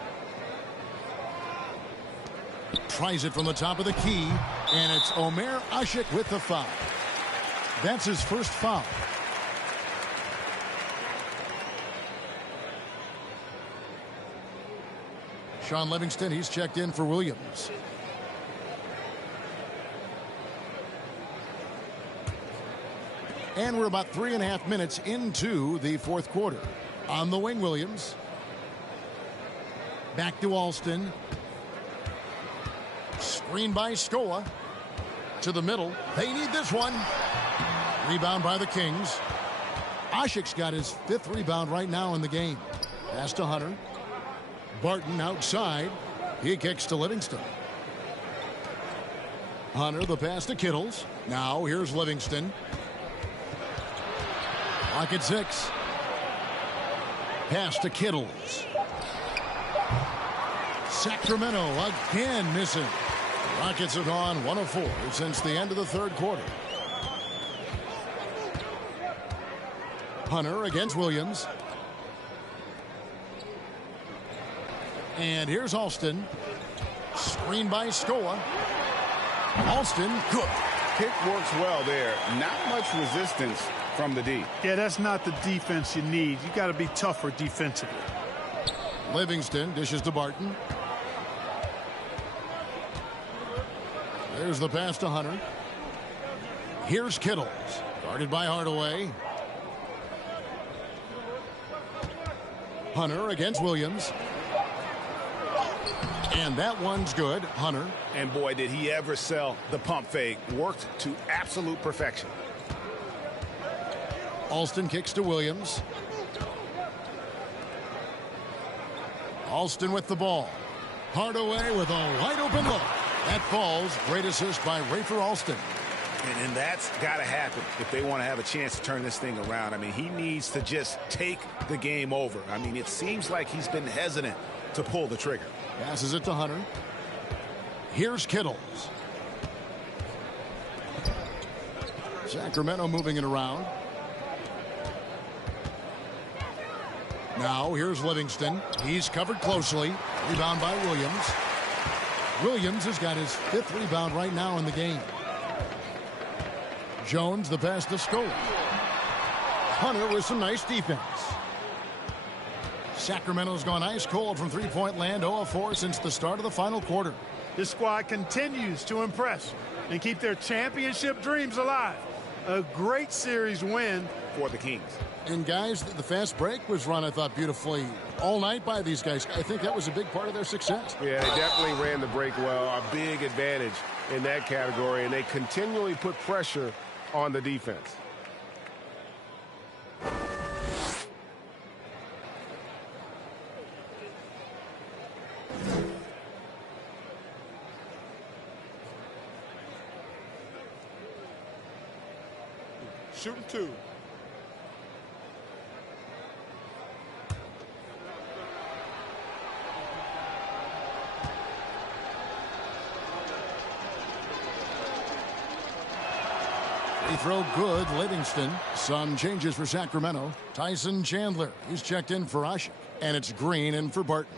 Tries it from the top of the key. And it's Omer Asik with the foul. That's his first foul. Sean Livingston, he's checked in for Williams. And we're about 3.5 minutes into the fourth quarter. On the wing, Williams. Back to Alston. Screen by Scola. To the middle. They need this one. Rebound by the Kings. Asik's got his 5th rebound right now in the game. Pass to Hunter. Barton outside. He kicks to Livingston. Hunter, the pass to Kittles. Now here's Livingston. Clock at 6. Pass to Kittles. Sacramento again missing. Rockets have gone 1 of 4 since the end of the third quarter. Hunter against Williams. And here's Alston. Screen by Scoa. Alston, good. Pick works well there. Not much resistance from the D. Yeah, that's not the defense you need. You got to be tougher defensively. Livingston dishes to Barton. There's the pass to Hunter. Here's Kittles. Guarded by Hardaway. Hunter against Williams. And that one's good. Hunter. And boy, did he ever sell the pump fake. Worked to absolute perfection. Alston kicks to Williams. Alston with the ball. Hardaway with a wide open look. That falls. Great assist by Rafer Alston. And that's got to happen if they want to have a chance to turn this thing around. I mean, he needs to just take the game over. I mean, it seems like he's been hesitant to pull the trigger. Passes it to Hunter. Here's Kittles. Sacramento moving it around. Now here's Livingston. He's covered closely. Rebound by Williams. Williams has got his 5th rebound right now in the game. Jones the pass to Scola. Hunter with some nice defense. Sacramento's gone ice cold from three-point land, 0 of 4 since the start of the final quarter. This squad continues to impress and keep their championship dreams alive. A great series win for the Kings. And guys, the fast break was run, I thought, beautifully all night by these guys. I think that was a big part of their success. Yeah, they definitely ran the break well. A big advantage in that category, and they continually put pressure on the defense. Shooting 2. Free throw good, Livingston. Some changes for Sacramento. Tyson Chandler, he's checked in for Ashik. And it's Green in for Barton.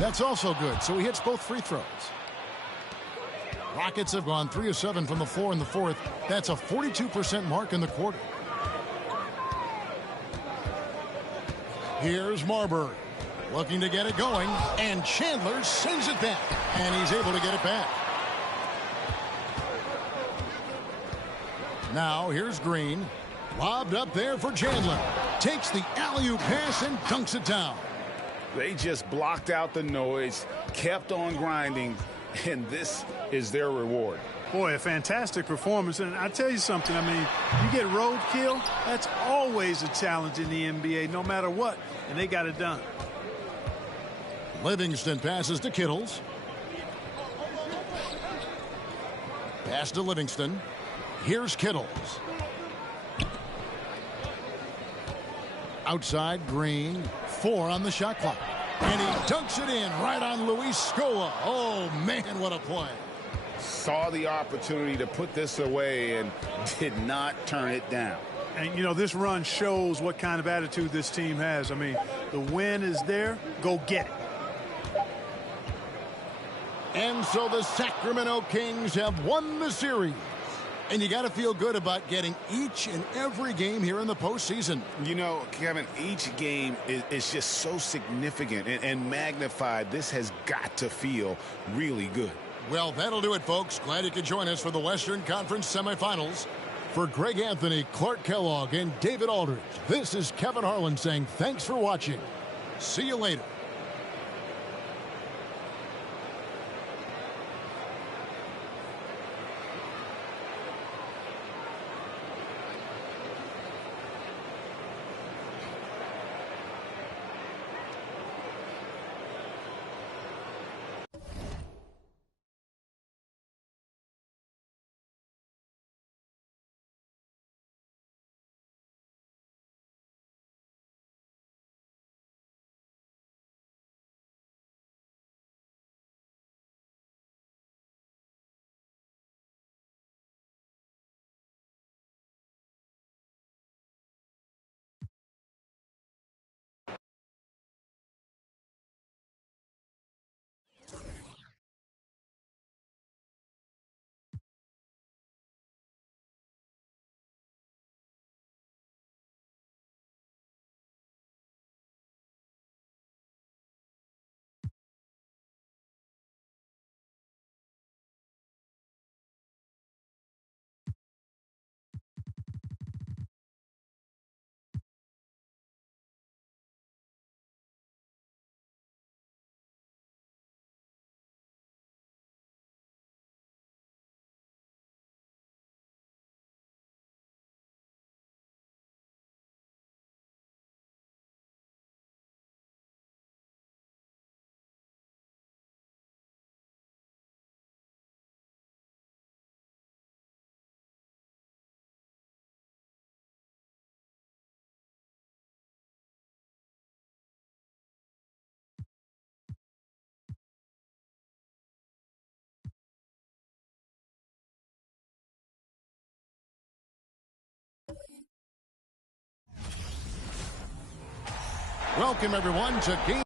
That's also good, so he hits both free throws. Rockets have gone 3 of 7 from the floor in the 4th. That's a 42% mark in the quarter. Here's Marbury looking to get it going, and Chandler sends it back, and he's able to get it back. Now here's Green, lobbed up there for Chandler. Takes the alley-oop pass and dunks it down. They just blocked out the noise, kept on grinding, and this is their reward. Boy, a fantastic performance. And I tell you something, I mean, you get roadkill, that's always a challenge in the NBA, no matter what. And they got it done. Livingston passes to Kittles. Pass to Livingston. Here's Kittles. Outside, Green. 4 on the shot clock. And he dunks it in right on Luis Scola. Oh, man, what a play. Saw the opportunity to put this away and did not turn it down. And, you know, this run shows what kind of attitude this team has. I mean, the win is there. Go get it. And so the Sacramento Kings have won the series. And you got to feel good about getting each and every game here in the postseason. You know, Kevin, each game is just so significant and magnified. This has got to feel really good. Well, that'll do it, folks. Glad you could join us for the Western Conference semifinals. For Greg Anthony, Clark Kellogg, and David Aldridge, this is Kevin Harlan saying thanks for watching. See you later. Welcome, everyone, to Game.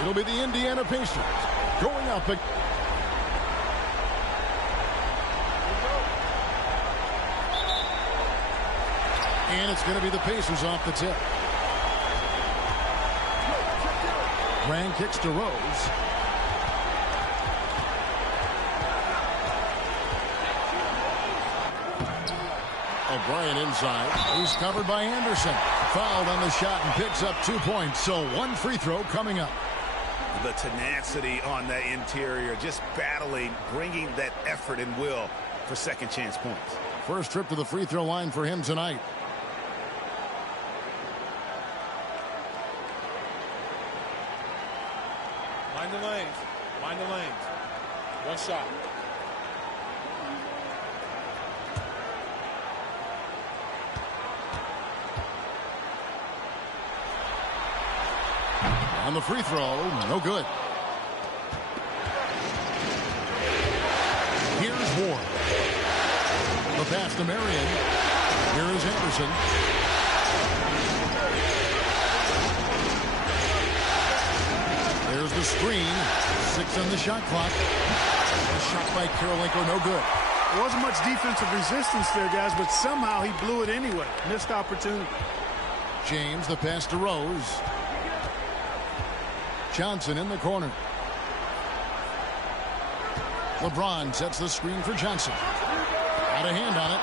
It'll be the Indiana Pacers going up. And it's going to be the Pacers off the tip. Grant kicks to Rose. O'Brien inside. He's covered by Anderson. Fouled on the shot and picks up 2 points. So one free throw coming up. The tenacity on that interior, just battling, bringing that effort and will for second chance points. First trip to the free throw line for him tonight. Mind the lanes. Mind the lanes. One shot. On the free throw, no good. Here's Ward. The pass to Marion. Here is Anderson. There's the screen. 6 on the shot clock. A shot by Karolinko, no good. There wasn't much defensive resistance there, guys, but somehow he blew it anyway. Missed opportunity. James, the pass to Rose. Johnson in the corner. LeBron sets the screen for Johnson. Got a hand on it.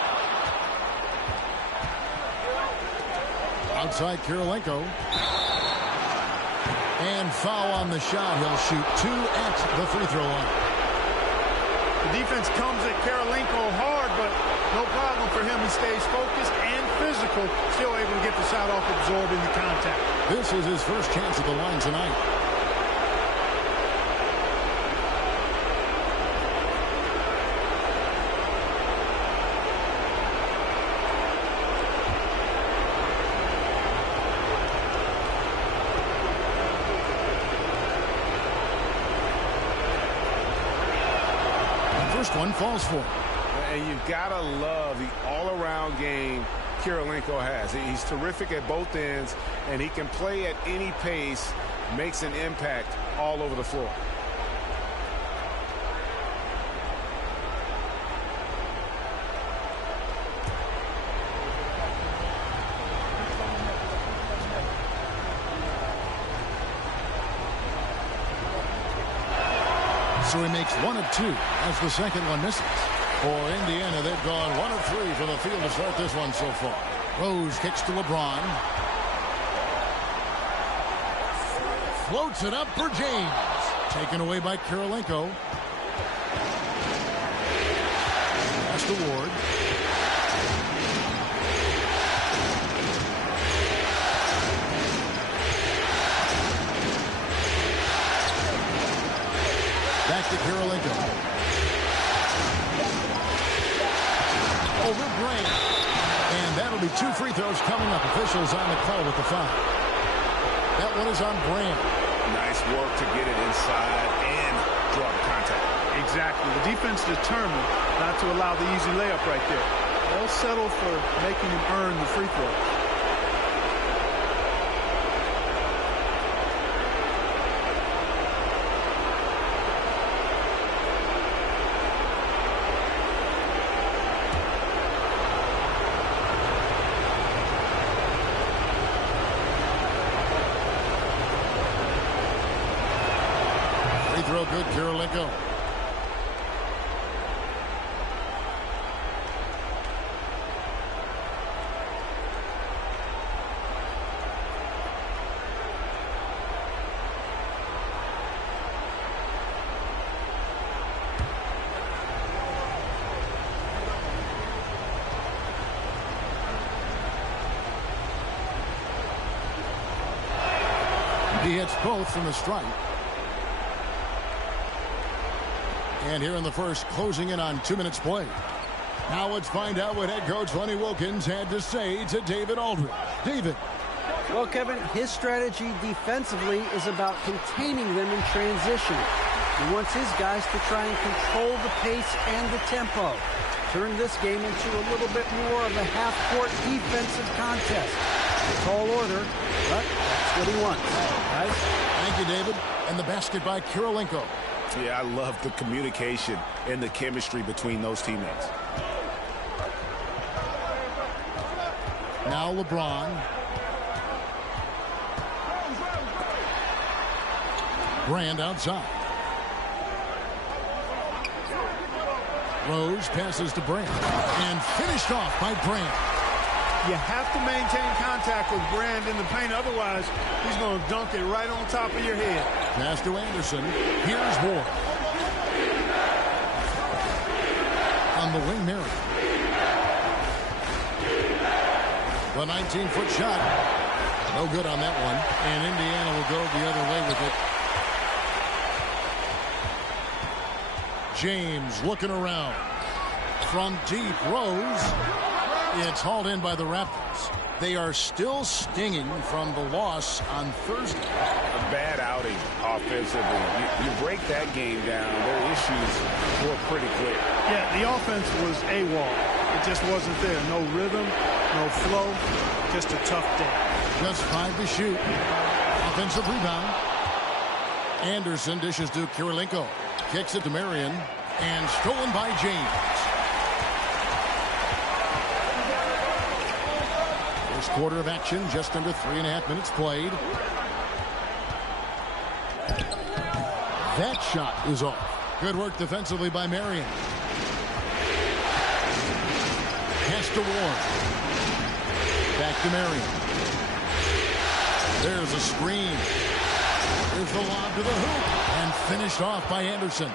Outside Karolinko. And foul on the shot. He'll shoot 2 at the free throw line. The defense comes at Karolinko hard, but no problem for him. He stays focused and physical, still able to get the shot off, absorbing the contact. This is his first chance at the line tonight. First one falls for him. And you've got to love the all-around game Karolinko has. He's terrific at both ends, and he can play at any pace, makes an impact all over the floor. So he makes 1 of 2 as the second one misses. For Indiana, they've gone 1 of 3 from the field to start this one so far. Rose kicks to LeBron. Floats it up for James. Taken away by Kirilenko. Pass to Ward. Back to Kirilenko. Over Brand. And that'll be 2 free throws coming up. Officials on the call with the foul. That one is on Brand. Nice work to get it inside and draw the contact. Exactly. The defense determined not to allow the easy layup right there. They'll settle for making him earn the free throw. Good, Kirilenko. He hits both from the stripe. And here in the first, closing in on 2 minutes play. Now let's find out what head coach Lenny Wilkins had to say to David Aldridge. David. Well, Kevin, his strategy defensively is about containing them in transition. He wants his guys to try and control the pace and the tempo. Turn this game into a little bit more of a half-court defensive contest. A tall order, but that's what he wants. Guys? Thank you, David. And the basket by Kirilenko. Yeah, I love the communication and the chemistry between those teammates. Now LeBron. Brand outside. Rose passes to Brand. And finished off by Brand. You have to maintain contact with Brand in the paint. Otherwise, he's going to dunk it right on top of your head. Pass to Anderson. Here's Ward. On the wing, Mary. The 19-foot shot. No good on that one. And Indiana will go the other way with it. James looking around. From deep, Rose. It's hauled in by the Raptors. They are still stinging from the loss on Thursday. A bad outing offensively. You break that game down, their issues were pretty clear. Yeah, the offense was AWOL. It just wasn't there. No rhythm, no flow, just a tough day. Just 5 to shoot. Offensive rebound. Anderson dishes to Kirilenko. Kicks it to Marion. And stolen by James. First quarter of action, just under 3.5 minutes played. That shot is off. Good work defensively by Marion. Pass to Ward. Back to Marion. There's a screen. There's the lob to the hoop. And finished off by Anderson.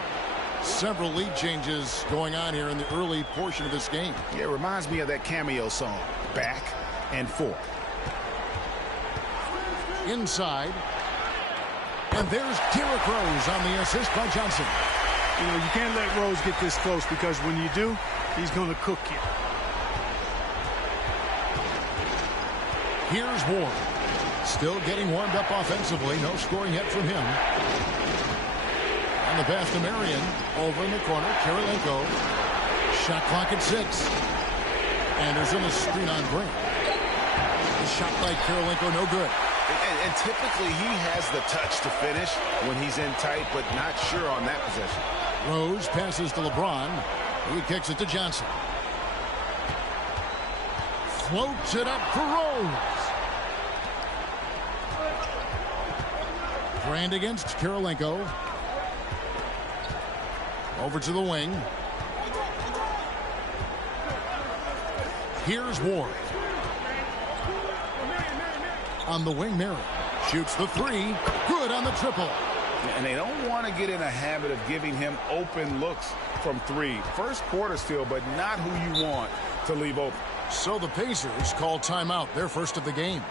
Several lead changes going on here in the early portion of this game. Yeah, it reminds me of that cameo song, Back and Forth. Inside. And there's Derrick Rose on the assist by Johnson. You know, you can't let Rose get this close because when you do, he's going to cook you. Here's Ward. Still getting warmed up offensively. No scoring yet from him. And the pass to Marion. Over in the corner. Kirilenko. Shot clock at 6. Anderson a screen on Brand. The shot by Kirilenko, no good. And typically he has the touch to finish when he's in tight, but not sure on that possession. Rose passes to LeBron. He kicks it to Johnson. Floats it up for Rose. Brand against Kirilenko. Over to the wing. Here's Ward. On the wing, Marion shoots the three. Good on the triple. And they don't want to get in a habit of giving him open looks from three. First quarter still, but not who you want to leave open. So the Pacers call timeout, their first of the game.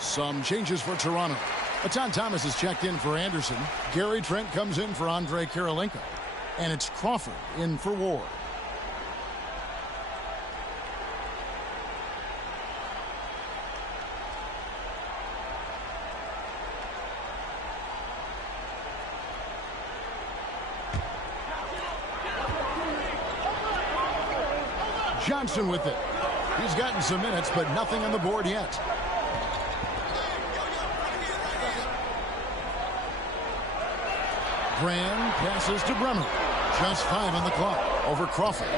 Some changes for Toronto. Atan Thomas is checked in for Anderson. Gary Trent comes in for Andre Kirilenko. And it's Crawford in for Ward. Johnson with it. He's gotten some minutes, but nothing on the board yet. Graham passes to Bremer. Just 5 on the clock. Over Crawford.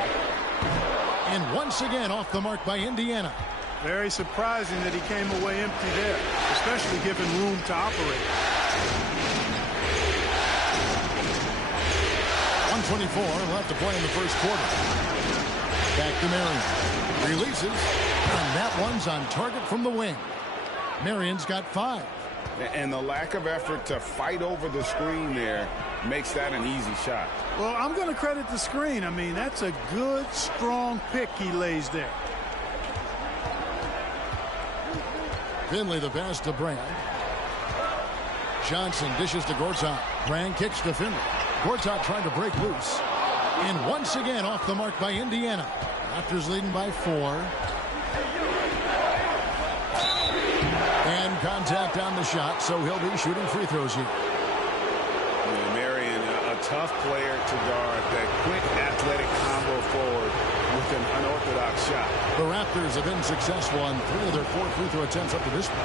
And once again off the mark by Indiana. Very surprising that he came away empty there, especially given room to operate. 1:24 left to play in the first quarter. Back to Marion. Releases. And that one's on target from the wing. Marion's got 5. And the lack of effort to fight over the screen there makes that an easy shot. Well, I'm going to credit the screen. I mean, that's a good, strong pick he lays there. Finley the pass to Brand. Johnson dishes to Gortat. Brand kicks to Finley. Gortat trying to break loose. And once again off the mark by Indiana. Raptors leading by 4. And contact on the shot, so he'll be shooting free throws here. Yeah, Marion, a tough player to guard. That quick athletic combo forward with an unorthodox shot. The Raptors have been successful on 3 of their 4 free throw attempts up to this point.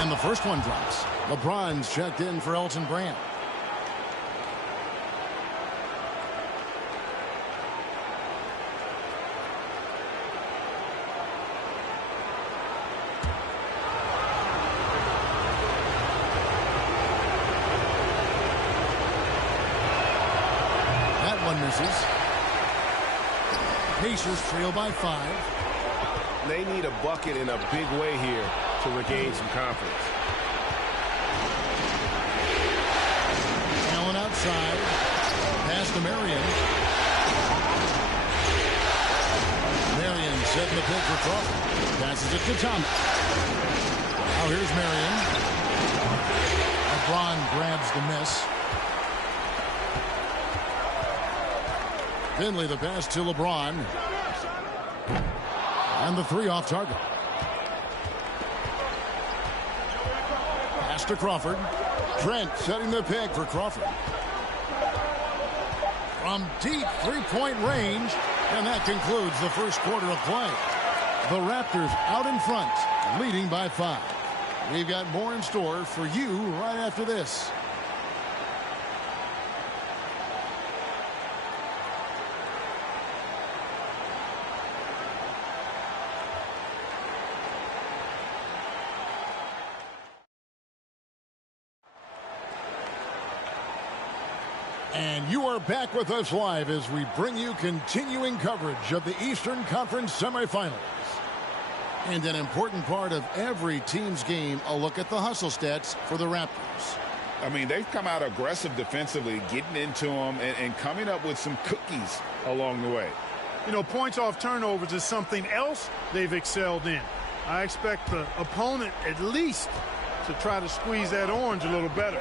And the first one drops. LeBron's checked in for Elton Brand. That one misses. Pacers trail by 5. They need a bucket in a big way here to regain some confidence. Allen outside. Pass to Marion. Marion setting the pick for Crawford. Passes it to Thomas. Now here's Marion. LeBron grabs the miss. Finley the pass to LeBron. And the 3 off target. Pass to Crawford. Trent setting the pick for Crawford. From deep 3-point range. And that concludes the first quarter of play. The Raptors out in front, leading by 5. We've got more in store for you right after this. And you are back with us live as we bring you continuing coverage of the Eastern Conference semifinals. And an important part of every team's game, a look at the hustle stats for the Raptors. I mean, they've come out aggressive defensively, getting into them and coming up with some cookies along the way. You know, points off turnovers is something else they've excelled in. I expect the opponent at least to try to squeeze that orange a little better.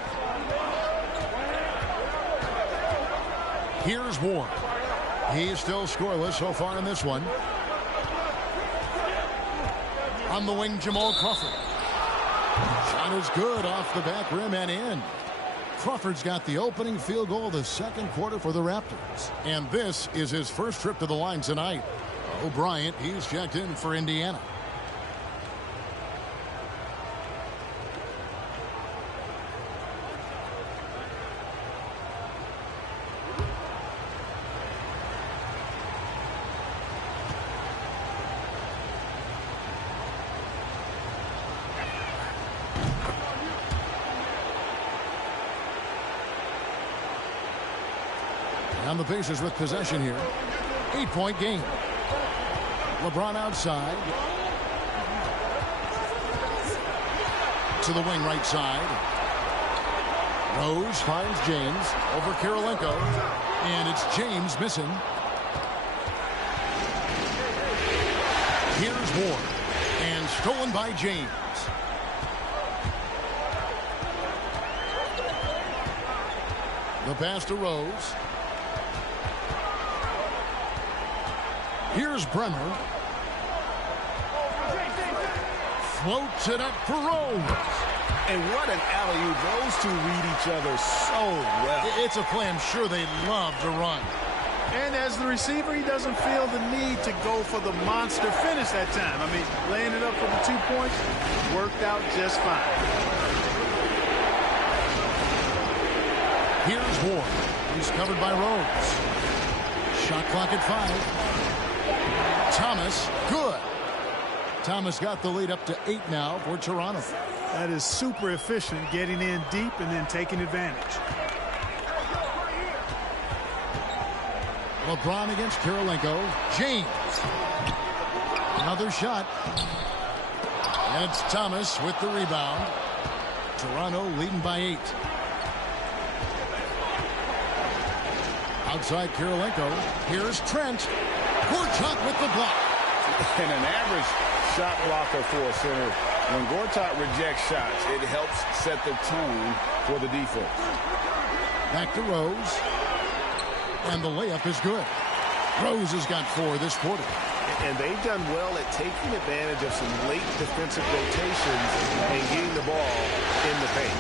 Here's Ward. He's still scoreless so far in this one. On the wing, Jamal Crawford. Shot is good off the back rim and in. Crawford's got the opening field goal of the second quarter for the Raptors. And this is his first trip to the line tonight. O'Brien, he's checked in for Indiana. And the Pacers with possession here. 8-point game. LeBron outside. To the wing right side. Rose finds James over Kirilenko. And it's James missing. Here's Ward. And stolen by James. The pass to Rose. Here's Bremer. Floats it up for Rose. And what an alley-oop. Those two read each other so well. It's a play I'm sure they love to run. And as the receiver, he doesn't feel the need to go for the monster finish that time. I mean, laying it up for the 2 points worked out just fine. Here's Ward. He's covered by Rose. Shot clock at 5. Thomas, good. Thomas got the lead up to 8 now for Toronto. That is super efficient, getting in deep and then taking advantage. LeBron against Kirilenko. James. Another shot. And it's Thomas with the rebound. Toronto leading by 8. Outside Kirilenko. Here's Trent. Gortat with the block. And an average shot blocker for a center. When Gortat rejects shots, it helps set the tone for the defense. Back to Rose. And the layup is good. Rose has got 4 this quarter. And they've done well at taking advantage of some late defensive rotations and getting the ball in the paint.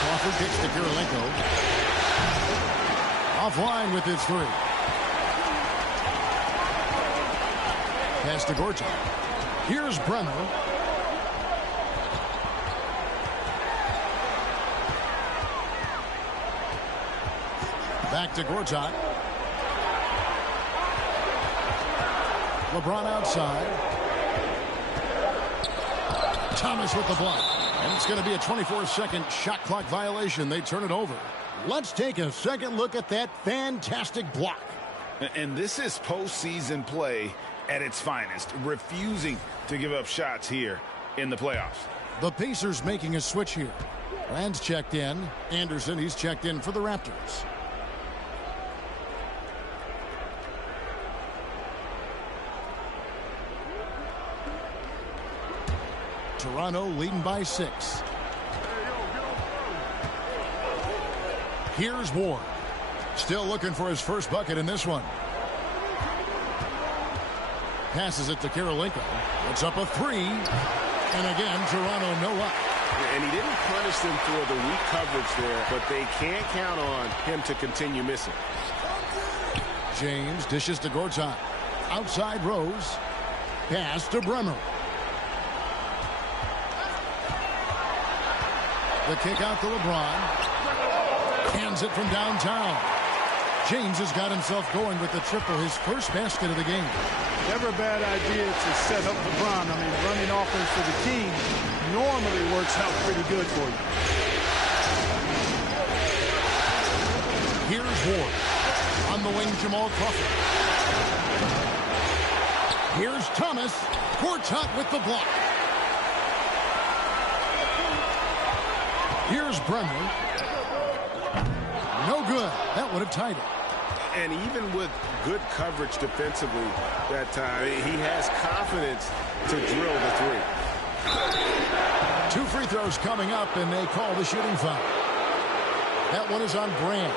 Crawford kicks to Kirilenko. Offline with his 3. Pass to Gortat. Here's Bremer. Back to Gortat. LeBron outside. Thomas with the block. And it's going to be a 24-second shot clock violation. They turn it over. Let's take a second look at that fantastic block. And this is postseason play at its finest, refusing to give up shots here in the playoffs. The Pacers making a switch here. Rand's checked in. Anderson, he's checked in for the Raptors. Toronto leading by 6. Here's Ward. Still looking for his first bucket in this one. Passes it to Kirilenko. It's up a 3. And again, Toronto no up. And he didn't punish them for the weak coverage there, but they can't count on him to continue missing. James dishes to Gortat. Outside Rose. Pass to Bremer. The kick out to LeBron. Hands it from downtown. James has got himself going with the triple, his first basket of the game. Never a bad idea to set up LeBron. I mean, running offense for the team normally works out pretty good for you. Here's Ward. On the wing, Jamal Crawford. Here's Thomas. Gortat with the block. Here's Bremer. No good. That would have tied it. And even with good coverage defensively that time, he has confidence to drill the 3. 2 free throws coming up, and they call the shooting foul. That one is on Grant.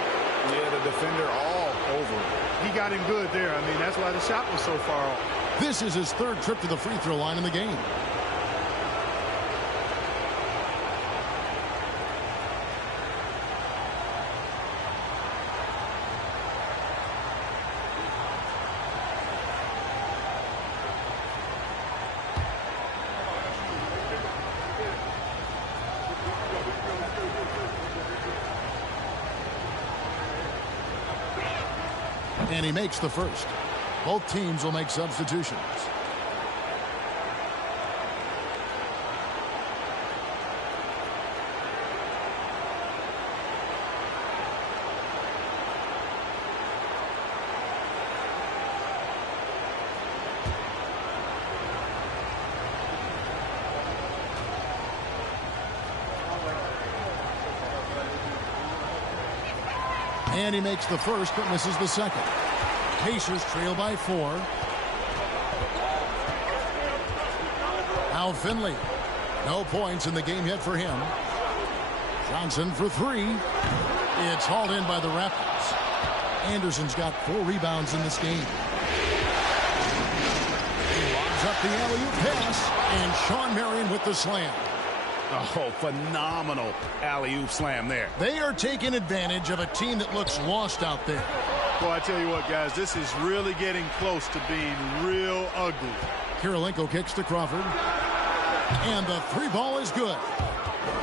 Yeah, the defender all over it. He got him good there. I mean, that's why the shot was so far off. This is his third trip to the free throw line in the game. And he makes the first. Both teams will make substitutions. And he makes the first, but misses the second. Pacers trail by 4. Now Finley. No points in the game yet for him. Johnson for 3. It's hauled in by the Raptors. Anderson's got 4 rebounds in this game. He lobs up the alley-oop pass, and Shawn Marion with the slam. Oh, phenomenal alley-oop slam there. They are taking advantage of a team that looks lost out there. Boy, I tell you what, guys, this is really getting close to being real ugly. Kirilenko kicks to Crawford. And the 3-ball is good.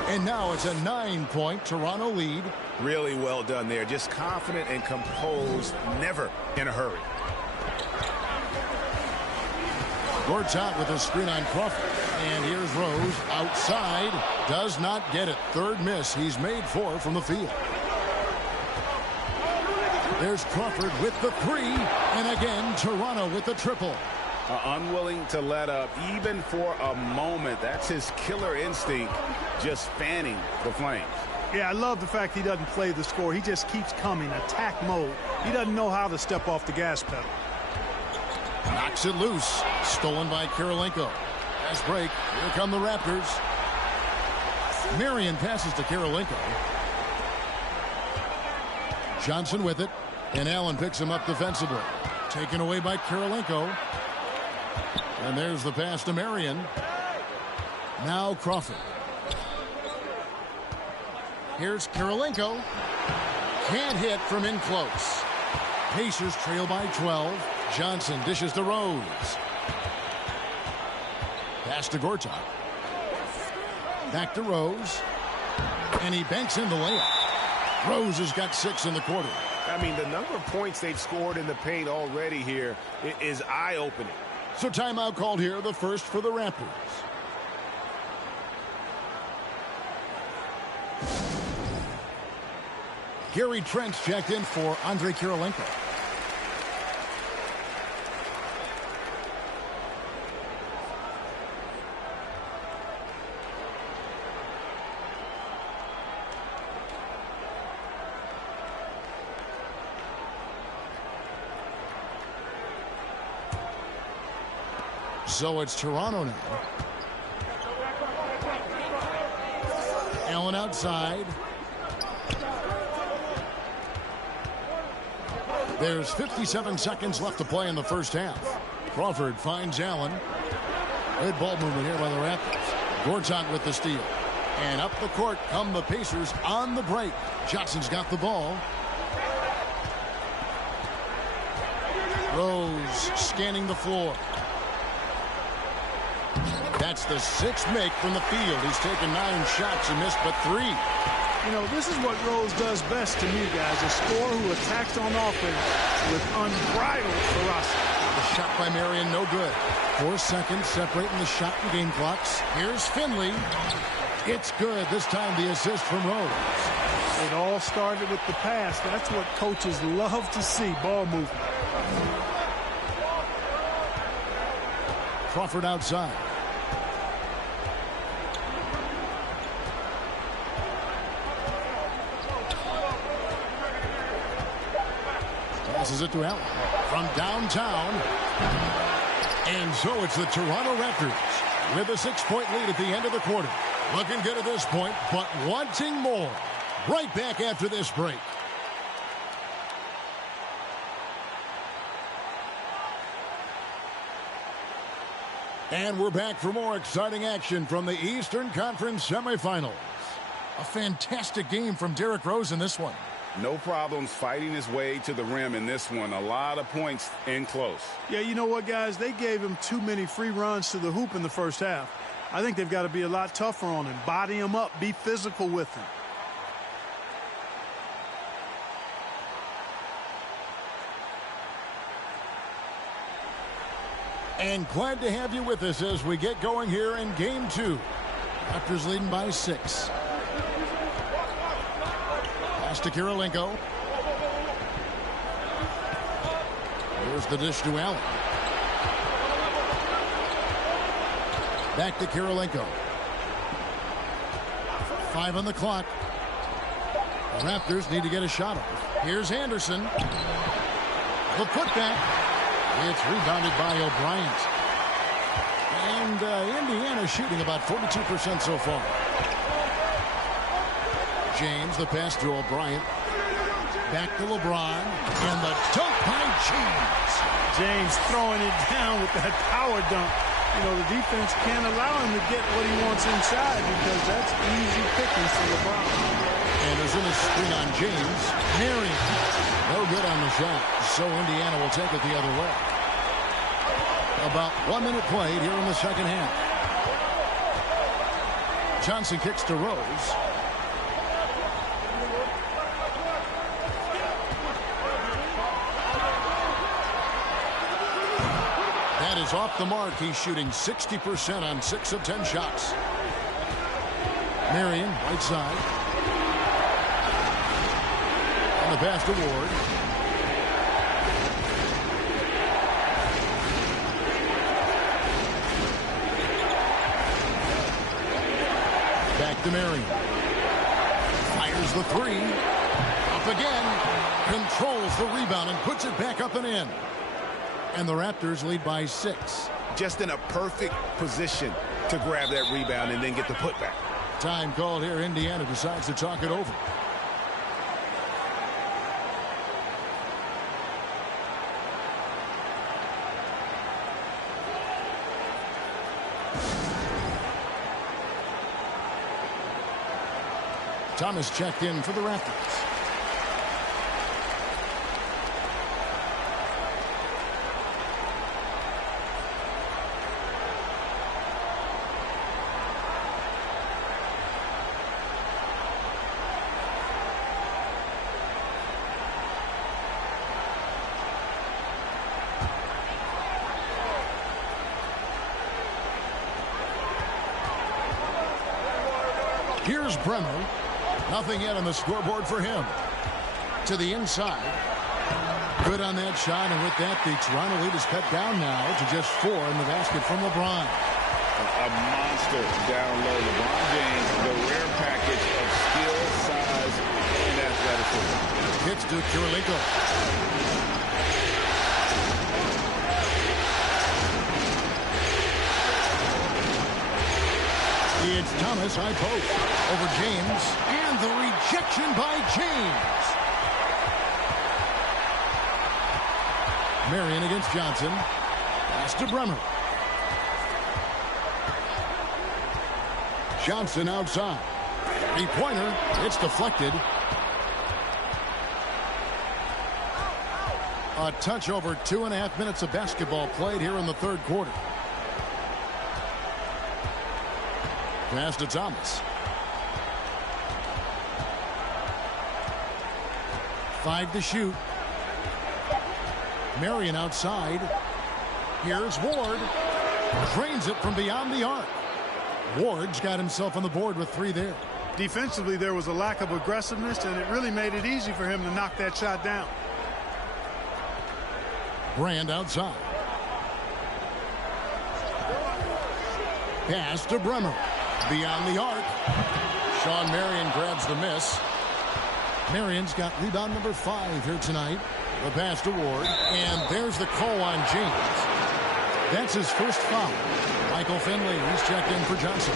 And now it's a 9-point Toronto lead. Really well done there. Just confident and composed, never in a hurry. Gort's out with a screen on Crawford. And here's Rose outside. Does not get it. Third miss. He's made 4 from the field. There's Crawford with the 3. And again, Toronto with the triple. Unwilling to let up even for a moment. That's his killer instinct, just fanning the flames. Yeah, I love the fact he doesn't play the score. He just keeps coming, attack mode. He doesn't know how to step off the gas pedal. Knocks it loose. Stolen by Kirilenko. Fast break. Here come the Raptors. Marion passes to Kirilenko. Johnson with it. And Allen picks him up defensively. Taken away by Kirilenko. And there's the pass to Marion. Now Crawford. Here's Kirilenko. Can't hit from in close. Pacers trail by 12. Johnson dishes to Rose. Pass to Gortat. Back to Rose. And he banks in the layup. Rose has got 6 in the quarter. I mean, the number of points they've scored in the paint already here is eye-opening. So timeout called here, the first for the Raptors. Gary Trent's checked in for Andrei Kirilenko. So it's Toronto now. Allen outside. There's 57 seconds left to play in the first half. Crawford finds Allen. Good ball movement here by the Raptors. Gortat with the steal. And up the court come the Pacers on the break. Johnson's got the ball. Rose scanning the floor. That's the 6th make from the field. He's taken 9 shots and missed but 3. You know, this is what Rose does best to me, guys. A scorer who attacks on offense with unbridled ferocity. The shot by Marion, no good. 4 seconds separating the shot and game clocks. Here's Finley. It's good. This time the assist from Rose. It all started with the pass. That's what coaches love to see, ball movement. Crawford outside. Passes it to Allen from downtown. And so it's the Toronto Raptors with a 6-point lead at the end of the quarter. Looking good at this point, but wanting more. Right back after this break. And we're back for more exciting action from the Eastern Conference semifinals. A fantastic game from Derrick Rose in this one. No problems fighting his way to the rim in this one. A lot of points in close. Yeah, you know what, guys? They gave him too many free runs to the hoop in the first half. I think they've got to be a lot tougher on him. Body him up. Be physical with him. And glad to have you with us as we get going here in Game 2. Raptors leading by 6. Pass to Kirilenko. Here's the dish to Allen. Back to Kirilenko. 5 on the clock. The Raptors need to get a shot off. Here's Anderson. The putback. It's rebounded by O'Brien. And Indiana shooting about 42% so far. James, the pass to O'Brien. Back to LeBron. And the dunk by James. James throwing it down with that power dunk. You know, the defense can't allow him to get what he wants inside because that's easy pickings for LeBron. Anderson is screen on James. Marion. No good on the shot. So Indiana will take it the other way. About 1 minute played here in the second half. Johnson kicks to Rose. That is off the mark. He's shooting 60% on 6 of 10 shots. Marion, right side. On the pass to Ward. Back to Marion. Fires the 3. Up again. Controls the rebound and puts it back up and in. And the Raptors lead by 6. Just in a perfect position to grab that rebound and then get the putback. Time called here. Indiana decides to talk it over. Thomas checked in for the Raptors. Here's Bremer. Nothing yet on the scoreboard for him. To the inside. Good on that shot, and with that, the Toronto lead is cut down now to just 4 in the basket from LeBron. A monster down low. LeBron James, the rare package of skill, size, and athleticism. Hits to Kirilenko. It's Thomas, high post, over James, and the rejection by James. Marion against Johnson. Pass to Bremer. Johnson outside. Three-pointer. It's deflected. A touch over 2.5 minutes of basketball played here in the third quarter. Pass to Thomas. 5 to shoot. Marion outside. Here's Ward. Drains it from beyond the arc. Ward's got himself on the board with 3 there. Defensively, there was a lack of aggressiveness, and it really made it easy for him to knock that shot down. Brand outside. Pass to Bremer. Beyond the arc. Sean Marion grabs the miss. Marion's got rebound number 5 here tonight. The pass to Ward. And there's the call on James. That's his first foul. Michael Finley, he's checked in for Johnson.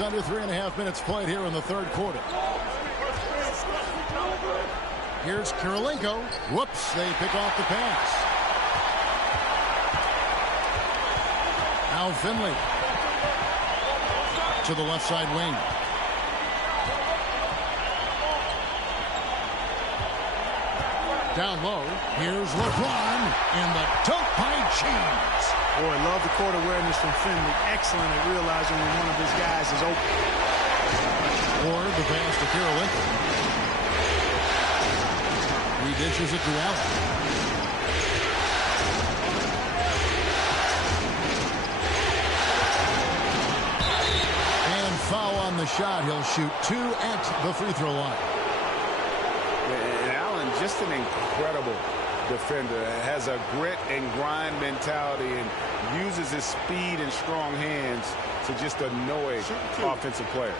Just under 3.5 minutes played here in the third quarter. Here's Kirilenko. Whoops, they pick off the pass. Now Finley to the left side wing. Down low, here's LeBron, and the dunk by James. Boy, love the court awareness from Finley. Excellent at realizing when one of his guys is open. Or the pass to Kirilenko. He dishes it to Allen. And foul on the shot. He'll shoot 2 at the free throw line. And Allen, just an incredible defender. Has a grit and grind mentality and uses his speed and strong hands to just annoy offensive players.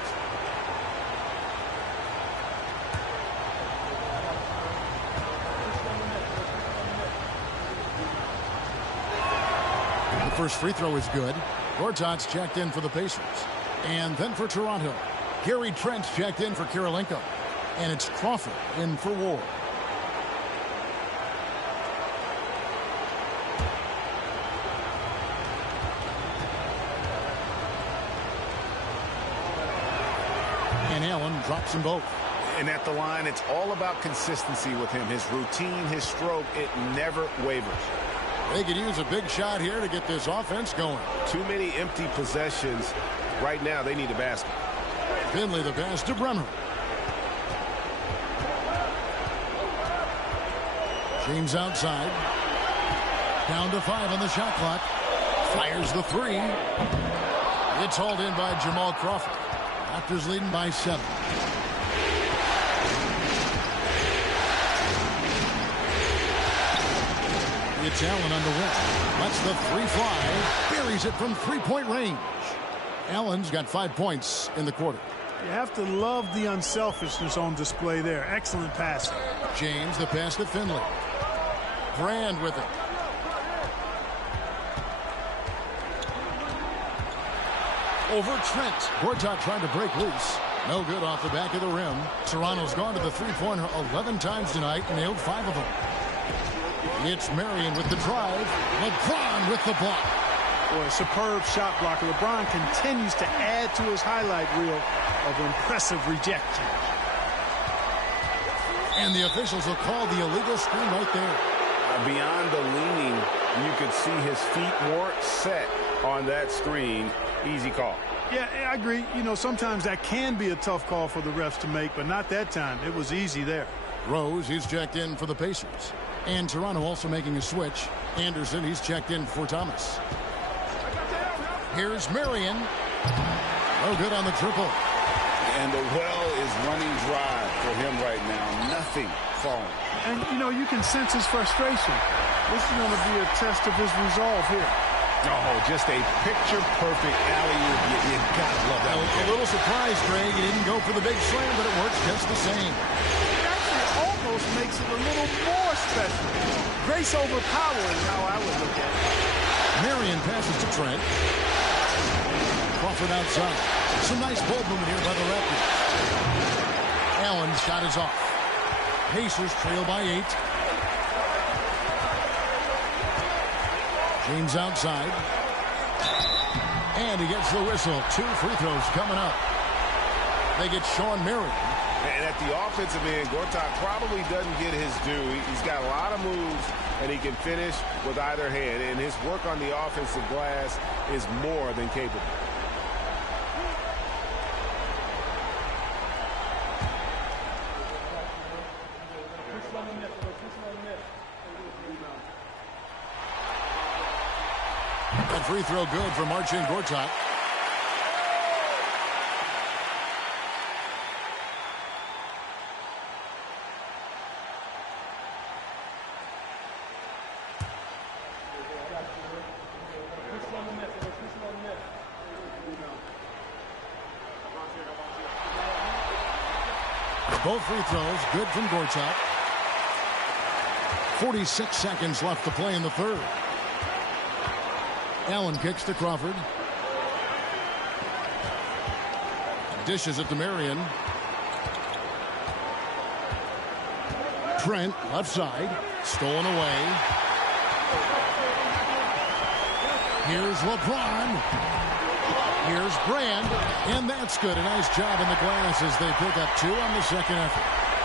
The first free throw is good. Gortat's checked in for the Pacers. And then for Toronto, Gary Trent checked in for Kirilenko. And it's Crawford in for Ward. And Allen drops them both. And at the line, it's all about consistency with him. His routine, his stroke, it never wavers. They could use a big shot here to get this offense going. Too many empty possessions. Right now, they need a basket. Finley the pass to Bremer. James outside. Down to 5 on the shot clock. Fires the 3. It's hauled in by Jamal Crawford. Raptors leading by 7. It's Allen on the wing. Lets the 3 fly. Buries it from 3-point range. Allen's got 5 points in the quarter. You have to love the unselfishness on display there. Excellent passing. James the pass to Finley. Brand with it. Over Trent. Gortat trying to break loose. No good off the back of the rim. Toronto's gone to the three-pointer 11 times tonight, nailed 5 of them. It's Marion with the drive. LeBron with the block. Boy, a superb shot blocker. LeBron continues to add to his highlight reel of impressive rejection. And the officials will call the illegal screen right there. Beyond the leaning, you could see his feet more set on that screen. Easy call. Yeah, I agree. You know, sometimes that can be a tough call for the refs to make, but not that time. It was easy there. Rose, he's checked in for the Pacers. And Toronto also making a switch. Anderson, he's checked in for Thomas. Here's Marion. No good on the triple. And the well is running dry for him right now. Nothing falling. And, you know, you can sense his frustration. This is going to be a test of his resolve here. Oh, just a picture-perfect alley-oop. You gotta love that. A little surprised, Greg. He didn't go for the big slam, but it works just the same. It actually almost makes it a little more special. Grace over power is how I would look at it. Marion passes to Trent. Crawford outside. Some nice ball movement here by the Raptors. Allen's shot is off. Pacers trail by 8. James outside. And he gets the whistle. 2 free throws coming up. They get Sean Marion. And at the offensive end, Gortat probably doesn't get his due. He's got a lot of moves, and he can finish with either hand. And his work on the offensive glass is more than capable. That free throw good for Marcin Gortat. Both free throws good from Gortat. 46 seconds left to play in the third. Allen kicks to Crawford. Dishes it to Marion. Trent, left side. Stolen away. Here's LeBron. Here's Brand. And that's good. A nice job in the glass as they pick up 2 on the second effort.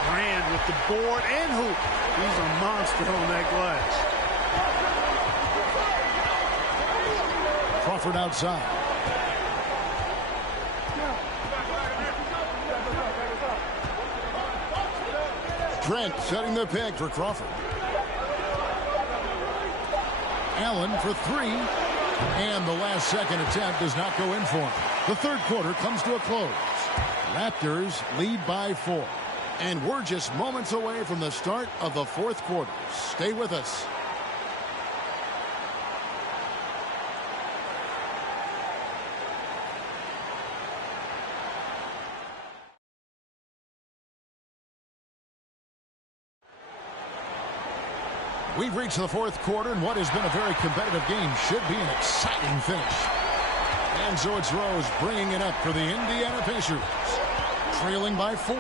Brand with the board and hoop. He's a monster on that glass. Crawford outside. Trent setting the pick for Crawford. Allen for 3. And the last second attempt does not go in for him. The third quarter comes to a close. Raptors lead by 4. And we're just moments away from the start of the fourth quarter. Stay with us. We've reached the fourth quarter, and what has been a very competitive game should be an exciting finish. And so it's Rose bringing it up for the Indiana Pacers. Trailing by 4.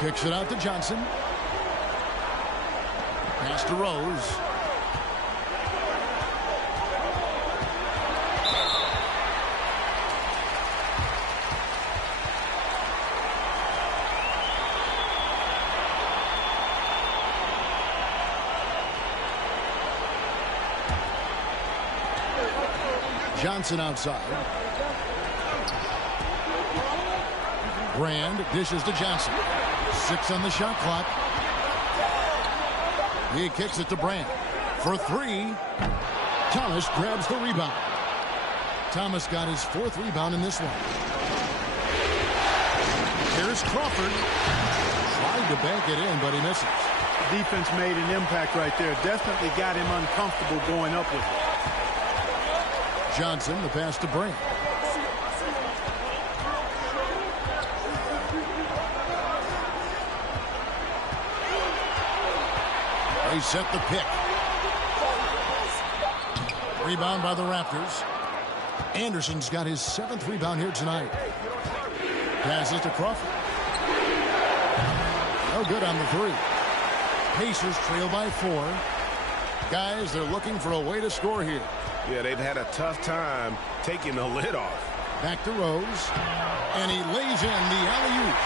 Kicks it out to Johnson. Pass to Rose. Johnson outside. Brand dishes to Johnson. 6 on the shot clock. He kicks it to Brand for 3. Thomas grabs the rebound. Thomas got his 4th rebound in this one. Here's Crawford. Tried to bank it in, but he misses. Defense made an impact right there. Definitely got him uncomfortable going up with it. Johnson, the pass to Brand. They set the pick. Rebound by the Raptors. Anderson's got his 7th rebound here tonight. Passes to Crawford. No good on the 3. Pacers trail by 4. Guys, they're looking for a way to score here. Yeah, they've had a tough time taking the lid off. Back to Rose. And he lays in the alley-oop.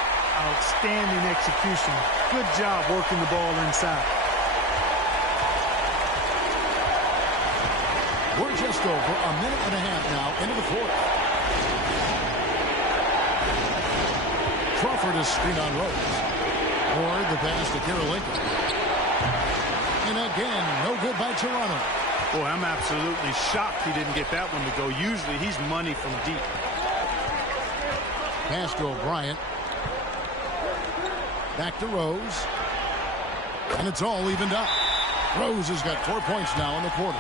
Outstanding execution. Good job working the ball inside. We're just over a minute and a half now into the fourth. Crawford is screened on Rose. Or the pass to Kirilenko. And again, no good by Toronto. Boy, I'm absolutely shocked he didn't get that one to go. Usually he's money from deep. Pass to O'Brien. Back to Rose. And it's all evened up. Rose has got 4 points now in the quarter.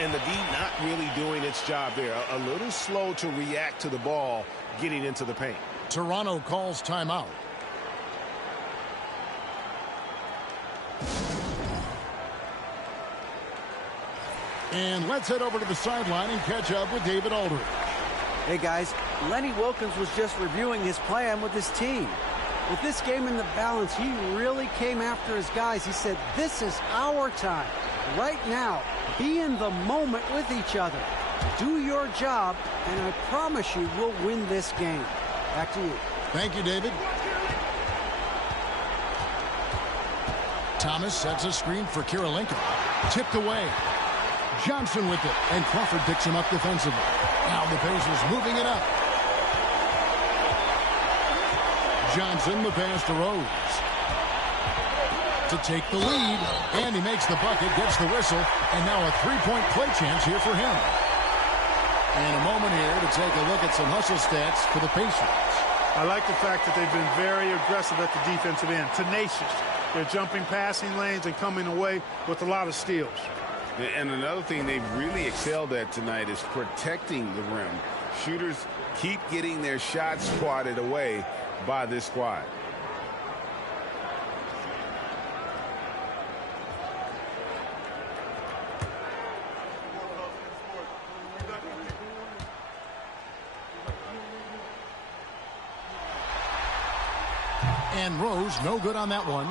And the D not really doing its job there. A little slow to react to the ball getting into the paint. Toronto calls timeout. And let's head over to the sideline and catch up with David Aldridge. Hey guys, Lenny Wilkins was just reviewing his plan with his team. With this game in the balance, he really came after his guys. He said, this is our time. Right now, be in the moment with each other. Do your job, and I promise you we'll win this game. Back to you. Thank you, David. Thomas sets a screen for Kirilenko. Tipped away. Johnson with it, and Crawford picks him up defensively. Now the Pacers moving it up. Johnson, the pass to Rose. To take the lead, and he makes the bucket, gets the whistle, and now a three-point play chance here for him. And a moment here to take a look at some hustle stats for the Pacers. I like the fact that they've been very aggressive at the defensive end, tenacious. They're jumping passing lanes and coming away with a lot of steals. And another thing they've really excelled at tonight is protecting the rim. Shooters keep getting their shots swatted away by this squad. And Rose, no good on that one.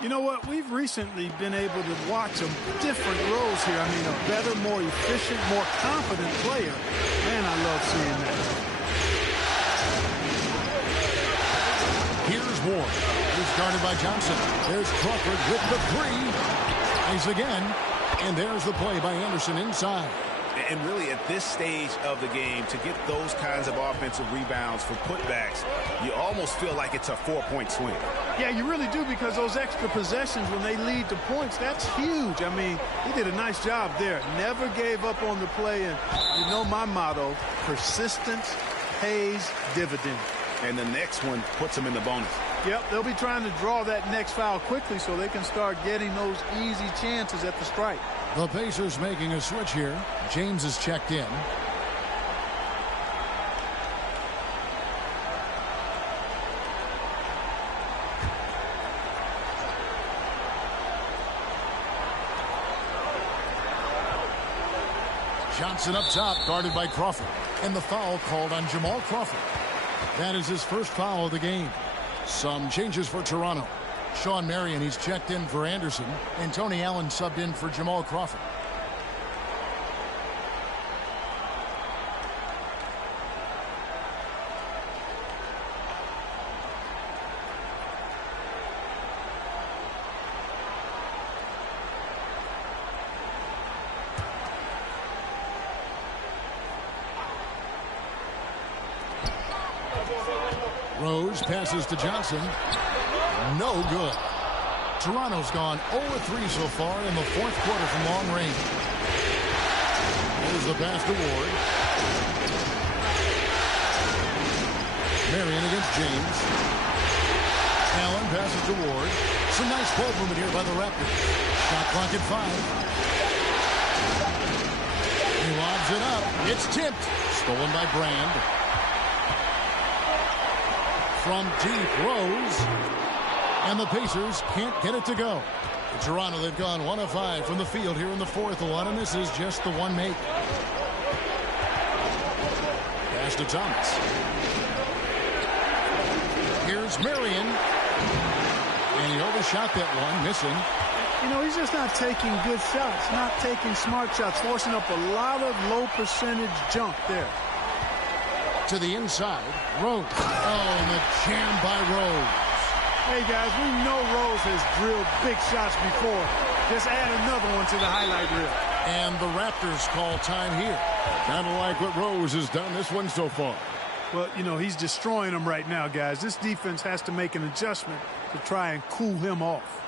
You know what? We've recently been able to watch a different Rose here. I mean, a better, more efficient, more confident player. Man, I love seeing that. Here's Ward. He's guarded by Johnson. There's Crawford with the three. Nice again. And there's the play by Anderson inside. And really, at this stage of the game, to get those kinds of offensive rebounds for putbacks, you almost feel like it's a 4-point swing. Yeah, you really do, because those extra possessions, when they lead to points, that's huge. I mean, he did a nice job there. Never gave up on the play. And you know my motto, persistence pays dividends. And the next one puts him in the bonus. Yep, they'll be trying to draw that next foul quickly so they can start getting those easy chances at the strike. The Pacers making a switch here. James is checked in. Johnson up top, guarded by Crawford. And the foul called on Jamal Crawford. That is his first foul of the game. Some changes for Toronto. Sean Marion, he's checked in for Anderson. And Tony Allen subbed in for Jamal Crawford. Rose passes to Johnson. No good. Toronto's gone 0-3 so far in the fourth quarter from long range. There's the pass to Ward. Marion against James. Allen passes to Ward. Some nice ball movement here by the Raptors. Shot clock at 5. He lobs it up. It's tipped. Stolen by Brand. From deep, Rose. And the Pacers can't get it to go. In Toronto, they've gone 1 of 5 from the field here in the fourth. A lot of misses, just the one make. Pass to Thomas. Here's Marion. And he overshot that one, missing. You know, he's just not taking good shots, not taking smart shots, forcing up a lot of low percentage jump there. To the inside, Rose. Oh, and the jam by Rose. Hey, guys, we know Rose has drilled big shots before. Just add another one to the highlight reel. And the Raptors call time here. Kind of like what Rose has done this one so far. Well, you know, he's destroying them right now, guys. This defense has to make an adjustment to try and cool him off.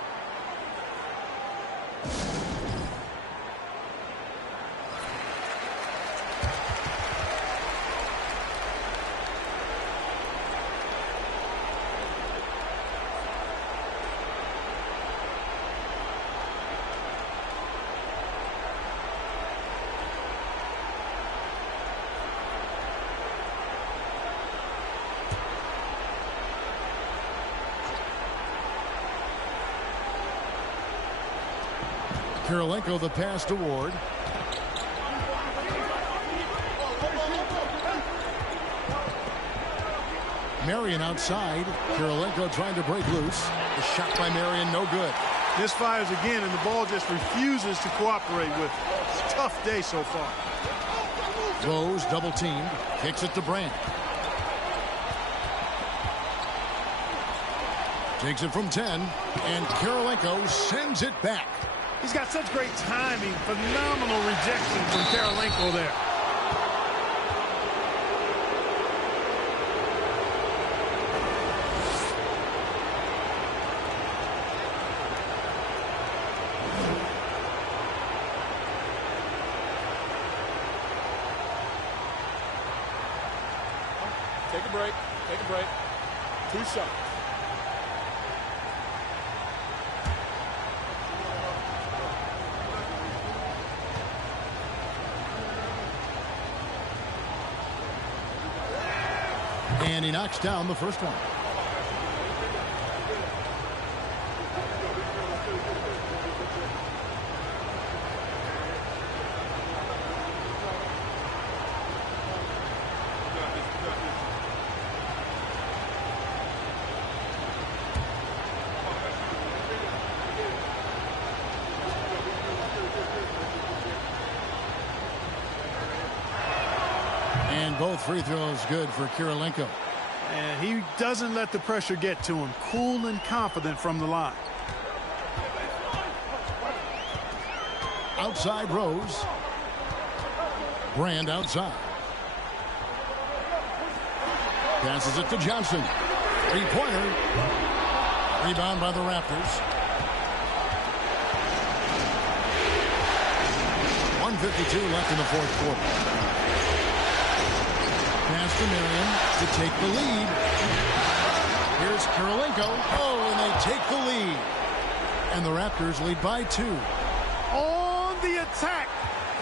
Kirilenko the pass to Ward. Marion outside. Kirilenko trying to break loose. The shot by Marion, no good. Misfires again, and the ball just refuses to cooperate with it. It's a tough day so far. Rose double teamed. Kicks it to Brand. Takes it from 10. And Kirilenko sends it back. He's got such great timing. Phenomenal rejection from Kirilenko there. Take a break. Take a break. 2 shots. And he knocks down the first one. And both free throws good for Kirilenko. And he doesn't let the pressure get to him. Cool and confident from the line. Outside Rose. Brand outside. Passes it to Johnson. Three-pointer. Rebound by the Raptors. 1:52 left in the fourth quarter. Pass to Marion to take the lead. Here's Kirilenko. Oh, and they take the lead. And the Raptors lead by 2. On the attack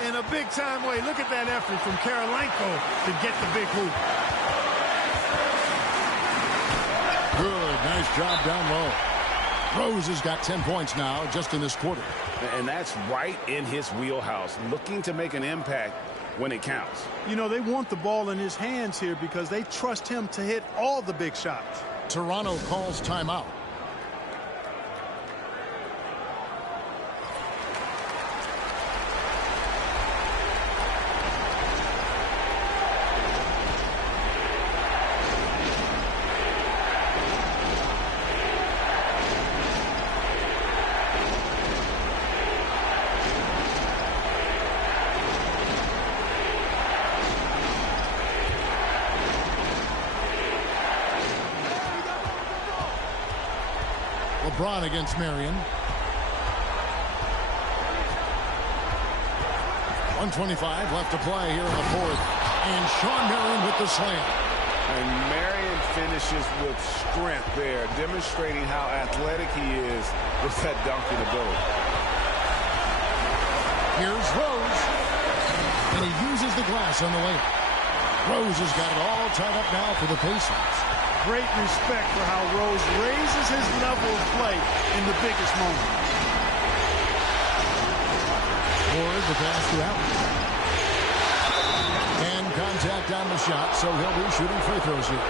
in a big-time way. Look at that effort from Kirilenko to get the big hoop. Good. Nice job down low. Rose has got 10 points now just in this quarter. And that's right in his wheelhouse, looking to make an impact when it counts. You know, they want the ball in his hands here because they trust him to hit all the big shots. Toronto calls timeout. LeBron against Marion. 1:25 left to play here in the fourth. And Sean Marion with the slam. And Marion finishes with strength there, demonstrating how athletic he is with that dunking ability. Here's Rose. And he uses the glass on the layup. Rose has got it all tied up now for the Pacers. Great respect for how Rose raises his level of play in the biggest moment. Ford the pass to Allen. And contact on the shot, so he'll be shooting free throws here.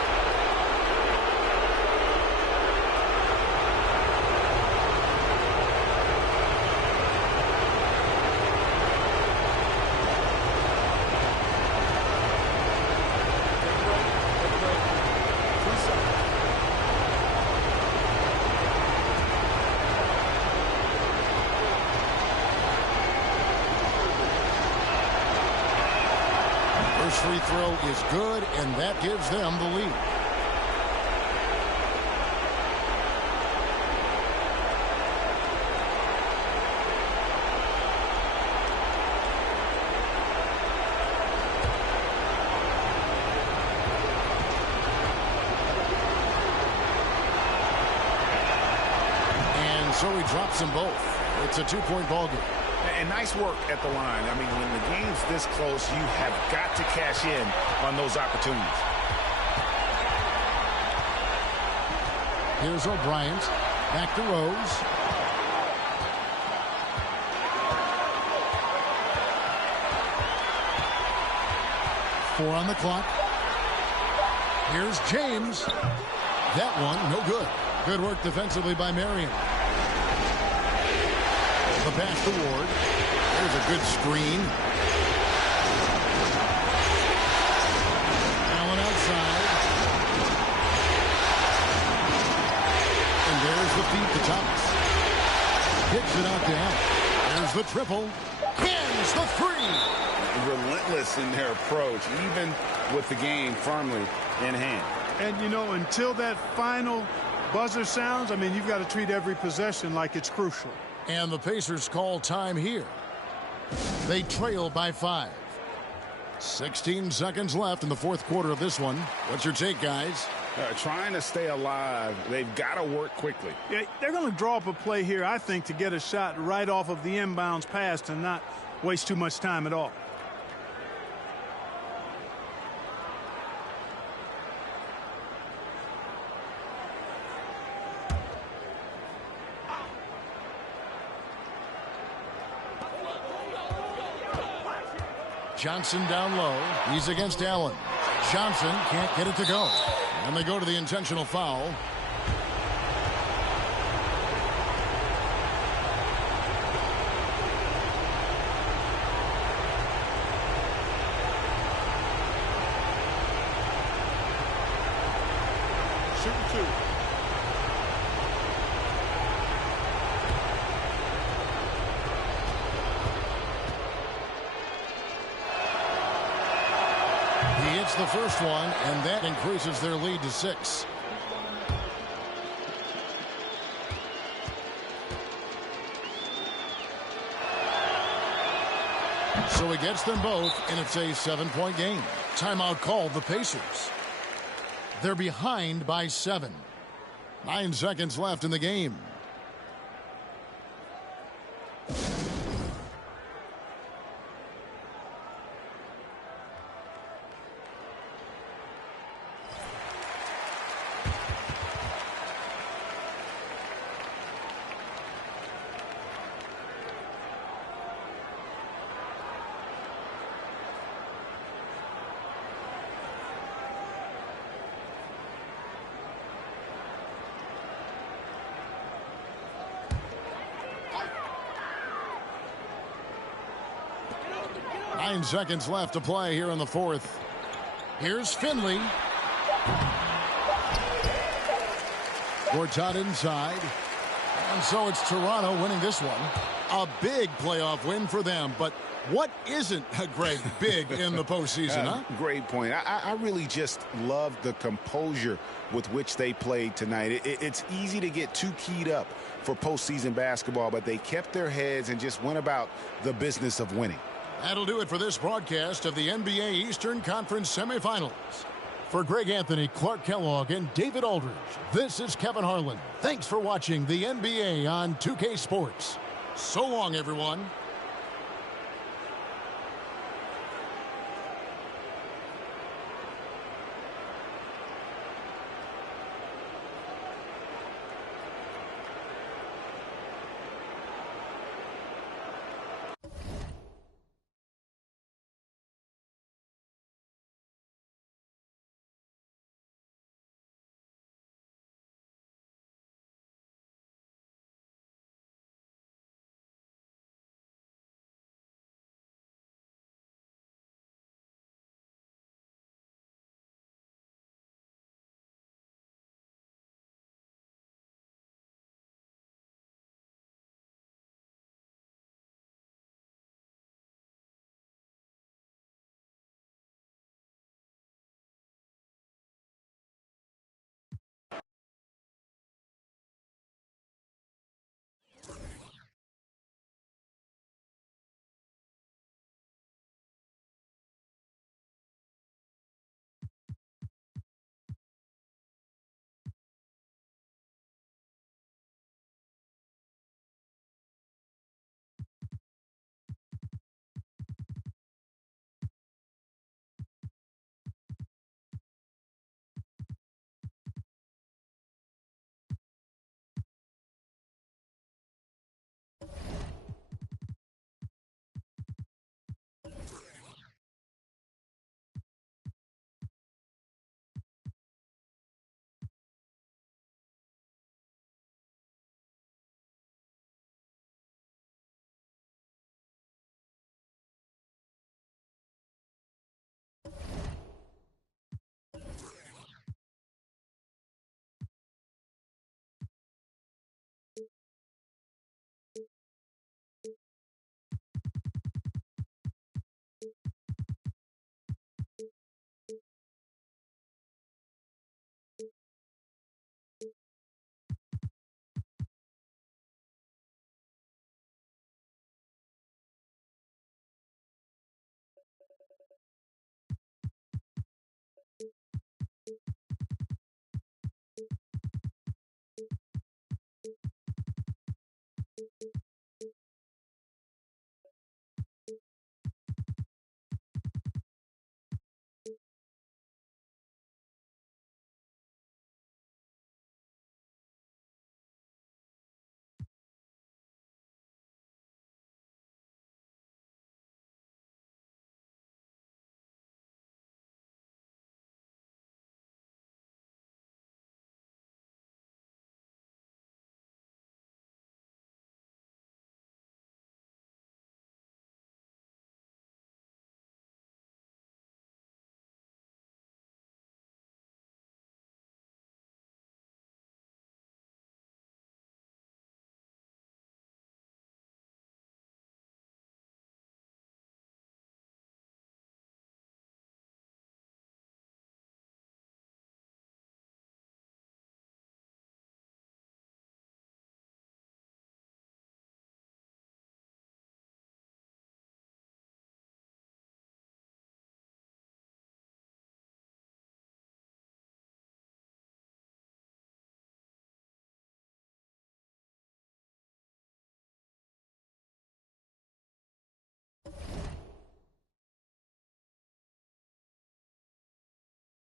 Free throw is good, and that gives them the lead. And so he drops them both. It's a two-point ball game. And nice work at the line. I mean, when the game's this close, you have got to cash in on those opportunities. Here's O'Brien. Back to Rose. Four on the clock. Here's James. That one, no good. Good work defensively by Marion. The pass to Ward. There's a good screen. Allen outside. And there's the feed to Thomas. Kicks it out to Allen. There's the triple. Cans the three. Relentless in their approach, even with the game firmly in hand. And, you know, until that final buzzer sounds, I mean, you've got to treat every possession like it's crucial. And the Pacers call time here. They trail by 5. 16 seconds left in the fourth quarter of this one. What's your take, guys? Trying to stay alive. They've got to work quickly. Yeah, they're going to draw up a play here, I think, to get a shot right off of the inbounds pass and not waste too much time at all. Johnson down low. He's against Allen. Johnson can't get it to go. And they go to the intentional foul. 2. He hits the first one, and that increases their lead to 6. So he gets them both, and it's a 7-point game. Timeout called the Pacers. They're behind by 7. 9 seconds left in the game. Nine seconds left to play here in the fourth. Here's Finley. Gortat inside. And so it's Toronto winning this one. A big playoff win for them. But what isn't, Greg, big in the postseason, huh? Great point. I really just love the composure with which they played tonight. It's easy to get too keyed up for postseason basketball, but they kept their heads and just went about the business of winning. That'll do it for this broadcast of the NBA Eastern Conference semifinals. For Greg Anthony, Clark Kellogg, and David Aldridge, this is Kevin Harlan. Thanks for watching the NBA on 2K Sports. So long, everyone.